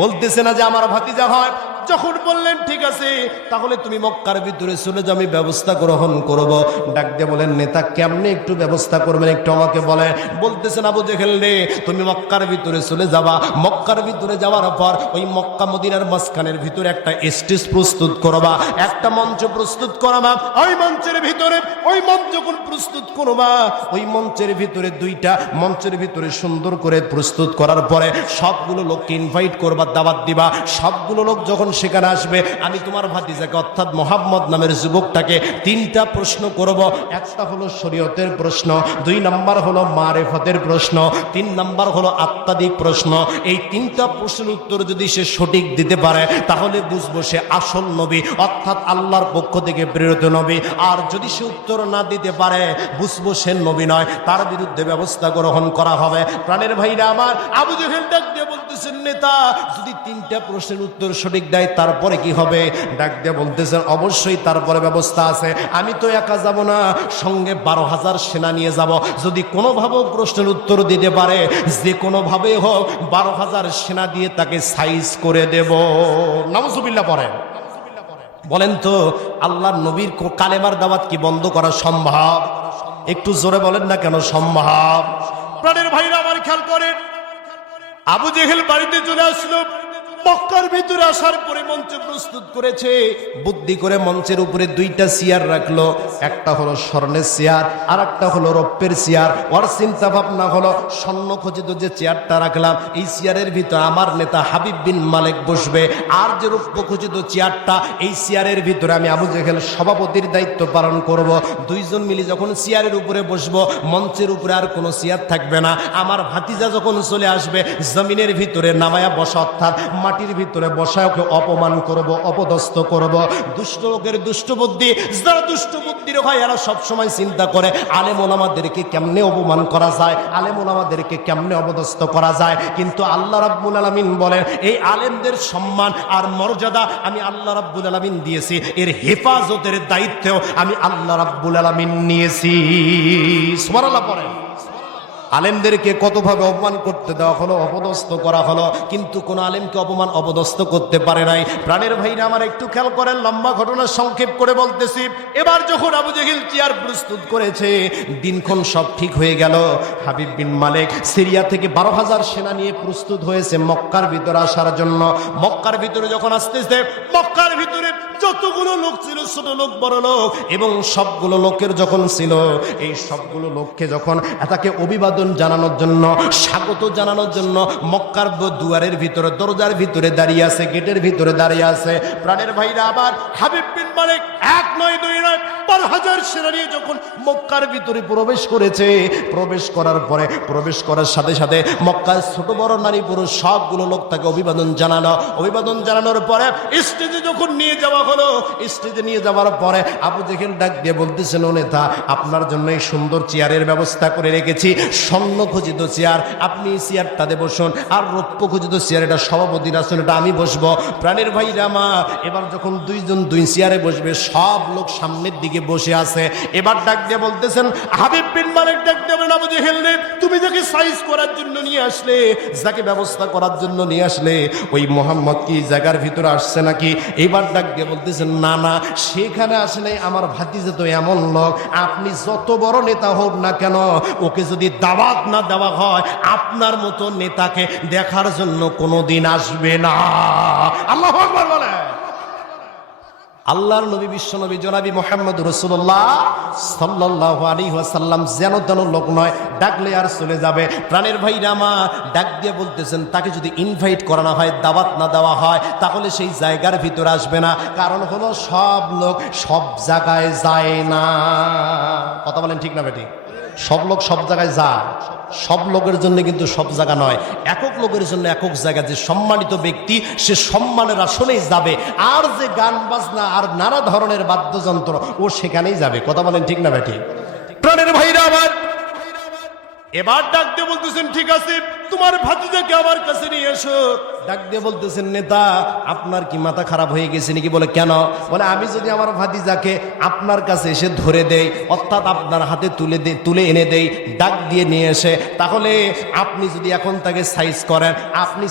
বলতেছে না যে আমার ভাতিজা হয়। যখন বললেন ঠিক আছে, তাহলে তুমি মক্কার ভিতরে চলে যাও, আমি ব্যবস্থা গ্রহণ করব। ডাক দিয়ে বলেন, নেতা কেমনে একটু ব্যবস্থা করবেন একটু আমাকে বলে। বলতেছেন, আবু জেহেল রে, তুমি মক্কার ভিতরে চলে যাবা, মক্কার ভিতরে যাওয়ার পর ওই মক্কা মদিনার মাঝখানের ভিতরে একটা স্টেজ প্রস্তুত করবা, একটা মঞ্চ প্রস্তুত করবা। ওই মঞ্চের ভিতরে, ওই মঞ্চ যখন প্রস্তুত করবা, ওই মঞ্চের ভিতরে দুইটা মঞ্চের ভিতরে সুন্দর করে প্রস্তুত করার পরে সবগুলো লোককে ইনভাইট করবা, দাওয়াত দিবা। সবগুলো লোক যখন সেখানে আসবে, আমি তোমার ভাতিজাকে অর্থাৎ মোহাম্মদ নামের যুবকটাকে তিনটা প্রশ্ন করব। একটা হলো শরীয়তের প্রশ্ন, 2 নাম্বার হলো মারিফতের প্রশ্ন, 3 নাম্বার হলো আত্মাদিক প্রশ্ন। এই তিনটা প্রশ্নের উত্তর যদি সে সঠিক দিতে পারে, তাহলে বুঝবো সে আসল নবী, অর্থাৎ আল্লাহর পক্ষ থেকে প্রেরিত নবী। আর যদি সে উত্তর না দিতে পারে, বুঝবো সে নবী নয়, তার বিরুদ্ধে ব্যবস্থা গ্রহণ করা হবে। প্রাণের ভাইরা আমার, আবু জেহেল ডাক দিয়ে বলতেছেন, নেতা যদি 3টা প্রশ্নের উত্তর সঠিক দেয় তারপরে কি হবে? ডাক দিয়ে বলতেছেন, অবশ্যই তারপরে ব্যবস্থা আছে, আমি তো একা যাব না, সঙ্গে 12,000 সেনা নিয়ে যাব। যদি কোনোভাবে প্রশ্নের উত্তর দিতে পারে, যে কোনোভাবে হোক 12,000 সেনা দিয়ে তাকে সাইজ করে দেব। নাউজুবিল্লাহ পড়েন। বলেন তো, আল্লাহর নবীর কালেমার দাওয়াত কি বন্ধ করা সম্ভব? একটু জোরে বলেন না কেন সম্ভব? প্রাণের ভাইরা আমার, খেয়াল করেন, আবু জেহেল বাড়িতে চলে আসলো। মক্কার ভিতরে আসার পরে মঞ্চ প্রস্তুত করেছে, বুদ্ধি করে মঞ্চের উপরে 2টা চেয়ার রাখলো। একটা হলো স্বর্ণের চেয়ার, আর একটা হলো রৌপ্যের চেয়ার। ওর চিন্তা ভাবনা হলো, স্বর্ণ খচিত যে চেয়ারটা রাখলাম, এই চেয়ারের ভিতরে আমার নেতা হাবিব বিন মালিক বসবে, আর যে রৌপ্য খচিত চেয়ারটা, এই চেয়ারের ভিতরে আমি আবু জেহেল সভাপতির দায়িত্ব পালন করব। 2 জন মিলে যখন চেয়ারের উপরে বসবো, মঞ্চের উপরে আর কোনো চেয়ার থাকবে না। আমার ভাতিজা যখন চলে আসবে, জমিনের ভিতরে নামায়া বসা, অর্থাৎ মাটির ভিতরে বসায় ওকে অপমান করব, অপদস্থ করব। দুষ্ট লোকের দুষ্ট বুদ্ধি, যারা দুষ্ট বুদ্ধির হয়, এরা সবসময় চিন্তা করে আলেম ওলামাদেরকে কেমনে অপমান করা যায়, আলেম ওলামাদেরকে কেমনে অপদস্থ করা যায়। কিন্তু আল্লাহ রাব্বুল আলামিন বলেন, এই আলেমদের সম্মান আর মর্যাদা আমি আল্লাহ রাব্বুল আলামিন দিয়েছি, এর হেফাজতের দায়িত্ব আমি আল্লাহ রাব্বুল আলামিন নিয়েছি। সুবহানাল্লাহ পড়েন। আলেমদেরকে কতভাবে অপমান করতে দেওয়া হলো, অপদস্থ করা হলো, কিন্তু কোন আলেমকে অপমান অপদস্থ করতে পারে নাই। প্রাণের ভাইরা আমার, একটু খেয়াল করেন, লম্বা ঘটনা সংক্ষেপ করে বলতেছি। এবার যখন আবু জেহেল চেয়ার প্রস্তুত করেছে, দিনক্ষণ সব ঠিক হয়ে গেল। হাবিব বিন মালিক সিরিয়া থেকে 12,000 সেনা নিয়ে প্রস্তুত হয়েছে মক্কার ভিতরে আসার জন্য। মক্কার ভিতরে যখন আসতেছে, মক্কার ভিতরে যতগুলো লোক ছিল, ছোট লোক বড় লোক, এবং সবগুলো লোকের যখন ছিল, এই সবগুলো লোককে যখন তাকে অভিবাদন জানানোর জন্য, স্বাগত জানানোর জন্য মক্কার দুয়ারের ভিতরে, দরজার ভিতরে দাঁড়িয়ে আছে, গেটের ভিতরে দাঁড়িয়ে আছে। প্রাণের ভাইরা আবার, হাবিব বিন মালিক 1 নয় 2 নয় 12,000 সেনা নিয়ে যখন মক্কার ভিতরে প্রবেশ করেছে, প্রবেশ করার পরে, প্রবেশ করার সাথে সাথে মক্কার ছোট বড় নারী পুরুষ সবগুলো লোক তাকে অভিবাদন জানানো। অভিবাদন জানানোর পরে স্টেজে যখন নিয়ে যাওয়া হলো, স্টেজে নিয়ে যাওয়ার পরে আবু জেহেল ডাক দিয়ে বলতেছেন, ও নেতা, আপনার জন্য এই সুন্দর চেয়ারের ব্যবস্থা করে রেখেছি, স্বর্ণ খচিত চেয়ার, আপনি চেয়ারটাতে বসুন, আর রৌপ্য খচিত চেয়ার, এটা সভাপতির আসন, এটা আমি বসবো। প্রাণের ভাইরা আমার, এবার যখন 2 জন 2 চেয়ারে বসবে, সব লোক সামনের দিকে বসে আছে। এবার ডাক দিয়ে বলতেছেন, হাবিব বিন মালিক ডাক দিয়ে বলেন, আবু জেহেল রে, তুমি যাকে সাইজ করার জন্য নিয়ে আসলে, যাকে ব্যবস্থা করার জন্য নিয়ে আসলে, ওই মোহাম্মদ কি জায়গার ভিতরে আসছে নাকি? এবার ডাক দিয়ে বলতে বলতেছেন না না, সেখানে আসলে আমার ভাতিজা তো এমন লোক, আপনি যত বড় নেতা হোক না কেন, ওকে যদি দাওয়াত না দেওয়া হয় আপনার মতো নেতাকে দেখার জন্য কোনোদিন আসবে না। আল্লাহু আকবার বলে। আল্লাহর নবী বিশ্ব নবী জনাবি মুহাম্মদ রাসূলুল্লাহ সাল্লাল্লাহু আলাইহি ওয়াসাল্লাম যেন তেন লোক নয়, ডাকলে আর চলে যাবে। প্রাণের ভাইরা আমার ডাক দিয়ে বলতেছেন, তাকে যদি ইনভাইট করানো হয়, দাওয়াত না দেওয়া হয়, তাহলে সেই জায়গার ভিতরে আসবে না। কারণ হলো সব লোক সব জায়গায় যায় না। কথা বলেন ঠিক না বেটি? সব লোক সব জায়গায় যায়, সব লোকের জন্য কিন্তু সব জায়গা নয়, একক লোকের জন্য একক জায়গা। যে সম্মানিত ব্যক্তি সে সম্মানের আসলেই যাবে, আর যে গান বাজনা আর নানা ধরনের বাদ্যযন্ত্র ও সেখানেই যাবে। কথা বলেন ঠিক না বেটি? প্রাণের ভাইরা আমার এবার ডাক দিয়ে বলতেছেন, ঠিক আছে তোমার ভাতিজাকে আমার কাছে নিয়ে এসো। ডাক দিয়ে বলতেছেন, নেতা আপনার কি মাথা খারাপ হয়ে গেছে নাকি? বলে কেন? বলে আমি যদি আমার ভাতিজাকে আপনার কাছে এসে ধরে দেই, অর্থাৎ আপনার হাতে তুলে এনে দেই, ডাক দিয়ে নিয়ে এসে, তাহলে আপনি যদি এখন তাকে সাইজ করেন, আপনি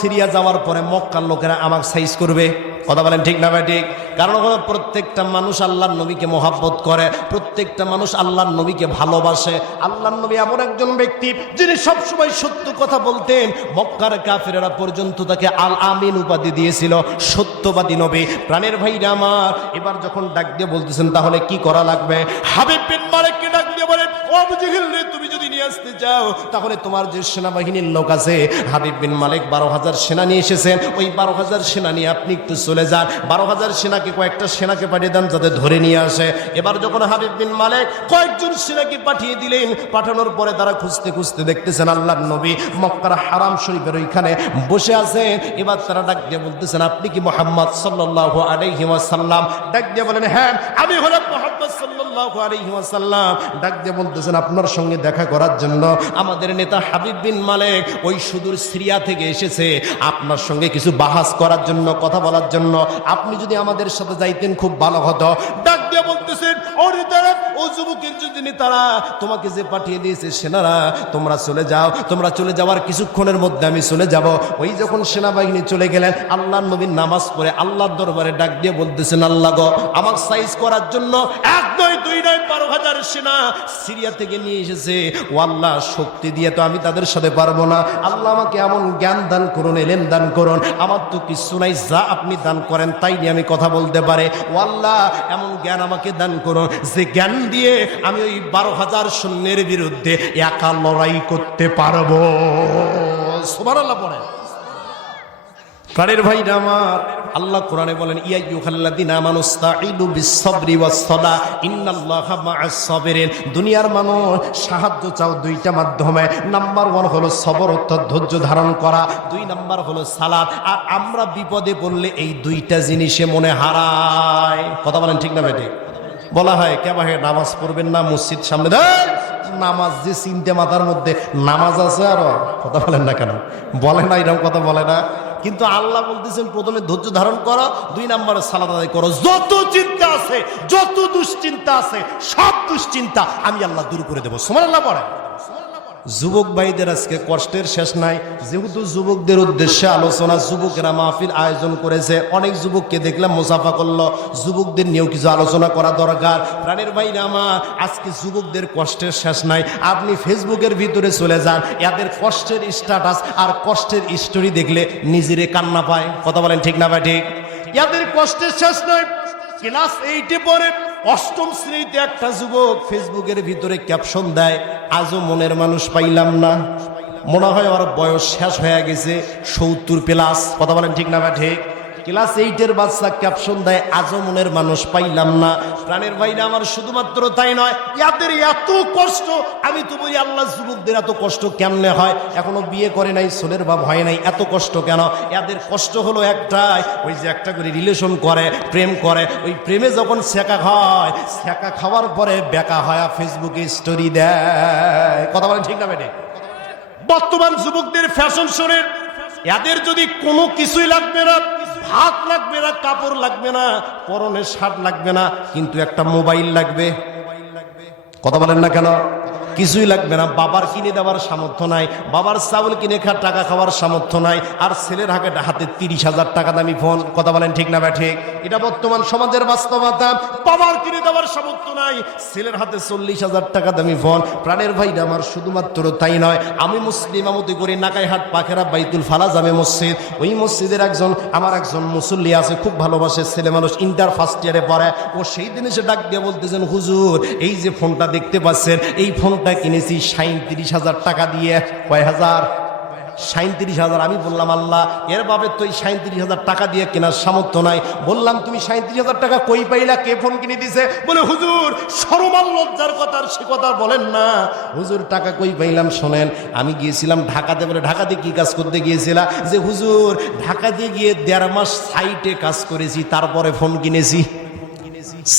সিরিয়া যাওয়ার পরে মক্কার লোকেরা আমাকে সাইজ করবে। কথা বলেন ঠিক না ভাই? ঠিক। কারণ হলো প্রত্যেকটা মানুষ আল্লাহর নবীকে মহব্বত করে, প্রত্যেকটা মানুষ আল্লাহর নবীকে ভালোবাসে। আল্লাহর নবী এমন একজন ব্যক্তি যিনি সবসময় সত্য কথা বলতেন। মক্কার কাফেরেরা পর্যন্ত তাকে আল আমিন উপাধি দিয়েছিল, সত্যবাদী নবী। প্রাণের ভাইরা আমার এবার যখন ডাক দিয়ে বলতেছেন তাহলে কি করা লাগবে, হাবিব বিন মালিককে ডাক দিয়ে বলে, ও আবু জেহেল রে, তুমি যদি নিয়ে আসতে চাও তাহলে তোমার যে সেনাবাহিনীর লোক আছে, হাবিব বিন মালিক 12,000 সেনা নিয়ে এসেছেন, ওই 12,000 সেনা নিয়ে আপনি একটু চলে যান। 12,000 সেনাকে কয়েকটা সেনাকে পাঠিয়ে দেন যাতে ধরে নিয়ে আসে। এবার যখন হাবিব বিন মালিক কয়েকজন সেনাকে পাঠিয়ে দিলেন, পাঠানোর পরে তারা খুঁজতে খুঁজতে দেখতেছেন আল্লাহর নবী মক্কার হারাম শরীফের ওইখানে বসে আছেন। এবার তারা ডাক দিয়ে বলতেছেন, আপনি কি মুহাম্মদ সাল্লাল্লাহু আলাইহি ওয়াসাল্লাম? ডাক দিয়ে বলেন, হ্যাঁ আমি হলাম মুহাম্মদ সাল্লাল্লাহু আলাইহি ওয়াসাল্লাম। ডাক দিয়ে বলতেছেন, আপনার সঙ্গে দেখা করার জন্য আমাদের নেতা হাবিব বিন মালিক ওই সুদূর সিরিয়া থেকে এসেছে আপনার সঙ্গে কিছু বাহাস করার জন্য, কথা বলার জন্য। আপনি যদি আমাদের সাথে যাইতেন খুব ভালো হতো। ডাক দিয়ে বলতেছেন, ওরে তারা ও যুবকের যদি নেতারা তোমাকে যে পাঠিয়ে দিয়েছে সেনারা, তোমরা চলে যাও, তোমরা চলে যাওয়ার কিছুক্ষণের মধ্যে আমি চলে যাব। ওই যখন সেনাবাহিনী চলে গেলেন, আল্লাহর নবীর নামাজ পড়ে আল্লাহর দরবারে ডাক দিয়ে বলতেছেন, আল্লাহ গো, আমার সাইজ করার জন্য 1 নয় 2 নয় 12,000 সেনা সিরিয়া থেকে নিয়ে এসেছে। ও আল্লাহ, শক্তি দিয়ে তো আমি তাদের সাথে পারবো না। আল্লাহ আমাকে এমন জ্ঞান দান করুন, এলেম দান করুন, আমার তো কিছু নাই, যা আপনি দান করেন তাই নিয়ে আমি কথা বলতে পারে। ও আল্লাহ, এমন জ্ঞান আমাকে দান করুন যে জ্ঞান দিয়ে আমি ওই 12,000 সৈন্যের বিরুদ্ধে একা লড়াই করতে পারবো। সুবহানাল্লাহ পড়ে। প্রাণের ভাইরা আমার আল্লাহ কোরআনে বলেন, ইয়া আইয়ুহাল্লাযীনা আমানুস্তাঈনু বিস-সাবরি ওয়াস-সালাহ ইন্নাল্লাহা মা'আস সাবিরিন। দুনিয়ার মানুষ সাহায্য চাও দুইটা মাধ্যমে। নাম্বার 1 হলো সবর, অর্থাৎ ধৈর্য ধারণ করা। 2 নাম্বার হলো সালাত। আর আমরা বিপদে পড়লে এই দুইটা জিনিসে মনে হারায়। কথা বলেন ঠিক না বেটি? বলা হয় কে ভাই নামাজ পড়বেন না, মসজিদ সামনে দেন, নামাজ যে চিন্তা মাথার মধ্যে নামাজ আছে, আরো কথা বলেন না কেন? বলে না, এরকম কথা বলে না। কিন্তু আল্লাহ বলতেছেন প্রথমে ধৈর্য ধারণ করো, 2 নম্বরে সালাত আদায় করো। যত চিন্তা আছে, যত দুশ্চিন্তা আছে, সব দুশ্চিন্তা আমি আল্লাহ দূর করে দেবো। সুবহানাল্লাহ পড়ে। যুবক ভাইদের আজকে কষ্টের শেষ নাই। যেহেতু যুবকদের উদ্দেশ্যে আলোচনা, যুবকেরা মাহফিল আয়োজন করেছে, অনেক যুবককে দেখলাম মুসাফা করলো, যুবকদের নিয়েও কিছু আলোচনা করা দরকার। প্রাণের ভাইরা আমার আজকে যুবকদের কষ্টের শেষ নাই। আপনি ফেসবুকের ভিতরে চলে যান, এদের কষ্টের স্ট্যাটাস আর কষ্টের স্টোরি দেখলে নিজেরে কান্না পায়। কথা বলেন ঠিক না ভাই? ঠিক। এদের কষ্টের শেষ নয়। ক্লাস 8-এ পড়ে, 8ম শ্রেণীতে একটা যুবক ফেসবুকের ভিতরে ক্যাপশন দেয়, আজও মনের মানুষ পাইলাম না। মনে হয় ওর বয়স শেষ হয়ে গেছে, 70+। কথা বলেন ঠিক না ভাই? ঠিক। ক্লাস 8-এর বাচ্চা ক্যাপশন দেয়, আজও মনের মানুষ পাইলাম না। প্রাণের ভাইরা আমার শুধুমাত্র তাই নয়, এদের এত কষ্ট, আমি তো বলি আল্লাহ যুবকদের এত কষ্ট কেমনে হয়? এখনো বিয়ে করে নাই, ছেলের বাপ হয় নাই, এত কষ্ট কেন? এদের কষ্ট হলো একটাই, ওই যে একটা করে রিলেশন করে, প্রেম করে, ওই প্রেমে যখন ছেঁকা হয়, ছেঁকা খাওয়ার পরে বেকা হয় ফেসবুকে স্টোরি দেয়। কথা বলেন ঠিক না বেটে? বর্তমান যুবকদের ফ্যাশন শোনেন, এদের যদি কোনো কিছুই লাগবে না, ভাত লাগবে না, কাপড় লাগবে না, পরনে শার্ট লাগবে না, কিন্তু একটা মোবাইল লাগবে। কথা বলেন না কেন? কিছুই লাগবে না, বাবার কিনে দেওয়ার সামর্থ্য নাই, বাবার চাউল কিনে টাকা খাওয়ার সামর্থ্য নাই, আর ছেলের হাতে 30,000 টাকা দামি ফোন। কথা বলেন ঠিক না ঠিক? এটা বর্তমান সমাজের বাস্তবতা। বাবার কিনে দেওয়ার সামর্থ্য নাই, ছেলের হাতে 40,000 টাকা দামি ফোন। প্রাণের ভাইরা আমার, শুধুমাত্র তাই নয়, আমি মুসলিম আমতি করি নাকাইহাট পাখেরা বাইতুল ফালা জামে মসজিদ। ওই মসজিদের আমার একজন মুসল্লি আছে, খুব ভালোবাসে, ছেলে মানুষ, ইন্টার ফার্স্ট ইয়ারে পড়ে। ও সেই দিন এসে ডাক দিয়ে বলতেছেন, হুজুর এই যে ফোনটা দেখতে পাচ্ছেন, এই ফোনটা কিনেছি 37,000 টাকা দিয়ে। কয় হাজার? 37,000। আমি বললাম, আল্লাহ, এর বাবে তো এই 37,000 টাকা দিয়ে কেনার সামর্থ্য নাই। বললাম, তুমি 37,000 টাকা কই পাইলা? কে ফোন কিনে দিছে? বলে, হুজুর শরমাল লজ্জার কথা আর সে কথা বলেন না। হুজুর টাকা কই পাইলাম? শোনেন, আমি গিয়েছিলাম ঢাকাতে। বলে, ঢাকাতে কি কাজ করতে গিয়েছিলাম? যে হুজুর ঢাকাতে গিয়ে 1.5 মাস সাইটে কাজ করেছি, তারপরে ফোন কিনেছি।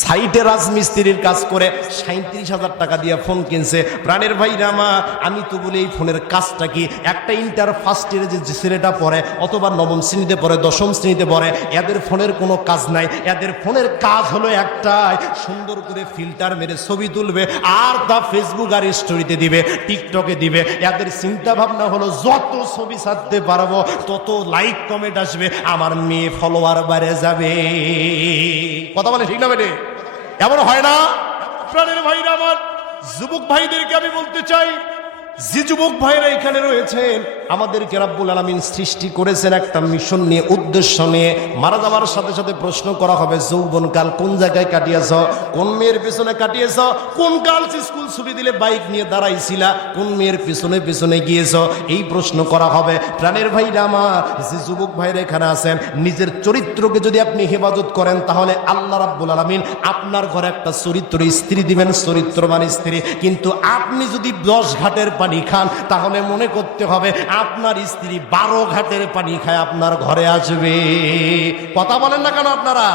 সাইটে রাজমিস্ত্রির কাজ করে 37,000 টাকা দিয়ে ফোন কিনছে। প্রাণের ভাইরা আমার, আমি তো বলি এই ফোনের কাজটা কি? একটা ইন্টার ফার্স্ট ইয়ারে যে ছেলেটা পড়ে, অথবা 9ম শ্রেণীতে পড়ে, 10ম শ্রেণীতে পড়ে, এদের ফোনের কোনো কাজ নাই। এদের ফোনের কাজ হলো একটাই, সুন্দর করে ফিল্টার মেরে ছবি তুলবে, আর তা ফেসবুক আর স্টোরিতে দিবে, টিকটকে দিবে। এদের চিন্তা ভাবনা হলো, যত ছবি ছাড়তে পারবো তত লাইক কমেন্ট আসবে, আমার মেয়ে ফলোয়ার বেড়ে যাবে। কথা বলে ঠিক না বেটে? এমন হয় না? প্রাণের ভাইরা আমার, যুবক ভাইদেরকে আমি বলতে চাই, যে যুবক ভাইরা এখানে রয়েছেন, আমাদেরকে রাব্বুল আলামিন সৃষ্টি করেছেন একটা মিশন নিয়ে, উদ্দেশ্য নিয়ে। মারা যাওয়ার সাথে সাথে প্রশ্ন করা হবে, যৌবনকাল কোন জায়গায় কাটিয়েছ? কোন মেয়ের পিছনে কাটিয়েছ? কোন গার্লস স্কুল ছুটি দিলে বাইক নিয়ে দাঁড়াইছিলা? কোন মেয়ের পিছনে পিছনে গিয়েছ? এই প্রশ্ন করা হবে। প্রাণের ভাইরা আমার, যে যুবক ভাইরা এখানে আছেন, নিজের চরিত্রকে যদি আপনি হেফাজত করেন, তাহলে আল্লাহ রাব্বুল আলামিন আপনার ঘরে একটা চরিত্র স্ত্রী দিবেন, চরিত্রবান স্ত্রী। কিন্তু আপনি যদি 10 ঘাটের পানি খান, তাহলে মনে করতে হবে আপনার স্ত্রী 12 ঘাটের পানি খায় আপনার ঘরে আসবে। কথা বলেন না কেন আপনারা?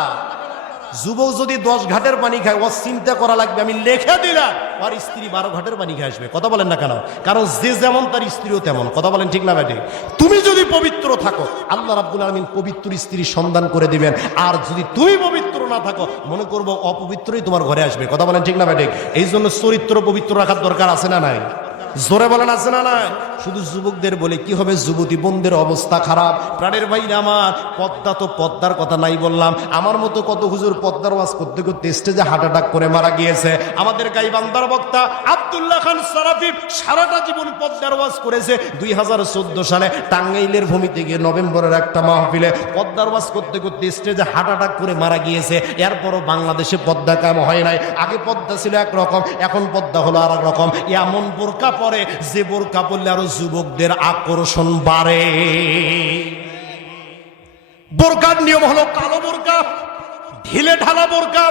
যুবক যদি 10 ঘাটের পানি খায়, ও চিন্তা করা লাগবে, আমি লেখা দিলাম, আর স্ত্রী 12 ঘাটের পানি খেয়ে আসবে। কথা বলেন না কেন? কারণ যে যেমন তার স্ত্রীও তেমন। কথা বলেন ঠিক না বেটি? তুমি যদি পবিত্র থাকো, আল্লাহ রাব্বুল আলামিন পবিত্র স্ত্রী সন্ধান করে দিবেন। আর যদি তুমি পবিত্র না থাকো, মনে করবো অপবিত্রই তোমার ঘরে আসবে। কথা বলেন ঠিক না বেটি? এই জন্য চরিত্র পবিত্র রাখার দরকার আছে না নাই? জোরে বলেন আছে না নাই? শুধু যুবকদের বলে কি হবে, যুবতী বোনদের অবস্থা খারাপ। প্রাণের ভাই আমার, পদ্মা তো পদ্মার কথা নাই বললাম, আমার মতো কত হুজুর পদ্মার ওয়াজ করতে করতে স্টেজে হার্ট অ্যাটাক করে মারা গিয়েছে। আমাদের গাইবান্ধার বক্তা আব্দুল্লাহ খান সারাফি সারাটা জীবন পদ্মার ওয়াজ করেছে। 2014 সালে টাঙ্গাইলের ভূমিতে গিয়ে নভেম্বরের একটা মাহফিলে পদ্মার ওয়াজ করতে করতে স্টেজে হার্ট অ্যাটাক করে মারা গিয়েছে। এরপরও বাংলাদেশে পদ্মা কাম হয় নাই। আগে পদ্মা ছিল একরকম, এখন পদ্মা হলো আর এক রকম। এমন বোরকা পরে যে বোরকা পরলে আরো যুবকদের আকর্ষণ বাড়ে। বোরকার নিয়ম হলো কালো বোরকা, ঢিলে ঢালা বোরকা।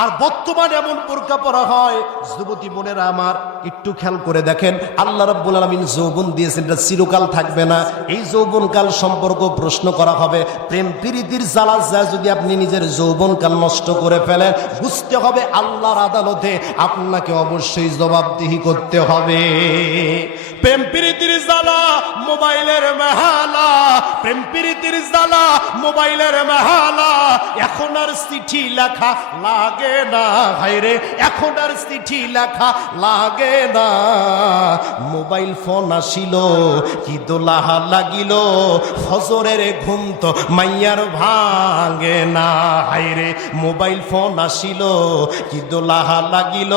আর বর্তমানে এমন বোরকা পরা হয়, যুবতী বোনেরা আমার একটু খেয়াল করে দেখেন, আল্লাহ রাব্বুল আলামিন যৌবন দিয়েছেন, এটা চিরকাল থাকবে না। এই যৌবনকাল সম্পর্ক প্রশ্ন করা হবে। প্রেম প্রীতির জ্বালা যায় যদি আপনি নিজের যৌবনকাল নষ্ট করে ফেলেন, বুঝতে হবে আল্লাহর আদালতে আপনাকে অবশ্যই জবাবদিহি করতে হবে। প্রেম প্রীতির জ্বালা মোবাইলের মেহালা, প্রেম প্রীতির জ্বালা মোবাইলের মেহালা। এখন আর চিঠি লেখা লাগে না, হায়রে এখন আর চিঠি লেখা লাগে না। মোবাইল ফোন আসিল কি দোলাহা লাগিল, ফজরের ঘুম তো মাইয়ার ভাঙে না। হায়রে মোবাইল ফোন আসিল কি দোলাহা লাগিল,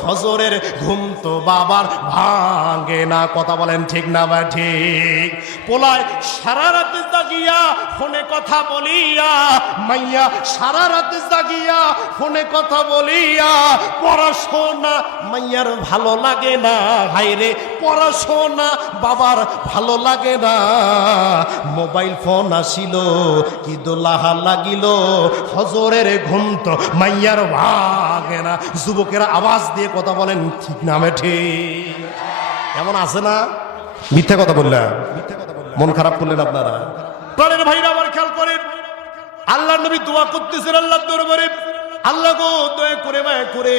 ফজরের ঘুম তো বাবার ভাঙে না। কথা বলেন ঠিক না বা ঠিক? পোলায় সারা রাত জাগিয়া ফোনে কথা বলিয়া, মাইয়া সারা রাত জাগিয়া ফোনে কথা বলিয়া, পড়াশোনা মাইয়ার ভালো লাগে না। হায়রে পড়াশোনা বাবার ভালো লাগে না। মোবাইল ফোন আসিল কি দোলাহা লাগিল, ফজরের ঘুম তো মাইয়ার ভাঙে না। যুবকেরা আওয়াজ দিয়ে কথা বলেন ঠিক না ঠিক? এমন আছে না? মিথ্যা কথা বললাম, মন খারাপ করলেন আপনারা। প্রাণের ভাইরা আমার খেয়াল করেন, আল্লাহ নবী দোয়া করতেছেন আল্লাহর দরবারে, আল্লাহ গো দয়া করে মায়া করে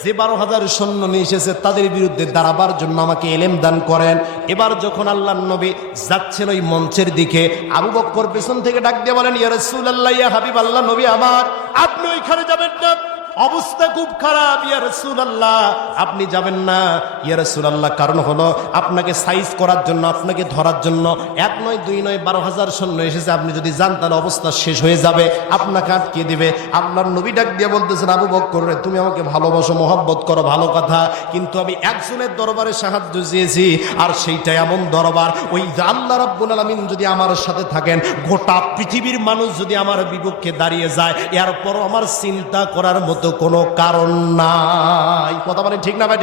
যে 12,000 সৈন্য নিয়ে এসেছে তাদের বিরুদ্ধে দাঁড়াবার জন্য আমাকে ইলম দান করেন। এবার যখন আল্লাহর নবী যাচ্ছেন ওই মঞ্চের দিকে, আবু বকর পেছন থেকে ডাক দিয়ে বলেন, ইয়া রাসূলুল্লাহ, ইয়া হাবিব আল্লাহ নবী আমার, আপনি ওইখানে যাবেন না, অবস্থা খুব খারাপ ইয়া রাসূলুল্লাহ, আপনি যাবেন না ইয়া রাসূলুল্লাহ। কারণ হলো আপনাকে সাইজ করার জন্য, আপনাকে ধরার জন্য 1 নয় 2 নয় 12,000 সৈন্য এসেছে। আপনি যদি যান তাহলে অবস্থা শেষ হয়ে যাবে, আপনাকে আটকে দিবে। আল্লাহর নবী ডাক দিয়ে বলতেছেন, আবু বকর রে, তুমি আমাকে ভালোবাসো, মহব্বত করো, ভালো কথা, কিন্তু আমি একজনের দরবারে সাহায্য চেয়েছি, আর সেইটা এমন দরবার, ওই আল্লাহ রাব্বুল আলামিন যদি আমার সাথে থাকেন, গোটা পৃথিবীর মানুষ যদি আমার বিপক্ষে দাঁড়িয়ে যায়, এরপরও আমার চিন্তা করার মতো কোনো কারণ নাই। কথা বলেন ঠিক না ভাই?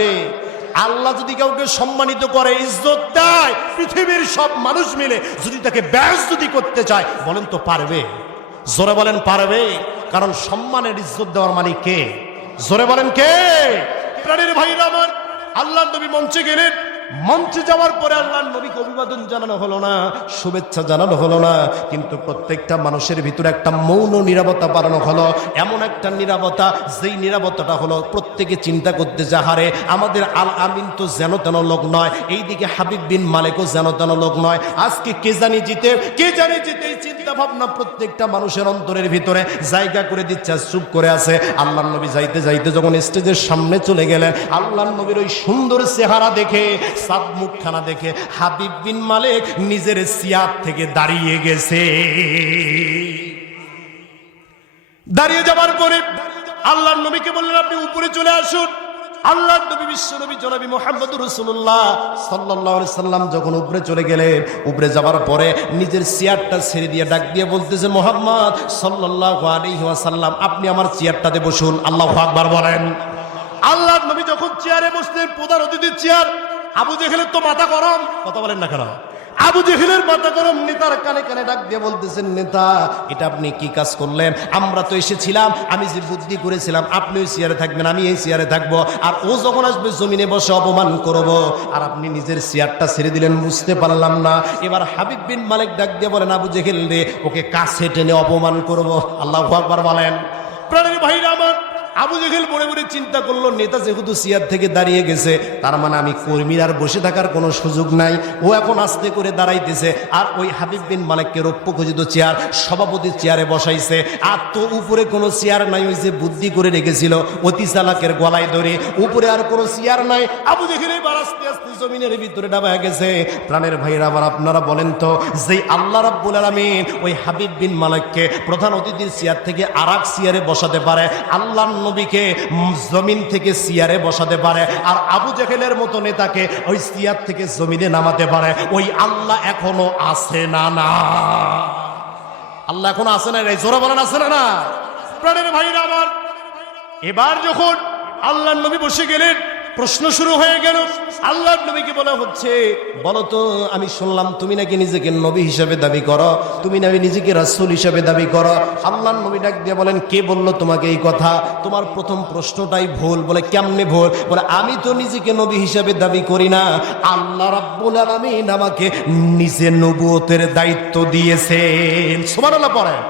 আল্লাহ যদি কাউকে সম্মানিত করে, ইজ্জত দেয়, পৃথিবীর সব মানুষ মিলে যদি তাকে বেইজ্জতি করতে চায়, বলেন তো পারবে? জোরে বলেন পারবে? কারণ সম্মানের ইজ্জত দেওয়ার মালিক কে? জোরে বলেন কে? প্রাণের ভাইরা আমার, আল্লাহর নবী মঞ্চে গেলেন। মঞ্চে যাওয়ার পরে আল্লাহর নবীকে অভিবাদন জানানো হলো না, শুভেচ্ছা জানানো হলো না, কিন্তু প্রত্যেকটা মানুষের ভিতরে একটা মৌন নীরবতা বাড়ানো হলো। এমন একটা নীরবতা, যেই নীরবতাটা হলো প্রত্যেকে চিন্তা করতে যাহারে, আমাদের আল আমিন তো যেন তেন লোক নয়, এইদিকে হাবিব বিন মালিকও যেন তেন লোক নয়। আজকে কে জানি জিতে, কে জানি জিতে, এই চিন্তা ভাবনা প্রত্যেকটা মানুষের অন্তরের ভিতরে জায়গা করে দিচ্ছে, চুপ করে আছে। আল্লাহর নবী যাইতে যাইতে যখন স্টেজের সামনে চলে গেলেন, আল্লাহর নবীর ওই সুন্দর চেহারা দেখে, সাত মুখখানা দেখে হাবিব বিন মালিক নিজের সিয়ার থেকে দাঁড়িয়ে গেছে। দাঁড়িয়ে যাবার পরে আল্লাহর নবীকে বললেন, আপনি উপরে চলে আসুন। আল্লাহর নবী বিশ্ব নবী জনাবি মুহাম্মদুর রাসূলুল্লাহ সাল্লাল্লাহু আলাইহি সাল্লাম যখন উপরে চলে গেলেন, উপরে যাবার পরে নিজের চেয়ারটা ছেড়ে দিয়ে ডাক দিয়ে বলতেছে, মুহাম্মদ সাল্লাল্লাহু আলাইহি ওয়াসাল্লাম, আপনি আমার চেয়ারটাতে বসুন। আল্লাহু আকবার বলেন। আল্লাহর নবী যখন চেয়ারে বসলেন, প্রধান অতিথির চেয়ার, আবু জেহেলের তো মাথা গরম। কথা বলেন না কেন? আবু জেহেলের মাথা গরম। নেতার কানে কানে ডাক দিয়ে বলতেছেন, নেতা, এটা আপনি কি কাজ করলেন? আমরা তো এসেছিলাম, আমি যে বুদ্ধি করেছিলাম আপনি ওই চেয়ারে থাকবেন, আমি এই চেয়ারে থাকবো, আর ও যখন আসবে জমিনে বসে অপমান করব, আর আপনি নিজের চেয়ারটা ছেড়ে দিলেন, বুঝতে পারলাম না। এবার হাবিব বিন মালিক ডাক দিয়ে বলেন, আবু জেহেল রে, ওকে কাছে টেনে অপমান করব। আল্লাহু আকবার বলেন। প্রাণের ভাইরা আমার, আবু জেহেল মনে মনে চিন্তা করলো, নেতা যেহেতু চেয়ার থেকে দাঁড়িয়ে গেছে, তার মানে আমি কর্মীর আর বসে থাকার কোনো সুযোগ নাই। ও এখন আস্তে করে দাঁড়াইতেছে, আর ওই হাবিব বিন মালিককে রৌপ্য খচিত চেয়ার, সভাপতির চেয়ারে বসাইছে, আর তো উপরে কোনো চেয়ার নাই। ওই যে বুদ্ধি করে রেখেছিল অতি চালাকের গলায় ধরে, উপরে আর কোনো চেয়ার নাই। আবু জেহেল এবার আস্তে আস্তে জমিনের ভিতরে ডাবায় গেছে। প্রাণের ভাইরা আবার আপনারা বলেন তো, যে আল্লাহ রাব্বুল আলামিন ওই হাবিব বিন মালিককে প্রধান অতিথির চেয়ার থেকে আরেক চেয়ারে বসাতে পারে, আল্লাহ নবীকে জমিন থেকে চেয়ারে বসাতে পারে, আর আবু জেহেলের মতো নেতাকে ওই চেয়ার থেকে জমিনে নামাতে পারে, ওই আল্লাহ এখনো আছে না? না, আল্লাহ এখনো আছে না? জোরে বলেন, আছে না? না। প্রাণের ভাইরা আমার, এবার যখন আল্লাহর নবী বসে গেলেন, প্রশ্ন শুরু হয়ে গেল। আল্লাহর নবীকে বলা হচ্ছে, বলো তো, আমি শুনলাম তুমি নাকি নিজেকে নবী হিসাবে দাবি করো, তুমি নাকি নিজেকে রাসূল হিসাবে দাবি করো। আল্লাহর নবী ডাক দিয়ে বলেন, কে বললো তোমাকে এই কথা? তোমার প্রথম প্রশ্নটাই ভুল। বলে কেমনে ভুল? বলে আমি তো নিজেকে নবী হিসাবে দাবি করি না, আল্লাহ রাব্বুল আলামিন আমাকে নিজে নবুয়তের দায়িত্ব দিয়েছেন। সুবহানাল্লাহ পড়েন।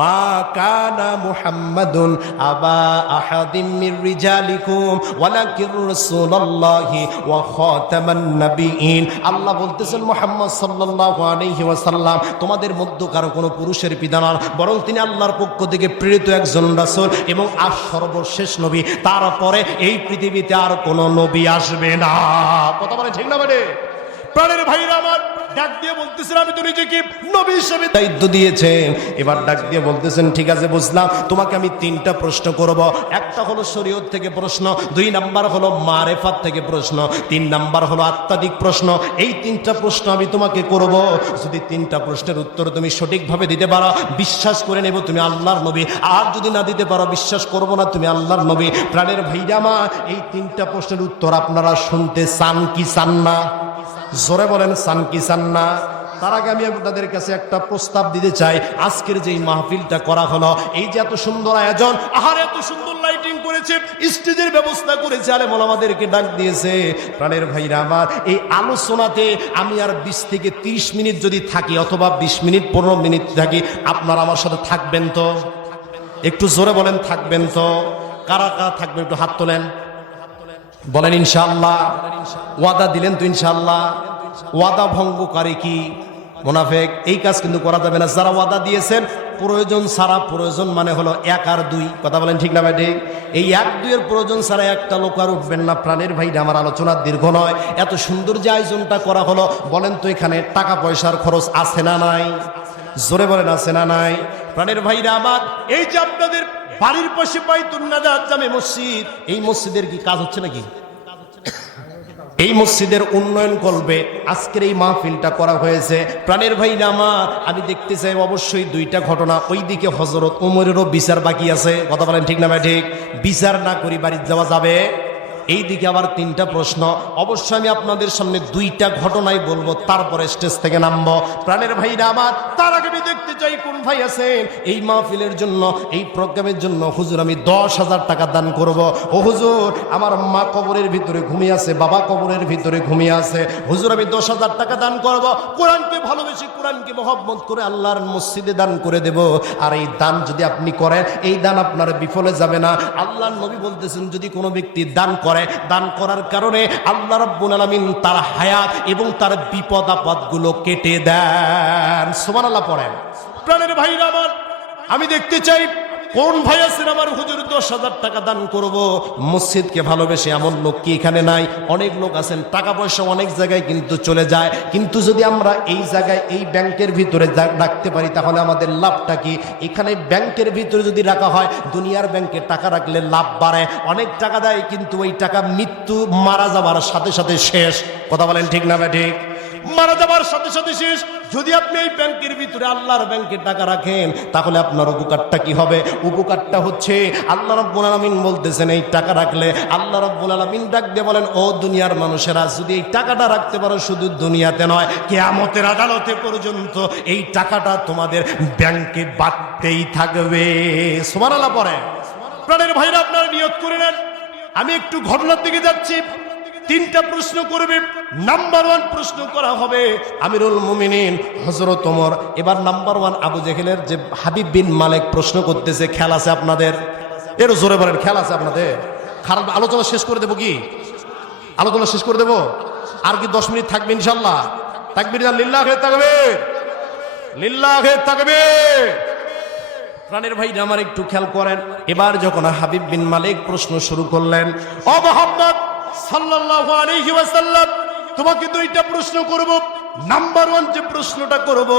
মা কানা মুহাম্মাদুন আবা আহাদিম মির রিজালিকুম ওয়ালাকিন রাসূলুল্লাহি ওয়া খাতামান নাবিয়িন। আল্লাহ বলতেছেন, মুহাম্মদ সাল্লাল্লাহু আলাইহি ওয়াসাল্লাম তোমাদের মধ্যে কারো কোনো পুরুষের পিতা নন, বরং তিনি আল্লাহর পক্ষ থেকে প্রেরিত একজন রাসূল এবং আর সর্বশেষ নবী। তারপরে এই পৃথিবীতে আর কোনো নবী আসবে না। কথা বলে ঠিক না? মানে প্রাণের ভাইরা আমার, ডাক দিয়ে বলতেছেন, আমি তো নিজেকে নবী হিসেবে দায়িত্ব দিয়েছেন। এবার ডাক দিয়ে বলতেছেন, ঠিক আছে বুঝলাম, তোমাকে আমি 3টা প্রশ্ন করব। একটা হলো শরীয়ত থেকে প্রশ্ন, 2 নাম্বার হলো মারেফাত থেকে প্রশ্ন, 3 নাম্বার হলো আত্মাধিক প্রশ্ন। এই 3টা প্রশ্ন আমি তোমাকে করব। যদি 3টা প্রশ্নের উত্তর তুমি সঠিকভাবে দিতে পারো, বিশ্বাস করে নেব তুমি আল্লাহর নবী, আর যদি না দিতে পারো, বিশ্বাস করব না তুমি আল্লাহর নবী। প্রাণের ভাইরা আমার, এই 3টা প্রশ্নের উত্তর আপনারা শুনতে চান কি চান না? জোরে বলেন, চান কি চান না? তার আগে আমি আপনাদের কাছে একটা প্রস্তাব দিতে চাই। আজকের যে মাহফিলটা করা হলো, এই যে এত সুন্দর আয়োজন, আহার এত সুন্দর লাইটিং করেছে, স্টেজের ব্যবস্থা করেছে, আলেম ওলামাদেরকে ডাক দিয়েছে। প্রাণের ভাইরা আমার, এই আলোচনাতে আমি আর 20 থেকে 30 মিনিট যদি থাকি, অথবা 20 মিনিট 15 মিনিট থাকি, আপনারা আমার সাথে থাকবেন তো? একটু জোরে বলেন, থাকবেন তো? কারা কারা থাকবেন একটু হাত তোলেন, বলেন ইনশাআল্লাহ। ওয়াদা দিলেন তো ইনশাআল্লাহ? ওয়াদা ভঙ্গকারী কি মুনাফিক। এই কাজ কিন্তু করা যাবে না। যারা ওয়াদা দিয়েছেন প্রয়োজন ছাড়া, প্রয়োজন মানে হলো 1 আর 2, কথা বলেন ঠিক না ভাই ঠিক? এই 1-2 এর প্রয়োজন ছাড়া একটা লোক আর উঠবেন না। প্রাণের ভাইরা আমার আলোচনা দীর্ঘ নয়, এত সুন্দর যে আয়োজনটা করা হলো, বলেন তো এখানে টাকা পয়সার খরচ আছে না নাই? জোরে বলেন আছে না নাই? প্রাণের ভাইরা আমার, এই যে আপনাদের বাড়ির পাশে বাইতুন নাজাত জামে মসজিদ, এই মসজিদের কি কাজ হচ্ছে নাকি? এই মসজিদের উন্নয়ন করবে আজকের এই মাহফিলটা করা হয়েছে। প্রাণের ভাইরা আমার, আমি দেখতে চাই অবশ্যই 2টা ঘটনা। ওইদিকে হযরত ওমরেরও বিচার বাকি আছে, কথা বলেন ঠিক না ভাই ঠিক? বিচার না করি বাড়ি যাওয়া যাবে? এইদিকে আবার 3টা প্রশ্ন। অবশ্যই আমি আপনাদের সামনে 2টা ঘটনাই বলবো, তারপরে স্টেজ থেকে নামবো। প্রাণের ভাইরা আমার, তার আগে আমি দেখতে চাই কোন ভাই আছেন এই মাহফিলের জন্য, এই প্রোগ্রামের জন্য হুজুর আমি 10,000 টাকা দান করব। ও হুজুর, আমার মা কবরের ভিতরে ঘুমিয়ে আছে, বাবা কবরের ভিতরে ঘুমিয়ে আছে, হুজুর আমি 10,000 টাকা দান করব। কোরআনকে ভালোবেসে, কোরআনকে মহব্বত করে আল্লাহর মসজিদে দান করে দেব। আর এই দান যদি আপনি করেন, এই দান আপনার বিফলে যাবে না। আল্লাহর নবী বলতেছেন, যদি কোনো ব্যক্তি দান করে, দান করার কারণে আল্লাহ রাব্বুল আলামিন তার হায়াত এবং তার বিপদ আপদগুলো কেটে দেন। সুবহানাল্লাহ পড়েন। প্রাণের ভাইরা আমার, আমি দেখতে চাই কোন ভাই আছেন আমার হুজুর 10,000 টাকা দান করব। মসজিদকে ভালোবেসে এমন লোক কি এখানে নাই? অনেক লোক আছেন, টাকা পয়সা অনেক জায়গায় কিন্তু চলে যায়, কিন্তু যদি আমরা এই জায়গায় এই ব্যাংকের ভিতরে রাখতে পারি তাহলে আমাদের লাভটা কি? এখানে ব্যাংকের ভিতরে যদি রাখা হয়, দুনিয়ার ব্যাংকে টাকা রাখলে লাভ বাড়ে, অনেক টাকা দেয়, কিন্তু ওই টাকা মৃত্যু মারা যাবার সাথে সাথে শেষ, কথা বলেন ঠিক না ভাই ঠিক? মারা যাবার সাথে সাথে শেষ। যদি আপনি এই ব্যাংকের ভিতরে আল্লাহর ব্যাংকে টাকা রাখেন, তাহলে আপনার উপকারটা কি হবে? উপকারটা হচ্ছে আল্লাহ রাব্বুল আলামিন বলতেছেন, এই টাকা রাখলে আল্লাহ রাব্বুল আলামিন ডাক দিয়ে বলেন, ও দুনিয়ার মানুষেরা, যদি এই টাকাটা রাখতে পারো, শুধু দুনিয়াতে নয়, কিয়ামতের আদালতে পর্যন্ত এই টাকাটা তোমাদের ব্যাংকে বাড়তেই থাকবে। সুবহানাল্লাহ পড়ে। প্রাণের ভাইরা, আপনারা নিয়ত করে নেন। আমি একটু ঘটনার দিকে যাচ্ছি। 3টা প্রশ্ন করবে। নাম্বার 1 প্রশ্ন করা হবে আমিরুল মুমিনিন হযরত ওমর। এবার নাম্বার 1 আবু জেহেলের যে হাবিব বিন মালিক প্রশ্ন করতেছে। খেয়াল আছে আপনাদের? এর জোরে বলেন, খেয়াল আছে আপনাদের? খারাপ আলোচনা শেষ করে দেবো কি? আলোচনা শেষ করে দেবো? আর কি 10 মিনিট থাকবে ইনশাআল্লাহ? তাকবীর লিল্লাহি তাকবীর, লিল্লাহি তাকবীর। প্রাণের ভাই আমার একটু খেয়াল করেন। এবার যখন হাবিব বিন মালিক প্রশ্ন শুরু করলেন, ও মুহাম্মদ সাল্লাল্লাহু আলাইহি ওয়াসাল্লাম, তোমাকে 2টা প্রশ্ন করব। নাম্বার 1 যে প্রশ্নটা করব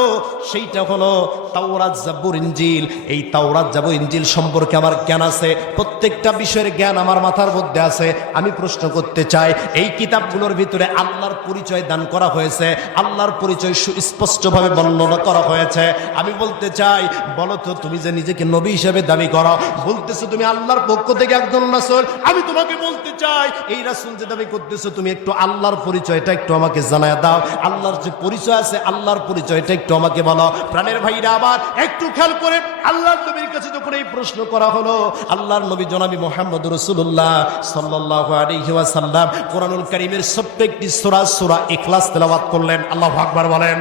সেইটা হলো তাওরাত, জাবুর, ইনজিল। এই তাওরাত, জাবুর, ইনজিল সম্পর্কে আমার জ্ঞান আছে, প্রত্যেকটা বিষয়ের জ্ঞান আমার মাথার মধ্যে আছে। আমি প্রশ্ন করতে চাই, এই কিতাবগুলোর ভিতরে আল্লাহর পরিচয় দান করা হয়েছে, আল্লাহর পরিচয় সুস্পষ্টভাবে বর্ণনা করা হয়েছে। আমি বলতে চাই, বলো তো, তুমি যে নিজেকে নবী হিসেবে দাবি করো, বলতেছো তুমি আল্লাহর পক্ষ থেকে একজন রাসূল, আমি তোমাকে বলতে চাই, এই রাসূল যে দাবি করতেছো, তুমি একটু আল্লাহর পরিচয়টা একটু আমাকে জানায় দাও। আল্লাহর যে পরিচয় আছে, আল্লাহর পরিচয়টা একটু আমাকে বলো। প্রাণের ভাইরা আবার একটু খেয়াল করে, আল্লাহর নবীর কাছে যখন এই প্রশ্ন করা হলো, আল্লাহর নবী জনাবি মুহাম্মদ রাসূলুল্লাহ সাল্লাল্লাহু আলাইহি ওয়াসাল্লাম কোরআনুল কারীমের ছোট্ট একটি সূরা, সূরা ইখলাস তেলাওয়াত করলেন। আল্লাহু আকবার বলেন।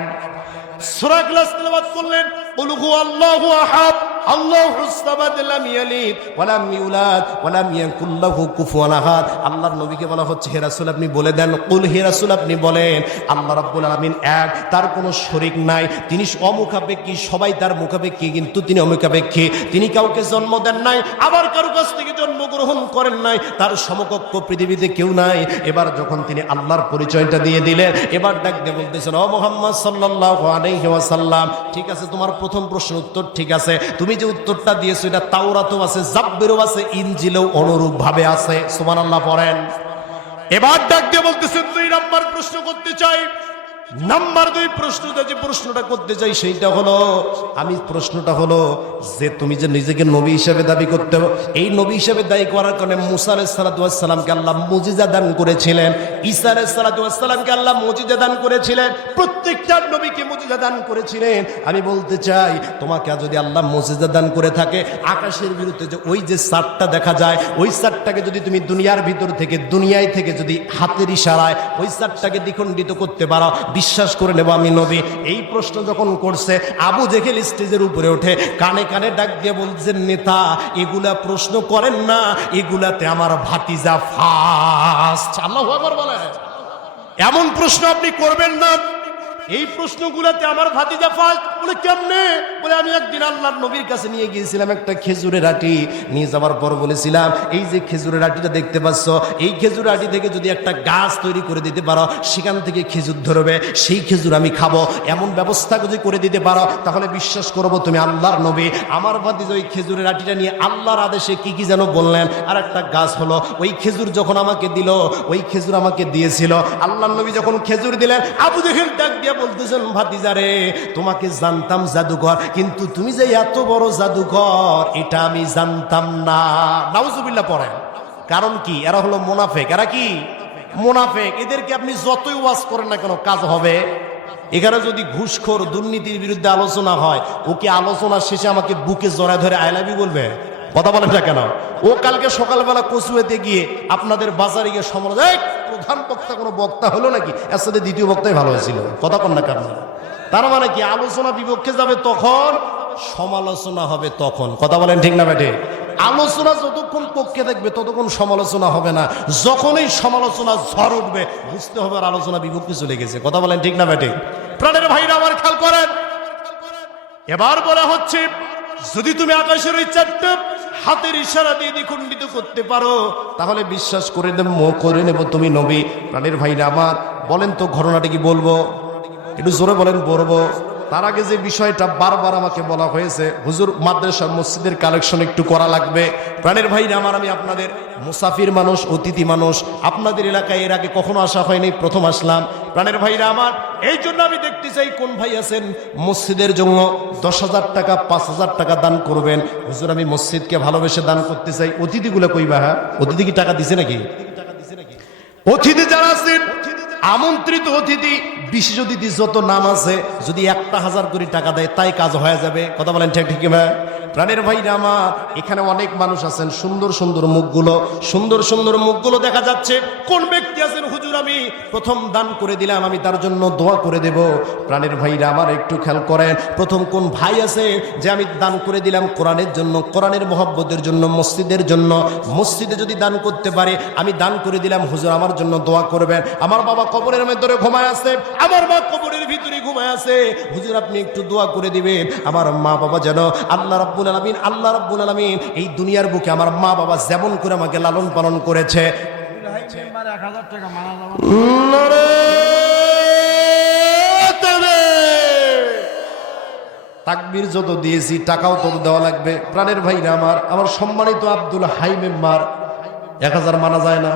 সূরা ইখলাস তেলাওয়াত করলেন। কুল হুয়াল্লাহু আহাদ, আল্লাহুস সামাদ, লাম ইয়ালিদ ওয়া লাম ইউলাদ ওয়া লাম ইয়াকুল লাহু কুফুয়ান আহাদ। আল্লাহর নবীকে বলা হচ্ছে, হে রাসূল আপনি বলে দেন, কুল, হে রাসূল আপনি বলেন, আল্লাহ রাব্বুল আলামিন এক, তার কোনো শরীক নাই, তিনি অমুখাপেক্ষী, সবাই তার মুখাপেক্ষী, কিন্তু তিনি অমুখাপেক্ষী। তিনি কাউকে জন্ম দেন নাই, আবার কারো কাছ থেকে জন্মগ্রহণ করেন নাই, তার সমকক্ষ পৃথিবীতে কেউ নাই। এবার যখন তিনি আল্লাহর পরিচয়টা দিয়ে দিলেন, এবার ডাক দিয়ে বলতেছেন, ও মুহাম্মদ সাল্লাল্লাহু আলাইহি ওয়াসাল্লাম, ঠিক আছে, তোমার প্রথম প্রশ্নের উত্তর ঠিক আছে, তুমি যে উত্তরটা দিয়েছো এটা তাওরাতেও আছে, জাবুরেও আছে, ইনজিলেও অনুরূপ ভাবে আছে। সুবহানাল্লাহ পড়েন। এবার ডাক দিয়ে বলতেছেন, 2 নাম্বার প্রশ্ন করতে চাই। নাম্বার 2 প্রশ্নটা, যে প্রশ্নটা করতে চাই সেইটা হলো, আমি প্রশ্নটা হলো যে তুমি যে নিজেকে নবী হিসেবে দাবি করতে, এই নবী হিসেবে দাবি করার কারণে মুসা আলাইহিস সালাতু ওয়াস সালামকে আল্লাহ মুজিজা দান করেছিলেন, ঈসা আলাইহিস সালাতু ওয়াস সালামকে আল্লাহ মুজিজা দান করেছিলেন, প্রত্যেকটা নবীকে মুজিজা দান করেছিলেন। আমি বলতে চাই, তোমাকে যদি আল্লাহ মুজিজা দান করে থাকে, আকাশের বিরুদ্ধে যে ওই যে চাঁদটা দেখা যায়, ওই চাঁদটাকে যদি তুমি দুনিয়ার ভিতর থেকে, দুনিয়ায় থেকে যদি হাতের ইশারায় ওই চাঁদটাকে দ্বিখণ্ডিত করতে পারো, বিশ্বাস করে নেব আমি নবী। এই প্রশ্ন যখন করছে, আবু জেহেল স্টেজের উপরে উঠে কানে কানে ডাক দিয়ে বলছেন, নেতা এগুলা প্রশ্ন করেন না, এগুলাতে আমার ভাতিজা ফার্স্ট। আল্লাহু আকবার বলে, এমন প্রশ্ন আপনি করবেন না। এই প্রশ্নগুলোতে আমার ভাতিজা ফার্স্ট বলে কেমনে, বলে আমি একদিন আল্লাহর নবীর কাছে নিয়ে গিয়েছিলাম একটা খেজুরের আটি, নিয়ে যাওয়ার পর বলেছিলাম এই যে খেজুরের আটিটা দেখতে পাচ্ছ, এই খেজুরের আটি থেকে যদি একটা গাছ তৈরি করে দিতে পারো, সেখান থেকে খেজুর ধরবে, সেই খেজুর আমি খাবো, এমন ব্যবস্থা যদি করে দিতে পারো তাহলে বিশ্বাস করবো তুমি আল্লাহর নবী। আমার ভাতিজা ওই খেজুরের আটিটা নিয়ে আল্লাহর আদেশে কি কি যেন বললেন, আর একটা গাছ হলো, ওই খেজুর যখন আমাকে দিল, ওই খেজুর আমাকে দিয়েছিল, আল্লাহর নবী যখন খেজুর দিলেন, আবু জেহেল ডাক দিয়ে বলতেছেন ভাতিজা রে, তোমাকে জানতাম জাদুকর, কিন্তু তুমি যে এত বড় জাদুকর এটা আমি জানতাম না। নাউজুবিল্লাহ পড়েন। কারণ কি? এরা হলো মুনাফিক। এরা কি? মুনাফিক। এদেরকে আপনি যতই ওয়াজ করেন না কেন কাজ হবে। এখানে যদি ঘুষখোর দুর্নীতির বিরুদ্ধে আলোচনা হয়, ওকে আলোচনা শেষে আমাকে বুকে জড়ায় ধরে আই লাভ ইউ বলবে? কথা বলেন না কেন? ও কালকে সকালবেলা কচুয়েতে গিয়ে আপনাদের বাজারে গিয়ে সমালোচনা, প্রধান বক্তা কোনো বক্তা হলো নাকি, এর সাথে দ্বিতীয় বক্তাই ভালো হয়েছিল। কথা কন না কেন? তার মানে কি? আলোচনা বিপক্ষে যাবে তখন, সমালোচনা হবে তখন। কথা বলেন ঠিক না বেটে? আলোচনা যতক্ষণ পক্ষে দেখবে ততক্ষণ সমালোচনা হবে না, যখনই সমালোচনা ঝড় উঠবে বুঝতে হবে আর আলোচনা বিপক্ষে চলে গেছে। কথা বলেন ঠিক না বেটে? প্রাণের ভাইরা আমার খেয়াল করেন, এবার বলা হচ্ছে যদি তুমি আকাশের ওই চারটে হাতের ইশারা দিয়ে দ্বিখণ্ডিত করতে পারো তাহলে বিশ্বাস করে নেব তুমি নবী। প্রাণের ভাইরা আমার বলেন তো ঘটনাটা কি বলবো? একটু জোরে বলেন বলবো। তার আগে যে বিষয়টা বারবার আমাকে বলা হয়েছে, হুজুর মাদ্রাসা মসজিদের কালেকশন একটু করা লাগবে। প্রাণের ভাইরা আমার, আমি আপনাদের মুসাফির মানুষ, অতিথি মানুষ, আপনাদের এলাকায় এর আগে কখনো আসা হয়নি, প্রথম আসলাম। প্রাণের ভাইরা আমার, এই জন্য আমি দেখতে চাই কোন ভাই আছেন মসজিদের জন্য 10,000 টাকা 5,000 টাকা দান করবেন। হুজুর আমি মসজিদকে ভালোবেসে দান করতে চাই। অতিথিগুলো কইবা? হ্যাঁ, অতিথি কি টাকা দিছে নাকি? অতিথি যারা আছেন, আমন্ত্রিত অতিথি, বিশেষ অতিথি যত নাম আছে, যদি 1,000 করে টাকা দেয় তাই কাজ হয়ে যাবে। কথা বলেন ঠিক ঠিক ভাই? প্রাণের ভাইরা আমার, এখানে অনেক মানুষ আছেন, সুন্দর সুন্দর মুখগুলো, সুন্দর সুন্দর মুখগুলো দেখা যাচ্ছে। কোন ব্যক্তি আছেন হুজুর আমি প্রথম দান করে দিলাম, আমি তার জন্য দোয়া করে দেব? প্রাণের ভাইরা আমার একটু খেয়াল করেন, প্রথম কোন ভাই আছে যে আমি দান করে দিলাম কোরআনের জন্য, কোরআনের মহব্বতের জন্য, মসজিদের জন্য? মসজিদে যদি দান করতে পারে, আমি দান করে দিলাম, হুজুর আমার জন্য দোয়া করবেন। আমার বাবা কবরের ভিতরে ঘুমায় আছে, আমার মা কবরের ভিতরে ঘুমায় আছে, হুজুর আপনি একটু দোয়া করে দিবেন আমার মা বাবা যেন আল্লাহ রাব্বুল আলামিন এই দুনিয়ার বুকে আমার মা বাবা যেমন করে আমাকে লালন পালন করেছে। তাকবীর যত দিয়েছি টাকাও তত দেওয়া লাগবে। প্রাণের ভাইরা আমার সম্মানিত আব্দুল হাই মেম্বার, 1000 মানা যায় না?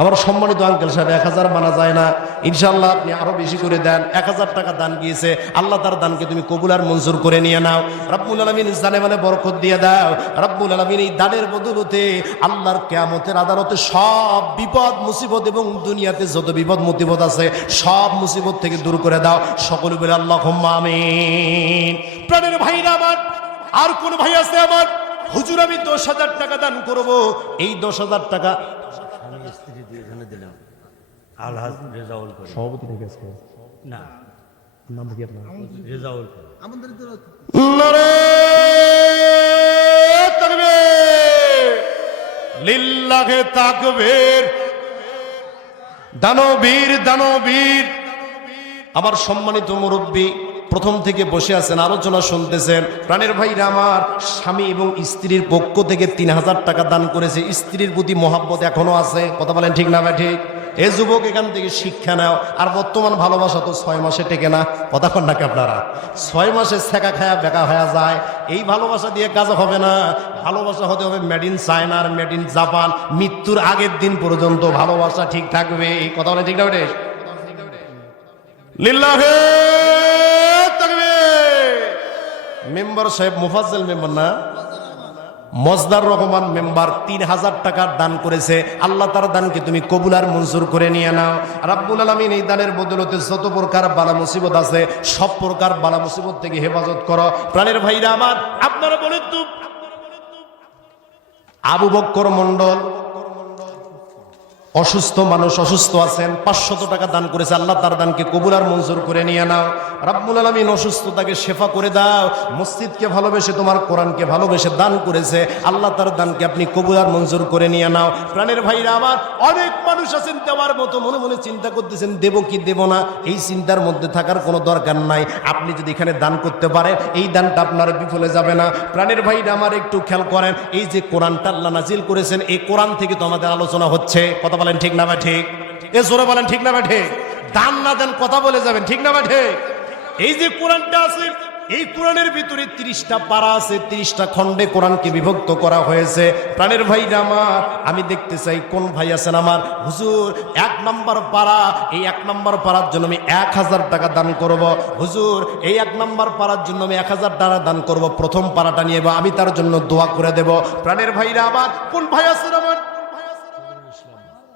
আমার সম্মানিত আঙ্কেল সাহেব 1000 মানা যায় না? ইনশাআল্লাহ আপনি আরো বেশি করে দেন। 1000 টাকা দান গিয়েছে, আল্লাহ তার দানকে তুমি কবুল আর মঞ্জুর করে নিয়ে নাও। রব্বুল আলামিন জানে মানে বরকত দিয়ে দাও। রব্বুল আলামিন এই দানের বদৌলতে আল্লাহর কিয়ামতের আদালতে সব বিপদ মুসিবত এবং দুনিয়াতে যত বিপদ মুসিবত আছে সব মুসিবত থেকে দূর করে দাও। সকলে বলে আল্লাহুম্মা আমিন। প্রাণের ভাইরা আমার, আর কোন ভাই আছে আমার, হুজুর আমি 10,000 টাকা দান করব। এই 10,000 টাকা আলহাজ রেজাউল করে সভাপতি থেকে আছে না, নাম কি আপনার? রেজাউল নারে তাকবীর, লিল্লাহে তাকবীর। দানবীর দানবীর। আমার সম্মানিত মুরব্বী প্রথম থেকে বসে আছেন, আলোচনা শুনতেছেন। প্রাণের ভাইরা আমার, স্বামী এবং স্ত্রীর পক্ষ থেকে 3,000 টাকা দান করেছে। স্ত্রীর প্রতি মহাব্বত এখনো আছে। কথা বলেন ঠিক না ভাই? ঠিক। এই যুবক এখান থেকে শিক্ষা নাও। আর বর্তমান ভালোবাসা তো 6 মাসে টেকে না। কথা কন নাকি আপনারা? 6 মাসে ছেঁকা খায়া বেকা হয়ে যায়। এই ভালোবাসা দিয়ে কাজ হবে না। ভালোবাসা হতে হবে মেড ইন চায়না আর মেড ইন জাপান। মৃত্যুর আগের দিন পর্যন্ত ভালোবাসা ঠিক থাকবে। এই কথা বলেন ঠিক না ভাই? লিল্লাহে তাকবীর। মেম্বার সাহেব মুফাজ্জল মেম্বার না, মজদার রহমান মেম্বার 3,000 টাকার দান করেছে। আল্লাহ তার দানকে তুমি কবুল আর মঞ্জুর করে নিয়ে নাও। রাব্বুল আলামিন এই দানের বদৌলতে যত প্রকার বালা মুসিবত আছে সব প্রকার বালা মুসিবত থেকে হেফাজত করো। প্রাণের ভাইরা আমার, আপনারা বলেন তো, আবু বকর মন্ডল অসুস্থ মানুষ অসুস্থ আছেন, 500 টাকা দান করেছে, আল্লাহ তার দানকে কবুল আর মঞ্জুর করে নিয়ে নাও। রাব্বুল আলামিন অসুস্থতাকে শেফা করে দাও। মসজিদকে ভালোবেসে তোমার কোরআনকে ভালোবেসে দান করেছে, আল্লাহ তার দানকে আপনি কবুল আর মঞ্জুর করে নিয়ে নাও। প্রাণের ভাইরা আমার, অনেক মানুষ আছেন দেওয়ার মতো, মনে মনে চিন্তা করতেছেন দেব কি দেব না, এই চিন্তার মধ্যে থাকার কোনো দরকার নাই। আপনি যদি এখানে দান করতে পারেন, এই দানটা আপনার বিফলে যাবে না। প্রাণের ভাইরা আমার, একটু খেয়াল করেন, এই যে কোরআনটা আল্লাহ নাজিল করেছেন, এই কোরআন থেকে তো আমাদের আলোচনা হচ্ছে। কথা বলেন ঠিক না বা ঠিক? এ জোরে বলেন ঠিক না বা ঠিক? দান না দেন কথা বলে যাবেন, ঠিক না বা ঠিক? এই যে কোরআনটা আছে, এই কোরআনের ভিতরে 30টা পারা আছে, 30টা খণ্ডে কোরআনকে বিভক্ত করা হয়েছে। প্রাণের ভাইরা আমার, আমি দেখতে চাই কোন ভাই আছেন আমার, হুজুর 1 নম্বর পারা, এই 1 নম্বর পারার জন্য আমি 1000 টাকা দান করব। হুজুর এই 1 নম্বর পারার জন্য আমি 1000 টাকা দান করব, প্রথম পারাটা নিয়ে আমি তার জন্য দোয়া করে দেব। প্রাণের ভাইরা আমার, কোন ভাই আছেন আমার?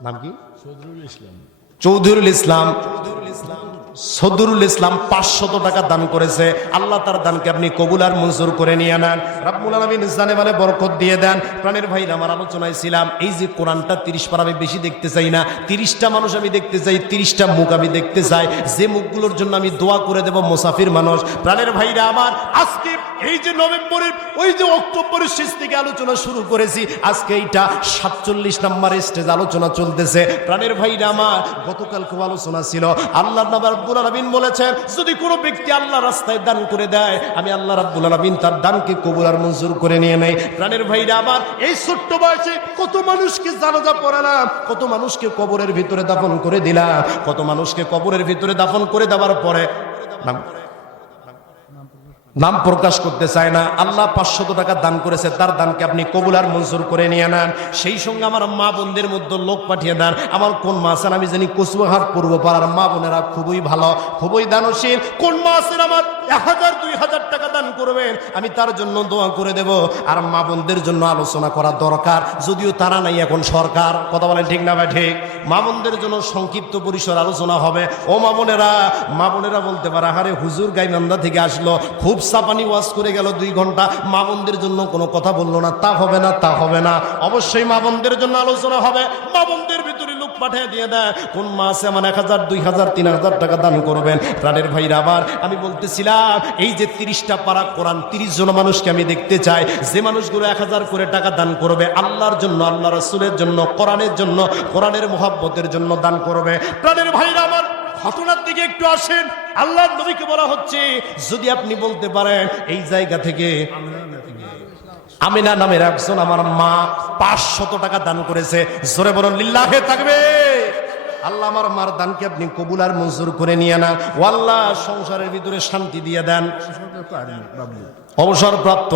নাম কি? চৌধুরীল ইসলাম। সদরুল ইসলাম 500 টাকা দান করেছে, আল্লাহ তার দানকে আপনি কবুল আর মঞ্জুর করে নিয়ে নেন। রাব্বুল আলামিন জানে বলে বরকত দিয়ে দেন। প্রাণের ভাইরা আমার, আলোচনায় ছিলাম এই যে কোরআনটা 30 পারা আমি বেশি দেখতে চাই না, 30টা মানুষ আমি দেখতে চাই, 30টা মুখ আমি দেখতে চাই, যে মুখগুলোর জন্য আমি দোয়া করে দেব মুসাফির মানুষ। প্রাণের ভাইরা আমার, আজকে এই যে নভেম্বরের ওই যে অক্টোবরের শেষ থেকে আলোচনা শুরু করেছি, আজকে এইটা 47 নম্বর স্টেজ আলোচনা চলতেছে। প্রাণের ভাইরা আমার, গতকাল খুব আলোচনা ছিল, আল্লাহ রাব্বুল আলামিন বলেছেন যদি কোনো ব্যক্তি আল্লাহর রাস্তায় দান করে দেয়, আমি আল্লাহ রাব্বুল আলামিন তার দানকে কবুল আর মঞ্জুর করে নিয়ে নেই। প্রাণের ভাইরা আমার, এই ছোট্ট বয়সে কত মানুষকে জানাজা পড়ালাম, কত মানুষকে কবরের ভিতরে দাফন করে দিলাম, কত মানুষকে কবরের ভিতরে দাফন করে দেওয়ার পরে নাম প্রকাশ করতে চায় না, আল্লাহ 500 টাকা দান করেছে, তার দানকে আপনি কবুল আর মঞ্জুর করে নিয়ে নেন। সেই সঙ্গে আমার মা বোনদের মধ্যে লোক পাঠিয়ে দেন। আমার কোন মা আছেন আমি জানি, কচুয়াহাট পূর্ব পাড়ার মা বোনেরা খুবই ভালো, খুবই দানশীল। কোন মা আছেন আমার 1000 2000 টাকা দান করবেন, আমি তার জন্য দোয়া করে দেব। আর মা বোনদের জন্য আলোচনা করা দরকার, যদিও তারা নাই এখন সরকার। কথা বলেন ঠিক না ভাই ঠিক? মা বোনদের জন্য সংক্ষিপ্ত পরিসর আলোচনা হবে। ও মা বোনেরা বলতে পারে, আরে হুজুর গাইবান্ধা থেকে আসলো, খুব সাপানি ওয়াজ করে গেল 2 ঘন্টা, মা বোনদের জন্য কোনো কথা বললো না। তা হবে না, তা হবে না, অবশ্যই মা বোনদের জন্য আলোচনা হবে। মা বোনদের ভিতরে লোক পাঠিয়ে দিয়ে দেয়, কোন মা আছে আমার 1000 2000 3000 টাকা দান করবেন। প্রাণের ভাইরা আবার, আমি বলতেছিলাম এই যে 30টা পারা কোরআন, 30 জন মানুষকে আমি দেখতে চাই, যে মানুষগুলো 1000 করে টাকা দান করবে আল্লাহর জন্য, আল্লাহ রাসূলের জন্য, কোরআনের জন্য, কোরআনের মুহাব্বতের জন্য দান করবে। প্রাণের ভাইরা আমার, ঘটনার দিকে একটু আসেন। আল্লাহর নবীকে বলা হচ্ছে, যদি আপনি বলতে পারেন এই জায়গা থেকে আমিনা নামের একজন আমার মা 500 টাকা দান করেছে, জোরে বলুন লিল্লাহে তাকবীর। আল্লাহ আমার মার দানকে আপনি কবুল আর মঞ্জুর করে নিয়ে না। ও আল্লাহ, সংসারের ভিতরে শান্তি দিয়ে দেন। অবসরপ্রাপ্ত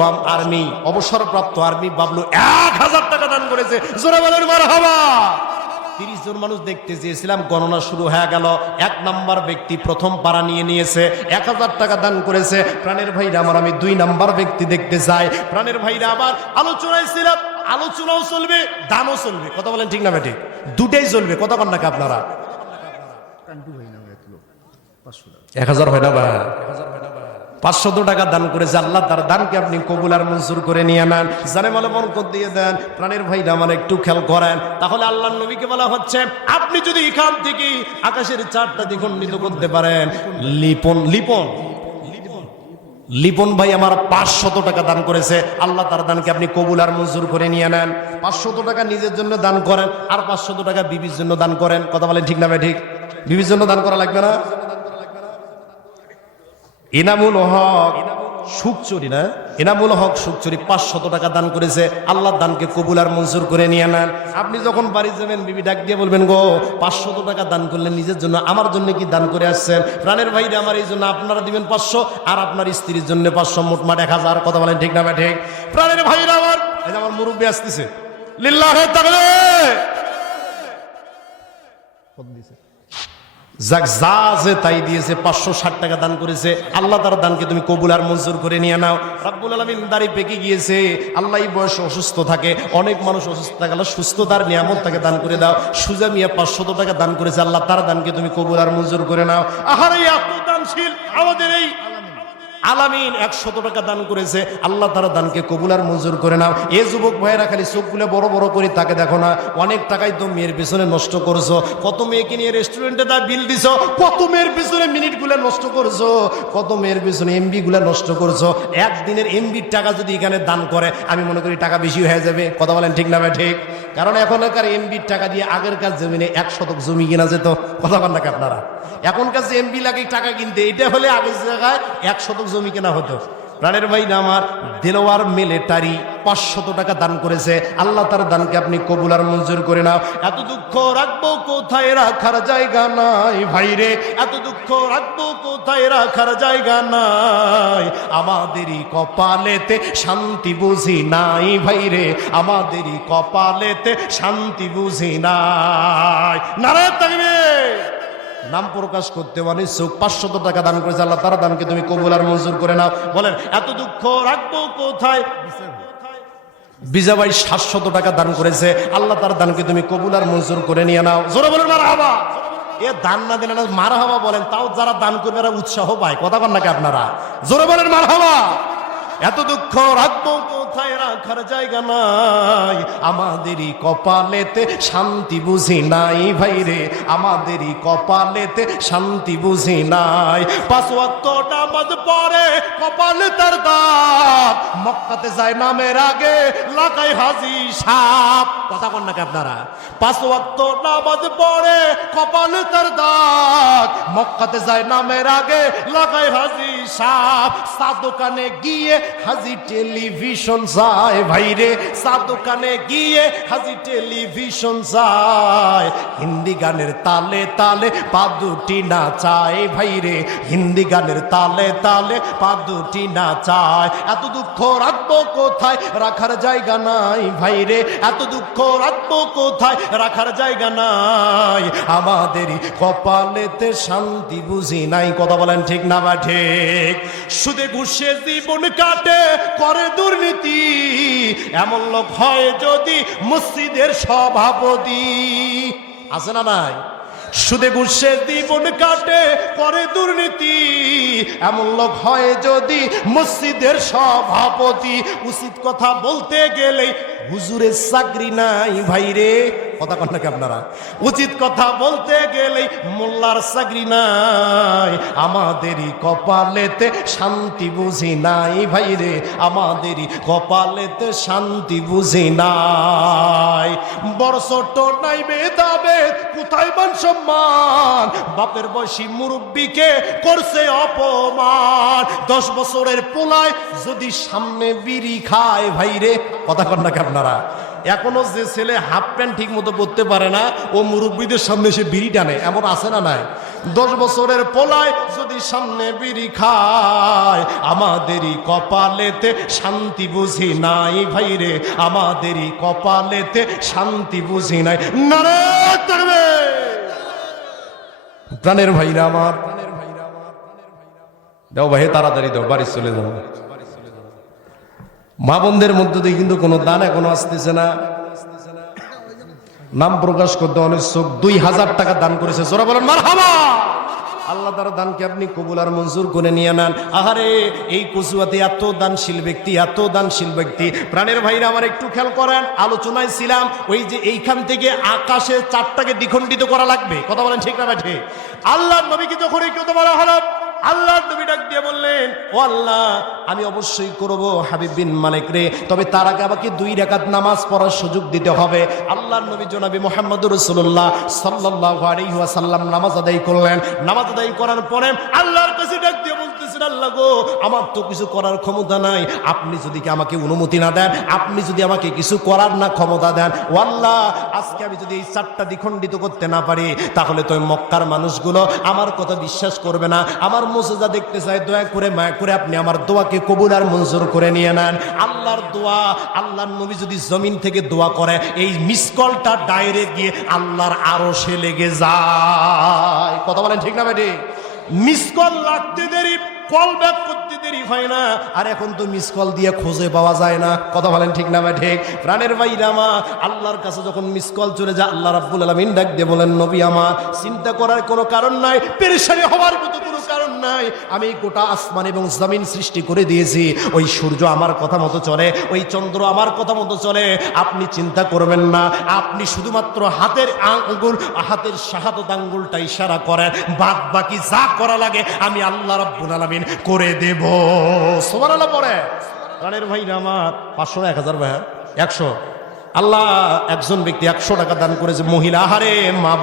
আর্মি বাবলু 1000 টাকা দান করেছে, জোরে বলেন মারহাবা। 30 জন মানুষ দেখতে চেয়েছিলাম, গণনা শুরু হয়ে গেল। 1 নাম্বার ব্যক্তি প্রথম পারা নিয়েছে, 1000 টাকা দান করেছে। প্রাণের ভাইরা আমার, আমি 2 নাম্বার ব্যক্তি দেখতে চাই। প্রাণের ভাইরা আবার, আলোচনায় ছিলাম, আলোচনাও চলবে, দানও চলবে। কথা বলেন ঠিক না বেটি? দুটাই চলবে। কথা বলেন না আপনারা? 1000 হয় না বা 500 টাকা দান করেছে, আল্লাহ তার দানকে আপনি কবুল আর মঞ্জুর করে নিয়ে নেন, জানে মালে বরকত দিয়ে দেন। প্রাণের ভাইরা আমার, একটু খেয়াল করেন। তাহলে আল্লাহর নবীকে বলা হচ্ছে, আপনি যদি এখান থেকে আকাশের 4টা দ্বিখণ্ডিত করতে পারেন, লিপন ভাই আমার 500 টাকা দান করেছে, আল্লাহ তার দানকে আপনি কবুল আর মঞ্জুর করে নিয়ে নেন। 500 টাকা নিজের জন্য দান করেন, আর 500 টাকা বিবির জন্য দান করেন। কথা বলেন ঠিক না ভাই ঠিক? বিবির জন্য দান করা লাগবে না? ইনামুল হক সুকচুরি 500 টাকা দান করেছে, আল্লাহ দানকে কবুল আর মঞ্জুর করে নিয়ে নেন। আপনি যখন বাড়ি যাবেন, বিবি ডাক দিয়ে বলবেন, গো 500 টাকা দান করলেন নিজের জন্য, আমার জন্য কি দান করে আসছেন? প্রাণের ভাইরা আমার, এই জন্য আপনারা দিবেন 500, আর আপনার স্ত্রীর জন্য 500, মোটমাট 1000। কথা বলেন ঠিক না ভাই ঠিক? প্রাণের ভাইরা আমার, এই যে আমার মুরব্বী আসতেছে, লিল্লাহে তাকবীর। যাক, যা আছে তাই দিয়েছে, 560 টাকা দান করেছে, আল্লাহ তার দানকে তুমি কবুল আর মঞ্জুর করে নিয়ে নাও। রাব্বুল আলামিন দাড়ি পেকে গিয়েছে, আল্লাহ এই বয়সে অসুস্থ থাকে, অনেক মানুষ অসুস্থ থাকে, সুস্থতার নিয়ামত তাকে দান করে দাও। সুজা মিয়া 500 টাকা দান করেছে, আল্লাহ তার দানকে তুমি কবুল আর মঞ্জুর করে নাও। আহারে, এত দানশীল আমাদের এই আলামিন 100 টাকা দান করেছে, আল্লাহ তারা দানকে কবুল আর মঞ্জুর করে নাও। এ যুবক ভাইয়েরা খালি চোখগুলো বড় বড় করে তাকে দেখো না, অনেক টাকাই তো মেয়ের পেছনে নষ্ট করছো। কত মেয়েকে নিয়ে রেস্টুরেন্টে তা বিল দিছো, কত মেয়ের পেছনে মিনিটগুলো নষ্ট করছো, কত মেয়ের পেছনে এমবি গুলা নষ্ট করছো। একদিনের এমবির টাকা যদি এখানে দান করে আমি মনে করি টাকা বেশি হয়ে যাবে। কথা বলেন ঠিক না ভাই? ঠিক। কারণ এখনকার এমবির টাকা দিয়ে আগেরকার জমিনে 1 শতক জমি কিনা যেত। কথা বলেন নাকি আপনারা? এখনকার যে এমবি লাগে টাকা কিনতে, এটা হলে আগের জায়গায় 1 শতক জমি কেনা হতো। প্রাণের ভাই না আমার, দেলোয়ার মিলিটারি 500 টাকা দান করেছে, আল্লাহ তার দানকে আপনি কবুল আর মঞ্জুর করে নাও। এত দুঃখ রাখবো কোথায়, রাখার জায়গা নাই ভাইরে, এত দুঃখ রাখবো কোথায়, রাখার জায়গা নাই। আমাদেরই কপালেতে শান্তি বুঝি নাই ভাইরে, আমাদেরই কপালেতে শান্তি বুঝি নাই। নারায়ণ তাকবীর। নাম প্রকাশ করতে অনিচ্ছুক 500 টাকা দান করেছে, আল্লাহ তার দানকে তুমি কবুল আর মঞ্জুর করে নাও। বলেন এত দুঃখ রাখবো কোথায়। বিজাবাই 700 টাকা দান করেছে, আল্লাহ তার দানকে তুমি কবুল আর মঞ্জুর করে নিয়ে নাও। জোরে বলেন মারহাবা। এ দান না দিলে না মারহাবা বলেন, তাও যারা দান করবে এরা উৎসাহ পায়। কথা বলেন নাকি আপনারা? জোরে বলেন মারহাবা। এত দুঃখ রাখবো কোথায়, রাখার জায়গা নাই। আমাদেরই কপালেতে শান্তি বুঝি নাই ভাইরে, আমাদেরই কপালেতে শান্তি বুঝি নাই। 5 ওয়াক্ত নামাজ পড়ে কপালে তার দাগ, মক্কাতে যায় নামের আগে লাগাই হাজি সাপ। কথা বলেন নাকি আপনারা? 5 ওয়াক্ত নামাজ পড়ে কপালে তার দাগ, মক্কাতে যায় নামের আগে লাগাই হাজি সাপ। চা দোকানে গিয়ে হাজি টেলিভিশন চায় ভাইরে, চা দোকানে গিয়ে হাজি টেলিভিশন চায়। হিন্দি গানের তালে তালে পা দুটি নাচায় ভাইরে, হিন্দি গানের তালে তালে পা দুটি নাচায়। এত দুঃখ রাখবো কোথায়, রাখার জায়গা নাই ভাইরে, এত দুঃখ রাখবো কোথায়, রাখার জায়গা নাই। আমাদেরই কপালেতে শান্তি বুঝি নাই। কথা বলেন ঠিক না বা ঠিক? সুদে ঘুষে জীবন কাটে করে দুর্নীতি, এমন লোক হয় যদি মসজিদের সভাপতি। আছে না নাই? সুদে ঘুষে জীবন কাটে করে দুর্নীতি, এমন লোক হয় যদি মসজিদের সভাপতি। উচিত কথা বলতে গেলে হুজুরের চাকরি নাই ভাইরে। কথা কন নাকি আপনারা? উচিত কথা বলতে গেলে মোল্লার চাকরি নাই। আমাদেরই কপালেতে শান্তি বুঝি নাই ভাইরে, আমাদেরই কপালেতে শান্তি বুঝি নাই। বড় ছোট নাই ভেদাভেদ, কোথায় মান সম্মান, বাপের বয়সী মুরব্বীকে করছে অপমান। 10 বছরের পোলায় যদি সামনে বিড়ি খায় ভাইরে। কথা কন নাকি আপনারা? এখনো যে ছেলে হাফ প্যান্ট ঠিক মতো পরতে পারে না, ও মুরব্বীদের সামনে সে বিড়ি টানে, এমন আছে না নাই? 10 বছরের পোলায় যদি সামনে বিড়ি খায়, আমাদেরই কপালেতে শান্তি বুঝি নাই ভাইরে, আমাদেরই কপালেতে শান্তি বুঝি নাই। নারায়ণ তাকবীর। প্রাণের ভাইরা আমার, দাও ভাই তাড়াতাড়ি দাও, বাড়ি চলে যাও। মা বোনদের মধ্যে দিয়ে কিন্তু কোনো দান এখনো আসতেছে না। নাম প্রকাশ করতে অনিচ্ছুক 2000 টাকা দান করেছে। জোরে বলেন মারহাবা। আল্লাহ তার দানকে আপনি কবুল আর মঞ্জুর করে নিয়ে নেন। আহারে, এই কচুয়াতে এত দানশীল ব্যক্তি, এত দানশীল ব্যক্তি। প্রাণের ভাইরা আমার একটু খেয়াল করেন, আলোচনায় ছিলাম ওই যে এইখান থেকে আকাশে 4টাকে দ্বিখণ্ডিত করা লাগবে। কথা বলেন ঠিক না ঠিক? আল্লাহর নবীকে যখন এই কথা বলা হলো, আল্লাহর নবী ডাক দিয়ে বললেন, ও আল্লাহ, আমি অবশ্যই করব হাবিব বিন মালিক রে, তবে তার আগে আমাকে 2 রাকাত নামাজ পড়ার সুযোগ দিতে হবে। আল্লাহর নবী জনাবি মুহাম্মদুর রাসূলুল্লাহ সাল্লাল্লাহু আলাইহি ওয়াসাল্লাম নামাজ আদায় করলেন। নামাজ আদায় করার পরে আল্লাহর কাছে ডাক দিয়ে বলতেছেন, আল্লাহ গো, আমার তো কিছু করার ক্ষমতা নাই, আপনি যদি আমাকে অনুমতি না দেন, আপনি যদি আমাকে কিছু করার না ক্ষমতা দেন, ও আল্লাহ, আজকে আমি যদি এই 4টা দ্বিখণ্ডিত করতে না পারি, তাহলে তো মক্কার মানুষগুলো আমার কথা বিশ্বাস করবে না, আমার মুজিজা দেখতে চাই। দয়া করে মায়া করে আপনি আমার দোয়াকে কবুল আর মঞ্জুর করে নিয়ে নেন। আল্লাহর দোয়া, আল্লাহর নবী যদি জমিন থেকে দোয়া করে, এই মিস কলটা ডাইরেক্ট গিয়ে আল্লাহর আরশে লেগে যায়। কথা বলেন ঠিক না বেটি? মিস কল লাগতে দেরি, কল ব্যাক করতে দেরি হয় না। আর এখন তো মিস কল দিয়ে খুঁজে পাওয়া যায় না। কথা বলেন ঠিক না ভাই ঠিক? প্রাণের ভাইরা আমার, আল্লাহর কাছে যখন মিস কল চলে যায়, আল্লাহ রাব্বুল আলামিন ডাক দিয়ে বলেন, নবী আমার, চিন্তা করার কোনো কারণ নাই, পেরেশানি হওয়ার মতো কোনো কারণ নাই, আমি গোটা আসমান এবং জমিন সৃষ্টি করে দিয়েছি। ওই সূর্য আমার কথা মতো চলে, ওই চন্দ্র আমার কথা মতো চলে। আপনি চিন্তা করবেন না, আপনি শুধুমাত্র হাতের আঙ্গুল, হাতের শাহাদত আঙ্গুলটা ইশারা করেন, বাদ বাকি যা করা লাগে আমি আল্লাহ রাব্বুল আলামিন করে দেব। সুবহানাল্লাহ পড়ে গানের ভাই আমার 500 না 1000 ভাই 100। আল্লাহ একজন ব্যক্তি 100 টাকা দান করেছে, মহিলা, আহারে মা বোন